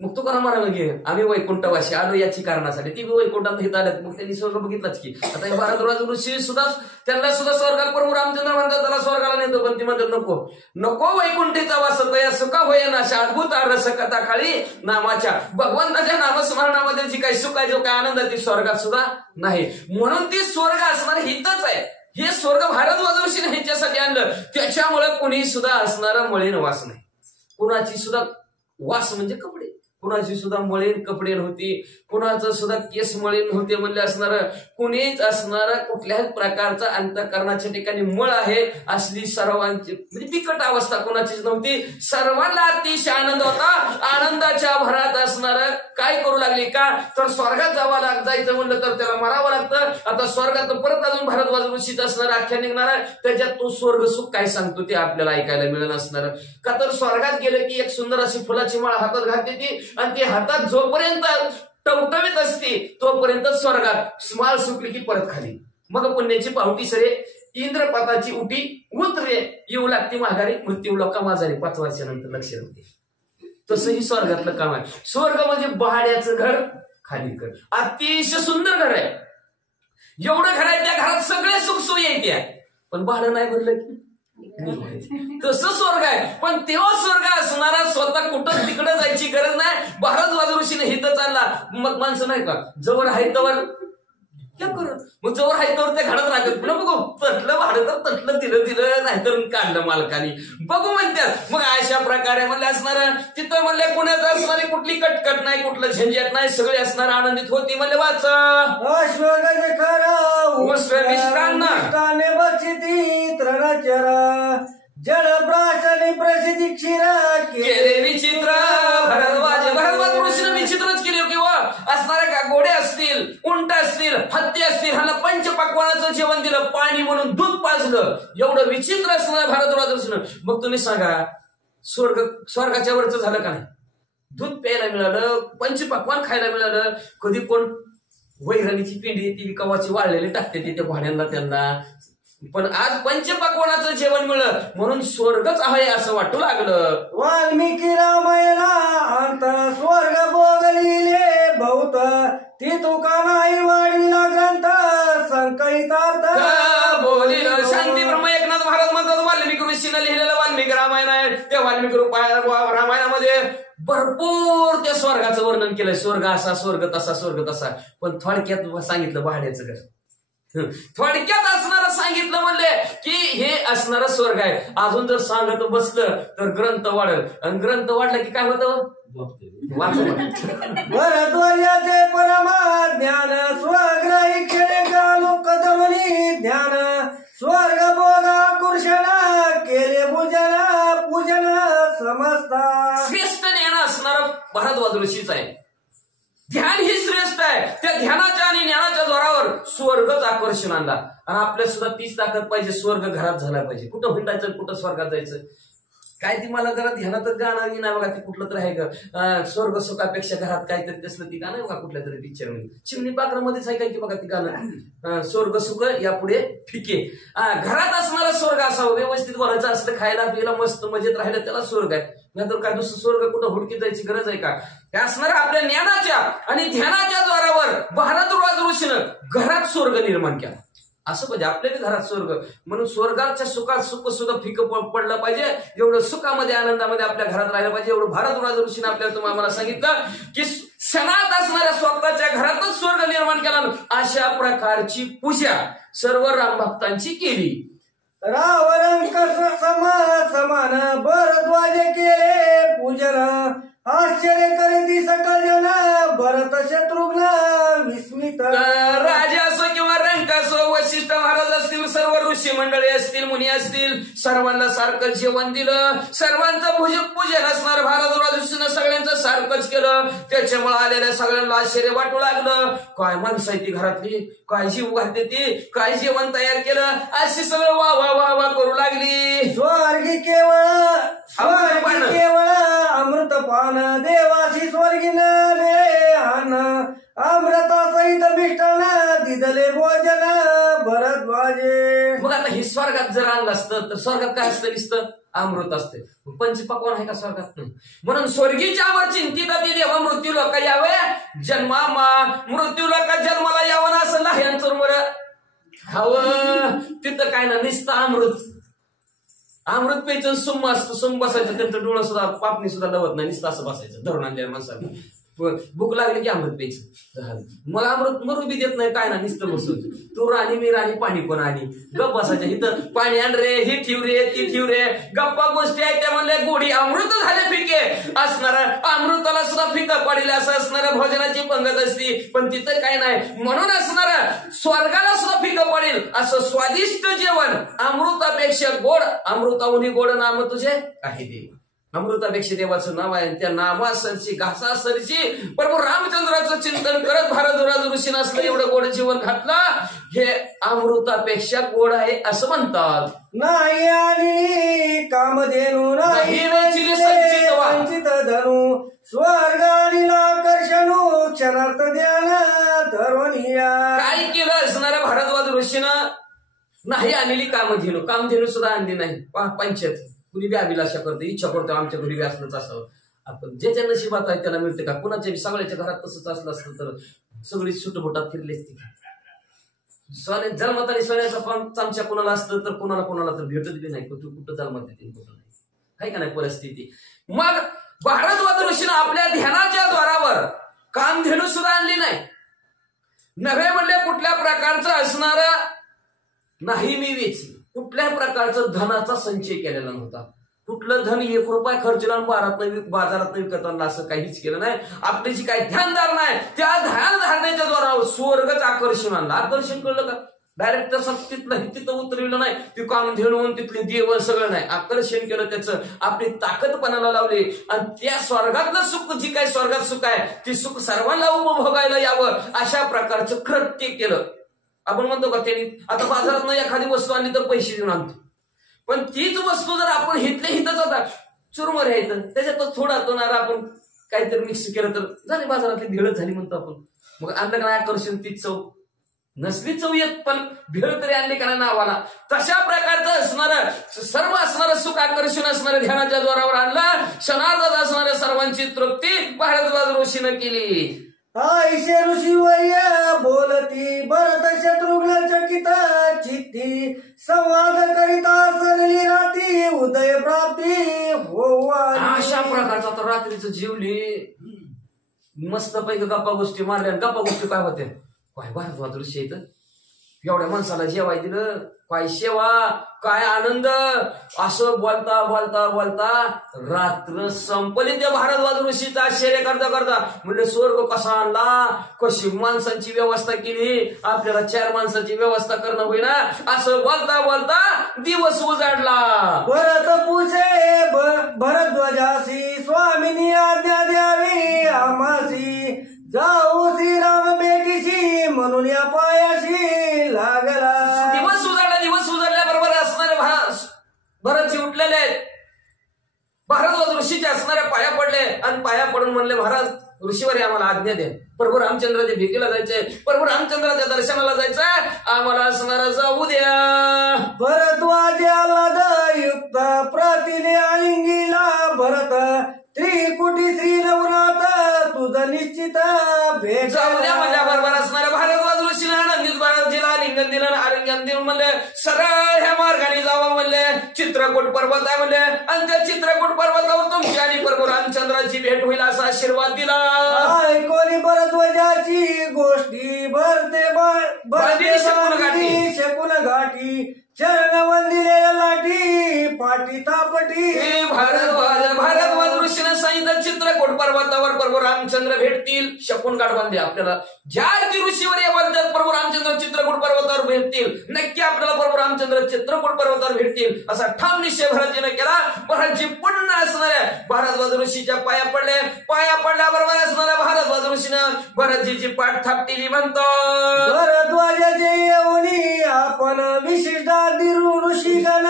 मग तुकाराम महाराज घे आम्ही वैकुंठवासी आलो याची कारणासाठी ती वैकुंठात घेत आल्यात. मग त्यांनी स्वर्ग बघितलाच की. आता हे भारद्वाज ऋषी सुद्धा त्यांना सुद्धा स्वर्गाला प्रभू रामचंद्र म्हणतात त्याला स्वर्गाला नेतो, पण ती म्हणतात नको नको वैकुंठीचा वास या सुखा होय ना अशा अद्भुत रस कथा काळी नामाच्या भगवंताच्या नामस्मरणामध्ये जी काही सुख आहे जो काय आनंद आहे ती स्वर्गात सुद्धा नाही. म्हणून ती स्वर्ग असणार हितच आहे. हे स्वर्ग भारद्वाज ऋषीने ह्याच्यासाठी आणलं. त्याच्यामुळे कोणी सुद्धा असणारा मळीन वास नाही. कुणाची सुद्धा वास म्हणजे कपडे, कुणाची सुद्धा मळीन कपडे नव्हती, कुणाचं सुद्धा केस मळीन नव्हते म्हणले असणार. कुणीच असणारा कुठल्याच प्रकारचा अंतःकरणाच्या ठिकाणी मळ आहे असली सर्वांची म्हणजे बिकट अवस्था कोणाचीच नव्हती. सर्वांना अतिशय आनंद होता. आनंदाच्या भरात असणार काय करू लागली का तर स्वर्गात जायचं म्हणलं तर त्याला मरावं लागतं. आता स्वर्गात परत अजून भारद्वाज ऋषीच असणार आख्या निघणार आहे. त्याच्यात तो स्वर्ग सुख काय सांगतो ते आपल्याला ऐकायला मिळेल असणार. का तर स्वर्गात गेलं की एक सुंदर अशी फुलाची माळ हातात घालते ती आणि ती हातात जोपर्यंत टवटवीत असते तोपर्यंत स्वर्गात माळ सुटली की परत खाली. मग पुण्याची पावटी सरे इंद्रपताची उटी उतरे येऊ लागते माघारी मृत्यू लोका माझारी 5 वर्षानंतर लक्ष राहते. तसंही स्वर्गातलं काम आहे. स्वर्ग म्हणजे भाड्याचं घर खाली घर अतिशय सुंदर घर आहे. एवढं घर आहे त्या घरात सगळे सुखसोयी येते पण भाडं नाही भरलं की तसं स्वर्ग आहे. पण तेव्हा स्वर्ग असणारा स्वतः कुठं तिकडे जायची गरज नाही. भारद्वाज ऋषीने हितच आणला. मग माणसं नाही का जवळ आहे तवर क्या करू मग जवळ आहे तवर त्या घरात राहतात. पुन्हा बघू तटलं भाडं तर तटलं दिलं नाहीतर काढलं मालकानी बघू म्हणतात. मग अशा प्रकारे म्हणले असणार तिथं म्हणले पुण्यात असणारी कुठली कटकट नाही कुठलं झंझट नाही सगळे असणार आनंदित होती. म्हणले वाचा अश्वगज खरा बक्षिती तृणचरा जल प्राशनी प्रसिद्धी क्षीरा केले विचित्र. भारद्वाज ऋषीने विचित्रच केले किंवा असणाऱ्या घोडे असतील उंट असतील हत्ती असतील ह्यांना पंचपक्वानाचं जेवण दिलं पाणी म्हणून दूध पाजलं. एवढं विचित्र असणार भारद्वाज ऋषीनं. मग तुम्ही सांगा स्वर्गाच्या वरचं झालं का नाही. दूध प्यायला मिळालं पंचपक्वान खायला मिळालं. कधी कोण वैरणीची पिंडी ती कवाची वाळलेली टाकते त्या घोड्यांना त्यांना. पण आज पंचपक्वानाचं जेवण मिळलं म्हणून स्वर्गच आहे असं वाटू लागलं. वाल्मिकी रामायणा अंत स्वर्ग भोगलिले बहुत ती तुका नाही वाढविला ग्रंथ संकहितार्थ बोलील शांती ब्रह्म एकनाथ महाराज म्हणतात वाल्मिकी ऋषीनं लिहिलेलं वाल्मिकी रामायण आहे. त्या वाल्मिकी रामायणामध्ये भरपूर त्या स्वर्गाचं वर्णन केलंय. स्वर्ग असा स्वर्ग तसा स्वर्ग तसा. पण थोडक्यात सांगितलं भाड्याचं घर. थोडक्यात असणारं सांगितलं म्हणले की हे असणारं स्वर्ग आहे. अजून जर सांगत बसलं तर ग्रंथ वाढल आणि ग्रंथ वाढला की काय होतं भरद्वाजाचे परमा ज्ञान स्वग्राही खेळे लोक दमनी ज्ञान स्वर्ग भोगा कुर्शना केले पूजन समजता. श्रेष्ठ ज्ञान असणारा भारद्वाज ऋषीच आहे. ध्यान ही श्रेष्ठ आहे. त्या ध्यानाच्या आणि ज्ञानाच्या जोरावर स्वर्गच आकर्षण आणला. आणि आपल्या सुद्धा तीच ताकद पाहिजे. स्वर्ग घरात झाला पाहिजे. कुठं हिंडायचं कुठं स्वर्गात जायचं काय ती मला जरा ध्यानातच गाणं नाही बघा. ते कुठलं तर आहे का स्वर्ग सुखापेक्षा घरात काहीतरी दिसलं ती गाणं बघा कुठल्या तरी पिक्चर मध्ये चिमणी पाखरामध्येच आहे काय की बघा ती गाणं स्वर्ग सुख यापुढे फिके. घरात असणारा स्वर्ग असावं व्यवस्थित बोलायचं असलं खायला पियला मस्त मजेत राहिलं त्याला स्वर्ग आहे. नाहीतर काय दुसरं स्वर्ग कुठं हुडकीत जायची गरज आहे का. हे असणाऱ्या आपल्या ज्ञानाच्या आणि ध्यानाच्या द्वारावर भारद्वाज ऋषीनं घरात स्वर्ग निर्माण केला. असं पाहिजे आपल्या घरात स्वर्ग. म्हणून स्वर्गाच्या सुखात सुख सुद्धा फिकं पडलं पाहिजे. एवढं सुखामध्ये आनंदामध्ये आपल्या घरात राहिलं पाहिजे. एवढं भारद्वाज ऋषीने आपल्याला आम्हाला सांगितलं की क्षणात असणाऱ्या स्वतःच्या घरातच स्वर्ग निर्माण केला. अशा प्रकारची पूजा सर्व रामभक्तांची केली. रावण समान भरद्वाज केले पूजन आश्चर्य करीती सकल जन भरत शत्रुघ्न विस्मित. राजा असो किंवा रंक असो वशिष्ठ महाराज असतील सर्व ऋषी मंडळी असतील मुनी असतील सर्वांना सारखं जेवण दिलं. सर्वांचं पूजन असणार भारद्वाज ऋषीनं सगळ्यांचं सारखंच केलं. त्याच्यामुळे आलेल्या सगळ्यांना आश्चर्य वाटू लागलं. काय माणसं आहे ती घरातली काय जीव घालते ती काय जेवण तयार केलं अशी सगळं वा वा वा वा करू लागली. स्वर्गी केवळ अमृतपान देवाशी स्वर्गीन अमृता सहित भिष्टान दिदले भोजन भरद्वाजे. मग आता हे स्वर्गात जर आणलं असतं तर स्वर्गात काय असतं नुसतं अमृत असते. पंचपक्वान आहे का स्वर्गात? नाही. म्हणून स्वर्गीच्यावर चिंतित ती देवा मृत्यू लोक यावे जन्मा मृत्यू लोक जन्माला यावं ना असं नाही यांचं हवं. तिथं काय ना नुसतं अमृत प्यायचं सुम असतं. सुम बसायचं, त्यांचं डोळं सुद्धा पापणी सुद्धा लवत नाही, नुसतं असं बसायचं धरून आणलेल्या माणसाला. भूक लागली की अमृत प्यायचं. मग अमृत मरू बी देत नाही, काय ना नुसतं बसून तू राणी मी राणी पाणी पण आणि गप बसायच्या. इथं पाणी आण रे, ही ठेव रे, ती ठेव रे, गप्पा गोष्टी आहेत त्या म्हणल्या गोडी. अमृत झाले फिके असणार, अमृताला सुद्धा फिकं पडेल असं असणार, भोजनाची पंगत असती पण तिथं काय नाही. म्हणून असणार स्वर्गाला सुद्धा फिकं पडेल असं स्वादिष्ट जेवण, अमृतापेक्षा गोड, अमृताहून गोड नाम तुझे आहे देव. अमृतापेक्षा देवाचं नाव आहे. त्या नामासरची घासासरची प्रभू रामचंद्राचं चिंतन करत भारद्वाज ऋषीनं असलं एवढं गोड जीवन घातलं. हे अमृतापेक्षा गोड आहे असं म्हणतात. नाही आणि कामधेनू नाही संचित धनु स्वर्ग आणि आकर्षणू क्षणार्थ ध्यान धर्वनिया. काय केलं असणाऱ्या भारद्वाज ऋषीनं? नाही आणलेली कामधेनू, कामधेनू सुद्धा आणली नाही. पंचायत कुणी बी अभिलाषा करते, इच्छा करतो आमच्या घरी बी असलंच असावं. आपण ज्याच्या नशिबात आहे त्याला मिळते का? कुणाच्या सगळ्याच्या घरात तसंच असलं असतं तर सगळी सुटबुटात फिरली असती. सोने जन्मताने सोन्याचा पण चमचा कुणाला असतं तर कुणाला तर भेटत बी नाही. कुठं जन्मात येते कुठं नाही, आहे का नाही परिस्थिती. मग भारद्वाज ऋषीनं आपल्या ध्यानाच्या द्वारावर कामधेनू सुद्धा आणली नाही. नव्हे म्हणले कुठल्या प्रकारचं असणार नाही मी वेच, कुठल्या प्रकारचं धनाचा संचय केलेला नव्हता. कुठलं धन 1 रुपया खर्च लावून बाजारात विकताना असं काहीच केलं नाही. आपल्याची काही ध्यानधार नाही, त्या ध्यान धारणेच्या द्वारा स्वर्गच आकर्षण आणलं. आकर्षण कळलं का? डायरेक्ट तसं तिथं उतरवलं नाही. ती कामधेनू तिथले देव सगळं नाही, आकर्षण केलं त्याचं. आपली ताकदपणाला लावली आणि त्या स्वर्गातलं सुख, जी काही स्वर्गात सुख आहे ती सुख सर्वांना उपभोगायला यावं अशा प्रकारचं कृत्य केलं. आपण म्हणतो का त्यांनी आता बाजारात एखादी वस्तू आणली तर पैसे देऊन आणतो, पण तीच वस्तू जर आपण हितल्या हितच होता चुरमर यायचं त्याच्यात थोडा तोणार आपण काहीतरी मिक्स केलं तर झाली बाजारातली भेळच झाली म्हणतो आपण. मग आणलं का आकर्षण, तीच चव नसली चव येत पण भेळ तरी आणली का नावाला. तशा प्रकारचं असणारं सर्व असणारं सुख आकर्षण असणाऱ्या ध्यानाच्या जोरावर आणलं. क्षणार्धात असणाऱ्या सर्वांची तृप्ती भारद्वाज ऋषीनं केली. ऐसे ऋषीवर्य बोलती भरत शत्रुघ्न चकित चित्ती संवाद करिता सरली राती उदय प्राप्ती हो. अशा प्रकारचा तर रात्रीचं जीवली मस्त पैकी गप्पा गोष्टी मारल्या. गप्पा गोष्टी काय होत्या? काय भारद्वाज ऋषी येत एवढ्या माणसाला जेवाय दिलं, काय सेवा, काय आनंद. असं बोलता बोलता बोलता रात्र संपली. त्या भारद्वाज ऋषीचा आश्चर्य करता करता म्हणजे स्वर्ग कसा आणला, कशी माणसांची व्यवस्था केली, आपल्याला 4 माणसांची व्यवस्था करणं होईना. असं बोलता बोलता दिवस उजाडला. भरत पूछे भरद्वाजासी स्वामिनी आज्ञा द्यावी आमासी जाऊ श्रीराम भेटीशी म्हणून या पायाशी लागला. दिवस उजाडल्याबरोबर असणारे भरतजी उठलेले आहेत. भारद्वाज ऋषीच्या असणाऱ्या पाया पडले आणि पाया पडून म्हणले महाराज ऋषीवर आम्हाला आज्ञा द्या, प्रभू रामचंद्राच्या भेटीला जायचंय, प्रभू रामचंद्राच्या दर्शनाला जायचंय, आम्हाला असणारा जाऊ द्या. भरद्वाजाला दयुक्त प्रतिने आलिंगीला भरत त्रिकुटी श्री नवनाथ तुझं निश्चित भेट जाऊ द्या. माझ्या बरोबर असणाऱ्या भारद्वाज ऋषीला आनंदित भारतजीला आलिंगन दिलं, आलिंगन देऊन म्हणले सरळ ह्या मार्गाने जावं म्हणले. चित्रकूट पर्वत आहे म्हणले आणि त्या चित्रकूट पर्वतावर तुमची आणि प्रभू रामचंद्राची भेट होईल असा आशीर्वाद दिला. ऐकोली भरद्वाजाची गोष्टी भरते शकून घाटी चरण वंदिलेल्या लाटी पाटी तापटी. भारद्वाज ऋषीने सांगितलं चित्रकूट पर्वतावर प्रभू रामचंद्र भेटतील. शकून घाट बांधले आपल्याला. ज्या ऋषीवर बोलतात प्रभू रामचंद्र चित्रकूट पर्वतावर भेटतील, नक्की आपल्याला प्रभू रामचंद्र चित्रकूट पर्वतावर भेटतील असा ठाम निश्चय भरतजीने केला. भरतजी पुन्हा असणाऱ्या भारद्वाज ऋषीच्या पाया पडले. पाया पडल्याबरोबर असणाऱ्या भारद्वाज ऋषीनं भरतजीची पाठ थापटिली. म्हणतो भरद्वाजाचे येऊनी आपण विशिष्ट ऋषीगण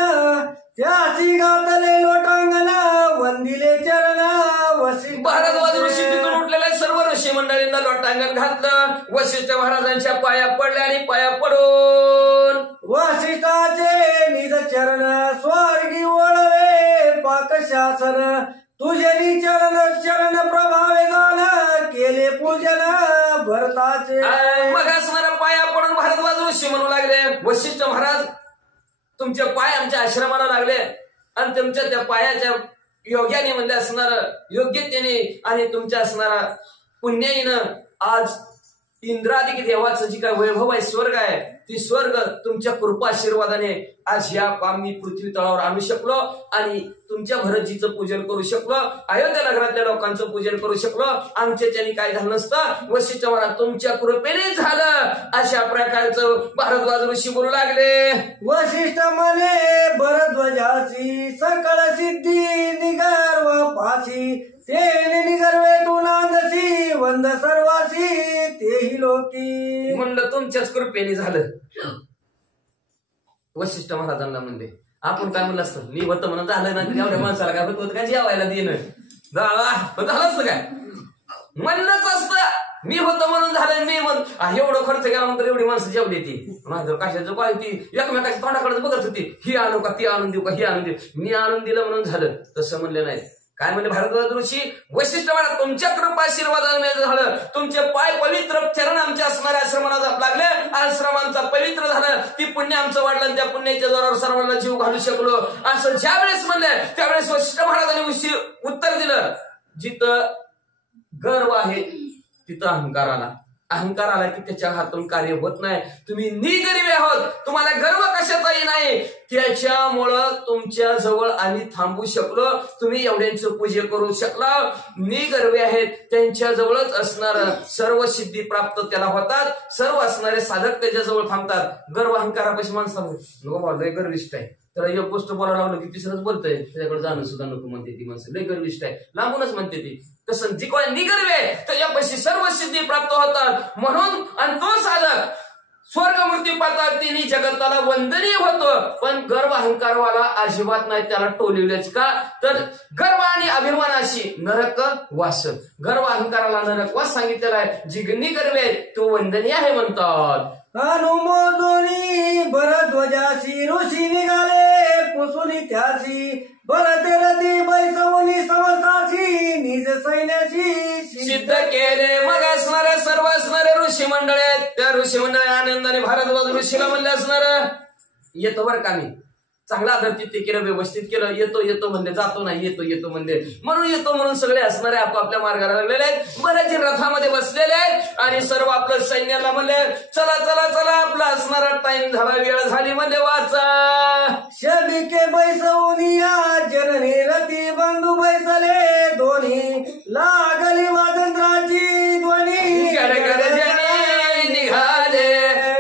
त्याची घातले लोटांगण वंदिले चरण वसिष्ठ. भारद्वाज ऋषी तिथून उठलेल्या सर्व ऋषी मंडळींना लोटांगण घातलं. वसिष्ठ महाराजांच्या पाया पडल्या आणि पाया पडून वसिष्ठाचे निज चरण स्वर्गी वळवे शासन तुझे चरण चरण प्रभावे जाण केले पूजन भरताचे. मग असणारा पाया पडून भारद्वाज ऋषी म्हणू लागले, वशिष्ठ महाराज तुमचे पाय आमच्या आश्रमाला लागले आणि तुमच्या त्या पायाच्या योग्याने म्हणजे असणार योग्यतेने आणि तुमच्या असणारा पुण्याईनं आज इंद्रादिक देवाचं जी काय वैभव आहे, स्वर्ग आहे, ती स्वर्ग तुमच्या कृपा आशीर्वादाने आज ह्या आम्ही पृथ्वी तळावर आणू शकलो आणि तुमच्या भरतजीचं पूजन करू शकलो, अयोध्या नगरातल्या लोकांचं पूजन करू शकलो. आमच्याच्याने काय झालं नसतं, वशिष्ठ महाराज तुमच्या कृपेने झालं. अशा प्रकारचं भारद्वाज ऋषी बोलू लागले. वशिष्ठ म्हणे भरद्वाजासी सकळ सिद्धी निगर्व पासी तेने निगर्वे तू नांदसी वंद सर्वासी तेही लोकी. म्हणलं तुमच्याच कृपेने झालं. वशिष्ठ महाराजांना म्हणले आपण काय म्हणलं असतं, मी होतं म्हणून झालं ना, एवढ्या माणसाला काय होत काय जेवायला देणं झालं असतं काय, म्हणलंच असतं मी होतं म्हणून झालं. मी एवढं खर्च केल्यानंतर एवढी माणसं जेवली ती माझं कशाचं काय ती एकमेकाच्या तोंडाकडे बघत होती, ही आणू का ती आणून देऊ का, ही आणून देऊ, मी आणून दिलं म्हणून झालं. तसं म्हणले नाही. काय म्हणले भारद्वाज ऋषी, वशिष्ठ महाराज तुमच्या कृपा आशीर्वादाने झालं, तुमचे पाय पवित्र चरण आमच्या असणाऱ्या आश्रमाला लागले, आश्रमांचा पवित्र झालं, ती पुण्य आमचं वाढलं, त्या पुण्याच्या जोरावर सर्वांना जीव घालू शकलो. असं ज्या वेळेस म्हणले त्यावेळेस वशिष्ठ महाराजांनी उत्तर दिलं, जिथं गर्व आहे तिथं अहंकार आला. अहंकार आला की त्याच्या हातून कार्य होत नाही. तुम्ही निगर्वी आहोत, तुम्हाला गर्व कशाचाही नाही, त्याच्यामुळं तुमच्या जवळ आम्ही थांबू शकलो, तुम्ही एवढ्यांचं पूजा करू शकला. निगर्वी आहेत त्यांच्या जवळच असणार सर्व सिद्धी प्राप्त त्याला होतात, सर्व असणारे साधक त्याच्या जवळ थांबतात. गर्व अहंकारापाशी माणसाला नको लय गर्विष्ठ आहे, तर एक गोष्ट बोलायला लागलो की तिसरंच बोलतंय, त्याच्याकडे जाणं सुद्धा नको म्हणते ती माणसं, लय गर्विष्ठ आहे, लांबूनच म्हणते ती. तसं जी कोण निगर्व आहे त्याच्यापाशी सर्व सिद्धी प्राप्त होतात. म्हणून आणि तो साधक स्वर्गमूर्ती पाहतात तिने जगताला वंदनीय होतो. पण गर्व अहंकारवाला अजिबात नाही, त्याला टोलवलेच का तर गर्व आणि अभिमानाशी नरक वास. गर्व अहंकाराला नरक वास सांगितलेला आहे. जी निगर्व आहे तो वंदनीय आहे म्हणतात. अनुमोदोनी भरध्वजासी ऋषी निघाले पुसुनी त्यासी भरते रती बैसवनी समस्तासी निज सैन्याशी सिद्ध केले. मग असणारे सर्व असणारे ऋषी मंडळ आहेत, त्या ऋषी मंडळ आनंदाने भारद्वाज ऋषीला म्हणले असणार येतो बरं का, मी चांगला आदर ते केलं, व्यवस्थित केलं, येतो येतो म्हणले, जातो नाही येतो येतो म्हणले, म्हणून येतो म्हणून सगळे असणारे आपापल्या मार्गाला लागलेले आहेत. बरेच रथामध्ये बसलेले आहेत आणि सर्व आपलं सैन्याला म्हणले चला चला चला, आपला असणारा टाइम झाला, वेळ झाली म्हणले, वाचा. शबिके बैसवनिया जननी रती बंधू बैसले दोन्ही लागली वाजंत्राची ध्वनी गडगडजने निघाले.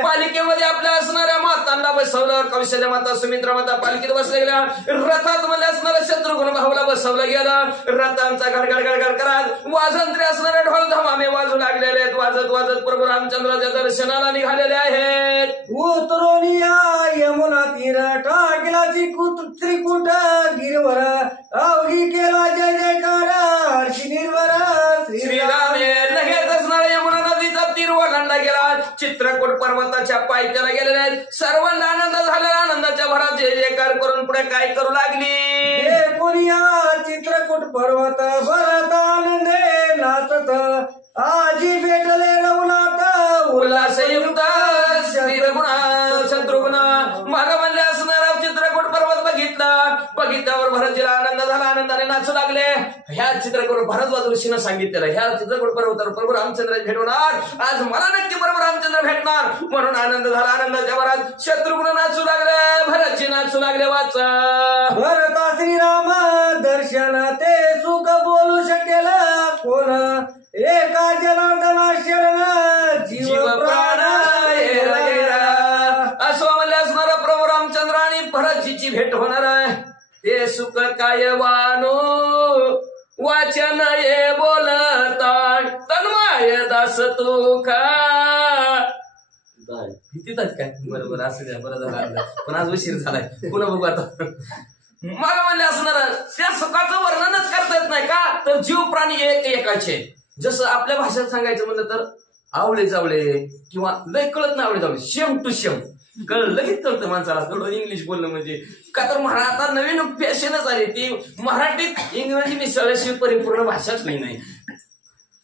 पालिकेमध्ये आपल्या असणाऱ्या मातांना बसवलं, कौशल्य माता, सुमित्रा माता पालखीत बसल्या गेल्या. रथात मध्ये असणाऱ्या शत्रुघ्न भाऊला बसवलं गेलं. रथांचा गडगड गडगड करत वाजंत्री असणारे ढोल धमामे वाजू लागलेले आहेत. वाजत वाजत प्रभू रामचंद्राच्या दर्शनाला निघालेले आहेत. उतरोनिया यमुना तीर टाकलाची त्रिकुट गिरवर अवघी केला जय जयकार हर्षी निर्भर श्रीराम. लगेच असणाऱ्या यमुना नदीचा तीर ओलांडला गेला. चित्रकूट पर्वताच्या पायथ्याला गेलेले आहेत. सर्वांना आनंद झालेला. आनंदाच्या भरात जय जयकार करून पुढे काय करू लागली. कोणिया चित्रकूट पर्वत भरत आनंदे नाचत आजी भेटले रघुनाथ उल्हासयुक्त श्रीरघुना शत्रुघ्न. माग म्हणले असणारा चित्रकूट पर्वत बघितल्यावर भरतजीला आनंद झाला, आनंदाने नाचू लागले. ह्या चित्रकूट भारद्वाज ऋषीनं सांगितलेलं, ह्या चित्रकूट पर्वतावर प्रभू रामचंद्र भेटवणार, आज मला नक्की प्रभू रामचंद्र भेटणार, म्हणून आनंद झाला. आनंदाच्या भरात शत्रुघ्न नाचू लागले, भरतजी नाचू लागले. वाचा भरता श्रीराम दर्शन ते सुख बोलू शकेल कोण एका जनार्दना शरण जीव प्राण असं म्हणले असणारा प्रभू रामचंद्र आणि भरतजीची भेट होणार आहे. ते सुख काय वानो वाचन ये बोलता तन्मय दास तू का भीतीतच काय बरोबर असं द्या, बरं झालं पण आज उशीर झालाय, पुन्हा बघू आता. मला म्हणले असणार त्या सुखाचं वर्णनच करता येत नाही का तर जीव प्राणी एक एकाचे. जसं आपल्या भाषेत सांगायचं म्हणलं तर आवळे जावळे किंवा लय कळत ना आवळे जावळे सेम टू सेम कळलं लगेच कळतं माणसाला थोडं इंग्लिश बोलणं म्हणजे का तर आता नवीन फॅशनच आली ती मराठीत इंग्रजी मिसळल्याशिवाय परिपूर्ण भाषाच नाही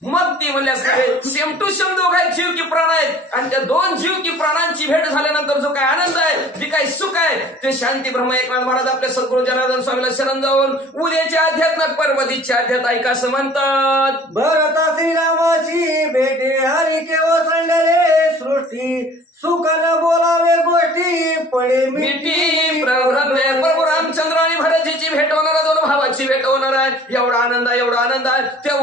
मग ती म्हणले असणारे सेम टू सेम दोघं जीव की प्राण आहेत आणि त्या दोन जीव की प्राणांची भेट झाल्यानंतर जो काय आनंद आहे जे काही सुख आहे ते शांती ब्रह्म एकनाथ महाराज आपल्या सद्गुरू जनार्दन स्वामीला शरण जाऊन उद्याच्या अध्यात्मक पर्वतीच्या अध्यात ऐका असं म्हणतात. भरता श्रीरामाची भेटे हरी केव संडले सृष्टी सुखानं बोलावे गोष्टी पडे मिठी प्रभू रामचंद्र आणि भरतजीची भेट होणार आहे दोन भावाची भेट होणार आहे एवढा आनंद आहे त्या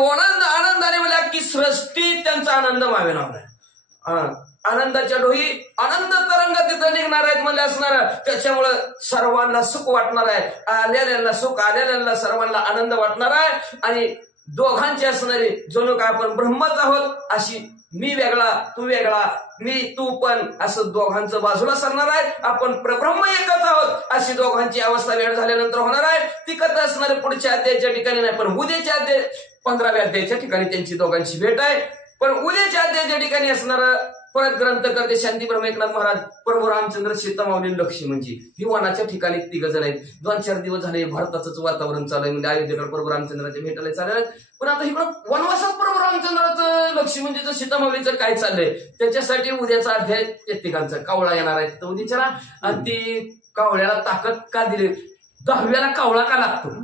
आनंदाने मला की सृष्टी त्यांचा आनंद व्हावे आहे आनंदाच्या डोही आनंद तरंग तिथं निघणार आहेत म्हणजे असणार त्याच्यामुळं सर्वांना सुख वाटणार आहे आलेल्यांना सुख आलेल्यांना सर्वांना आनंद वाटणार आहे आणि दोघांची असणारी जणू काय आपण ब्रह्मच आहोत अशी मी वेगळा तू वेगळा मी तू पण असं दोघांचं बाजूला सरणार आहे आपण ब्रह्म एकच आहोत अशी दोघांची अवस्था वेळ झाल्यानंतर होणार आहे ती कथा असणारे पुढच्या अध्यायाच्या ठिकाणी नाही पण उद्याच्या अध्याय 15व्या अध्यायाच्या ठिकाणी त्यांची दोघांची भेट आहे पण उद्याच्या अध्यायाच्या ठिकाणी असणार परत ग्रंथ करते शांती ब्रह्म एकनाथ महाराज प्रभू रामचंद्र सीतामाऊली लक्ष्मणजी ही वनाच्या ठिकाणी 3 जण आहेत 2-4 दिवस झाले भारताचंच वातावरण चालू आहे म्हणजे अयोध्येकडे प्रभू रामचंद्राच्या भेटायला चालू पण आता इकडं वनवासात प्रभू रामचंद्राचं लक्ष्मणजीचं सीतामाऊलीचं काय चाललंय त्याच्यासाठी उद्याचा अध्याय प्रत्येकांचा कावळा येणार आहे तर उद्याच्याला आणि ती कावळ्याला ताकद का दिली 10व्याला कावळा का लागतो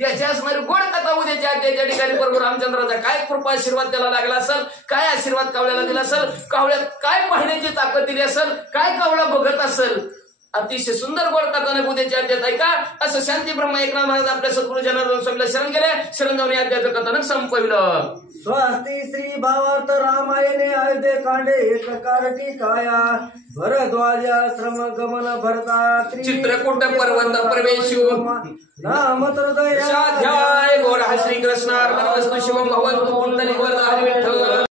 त्याची असणारी गोड कथा उद्याच्या अध्यायाच्या ठिकाणी प्रभू रामचंद्राचा काय कृपा आशीर्वाद त्याला लागला असेल काय आशीर्वाद कावळ्याला दिला असेल कावळ्यात काय पाहण्याची ताकद दिली असेल काय कावळा बघत असेल अतिशय सुंदर गोड कथाने उद्याच्या अध्यायात ऐका असं शांती ब्रह्म एकनाथ महाराज आपल्या सद्गुरू जनार्दन स्वामीला शरण गेले शरण जाऊन अध्यायाचं कथानक संपविलं. स्वस्ति श्री भावार्थ रामायणे अयोध्ये कांडे एक कारटी काया भरद्वाज आश्रम गमन भरता चित्रकूट पर्वत परमेशु नाम हृदय अध्याय गोड श्री कृष्ण अर्पण वस्तु शिवम भगवंत कुंडली वर हरी विठ्ठल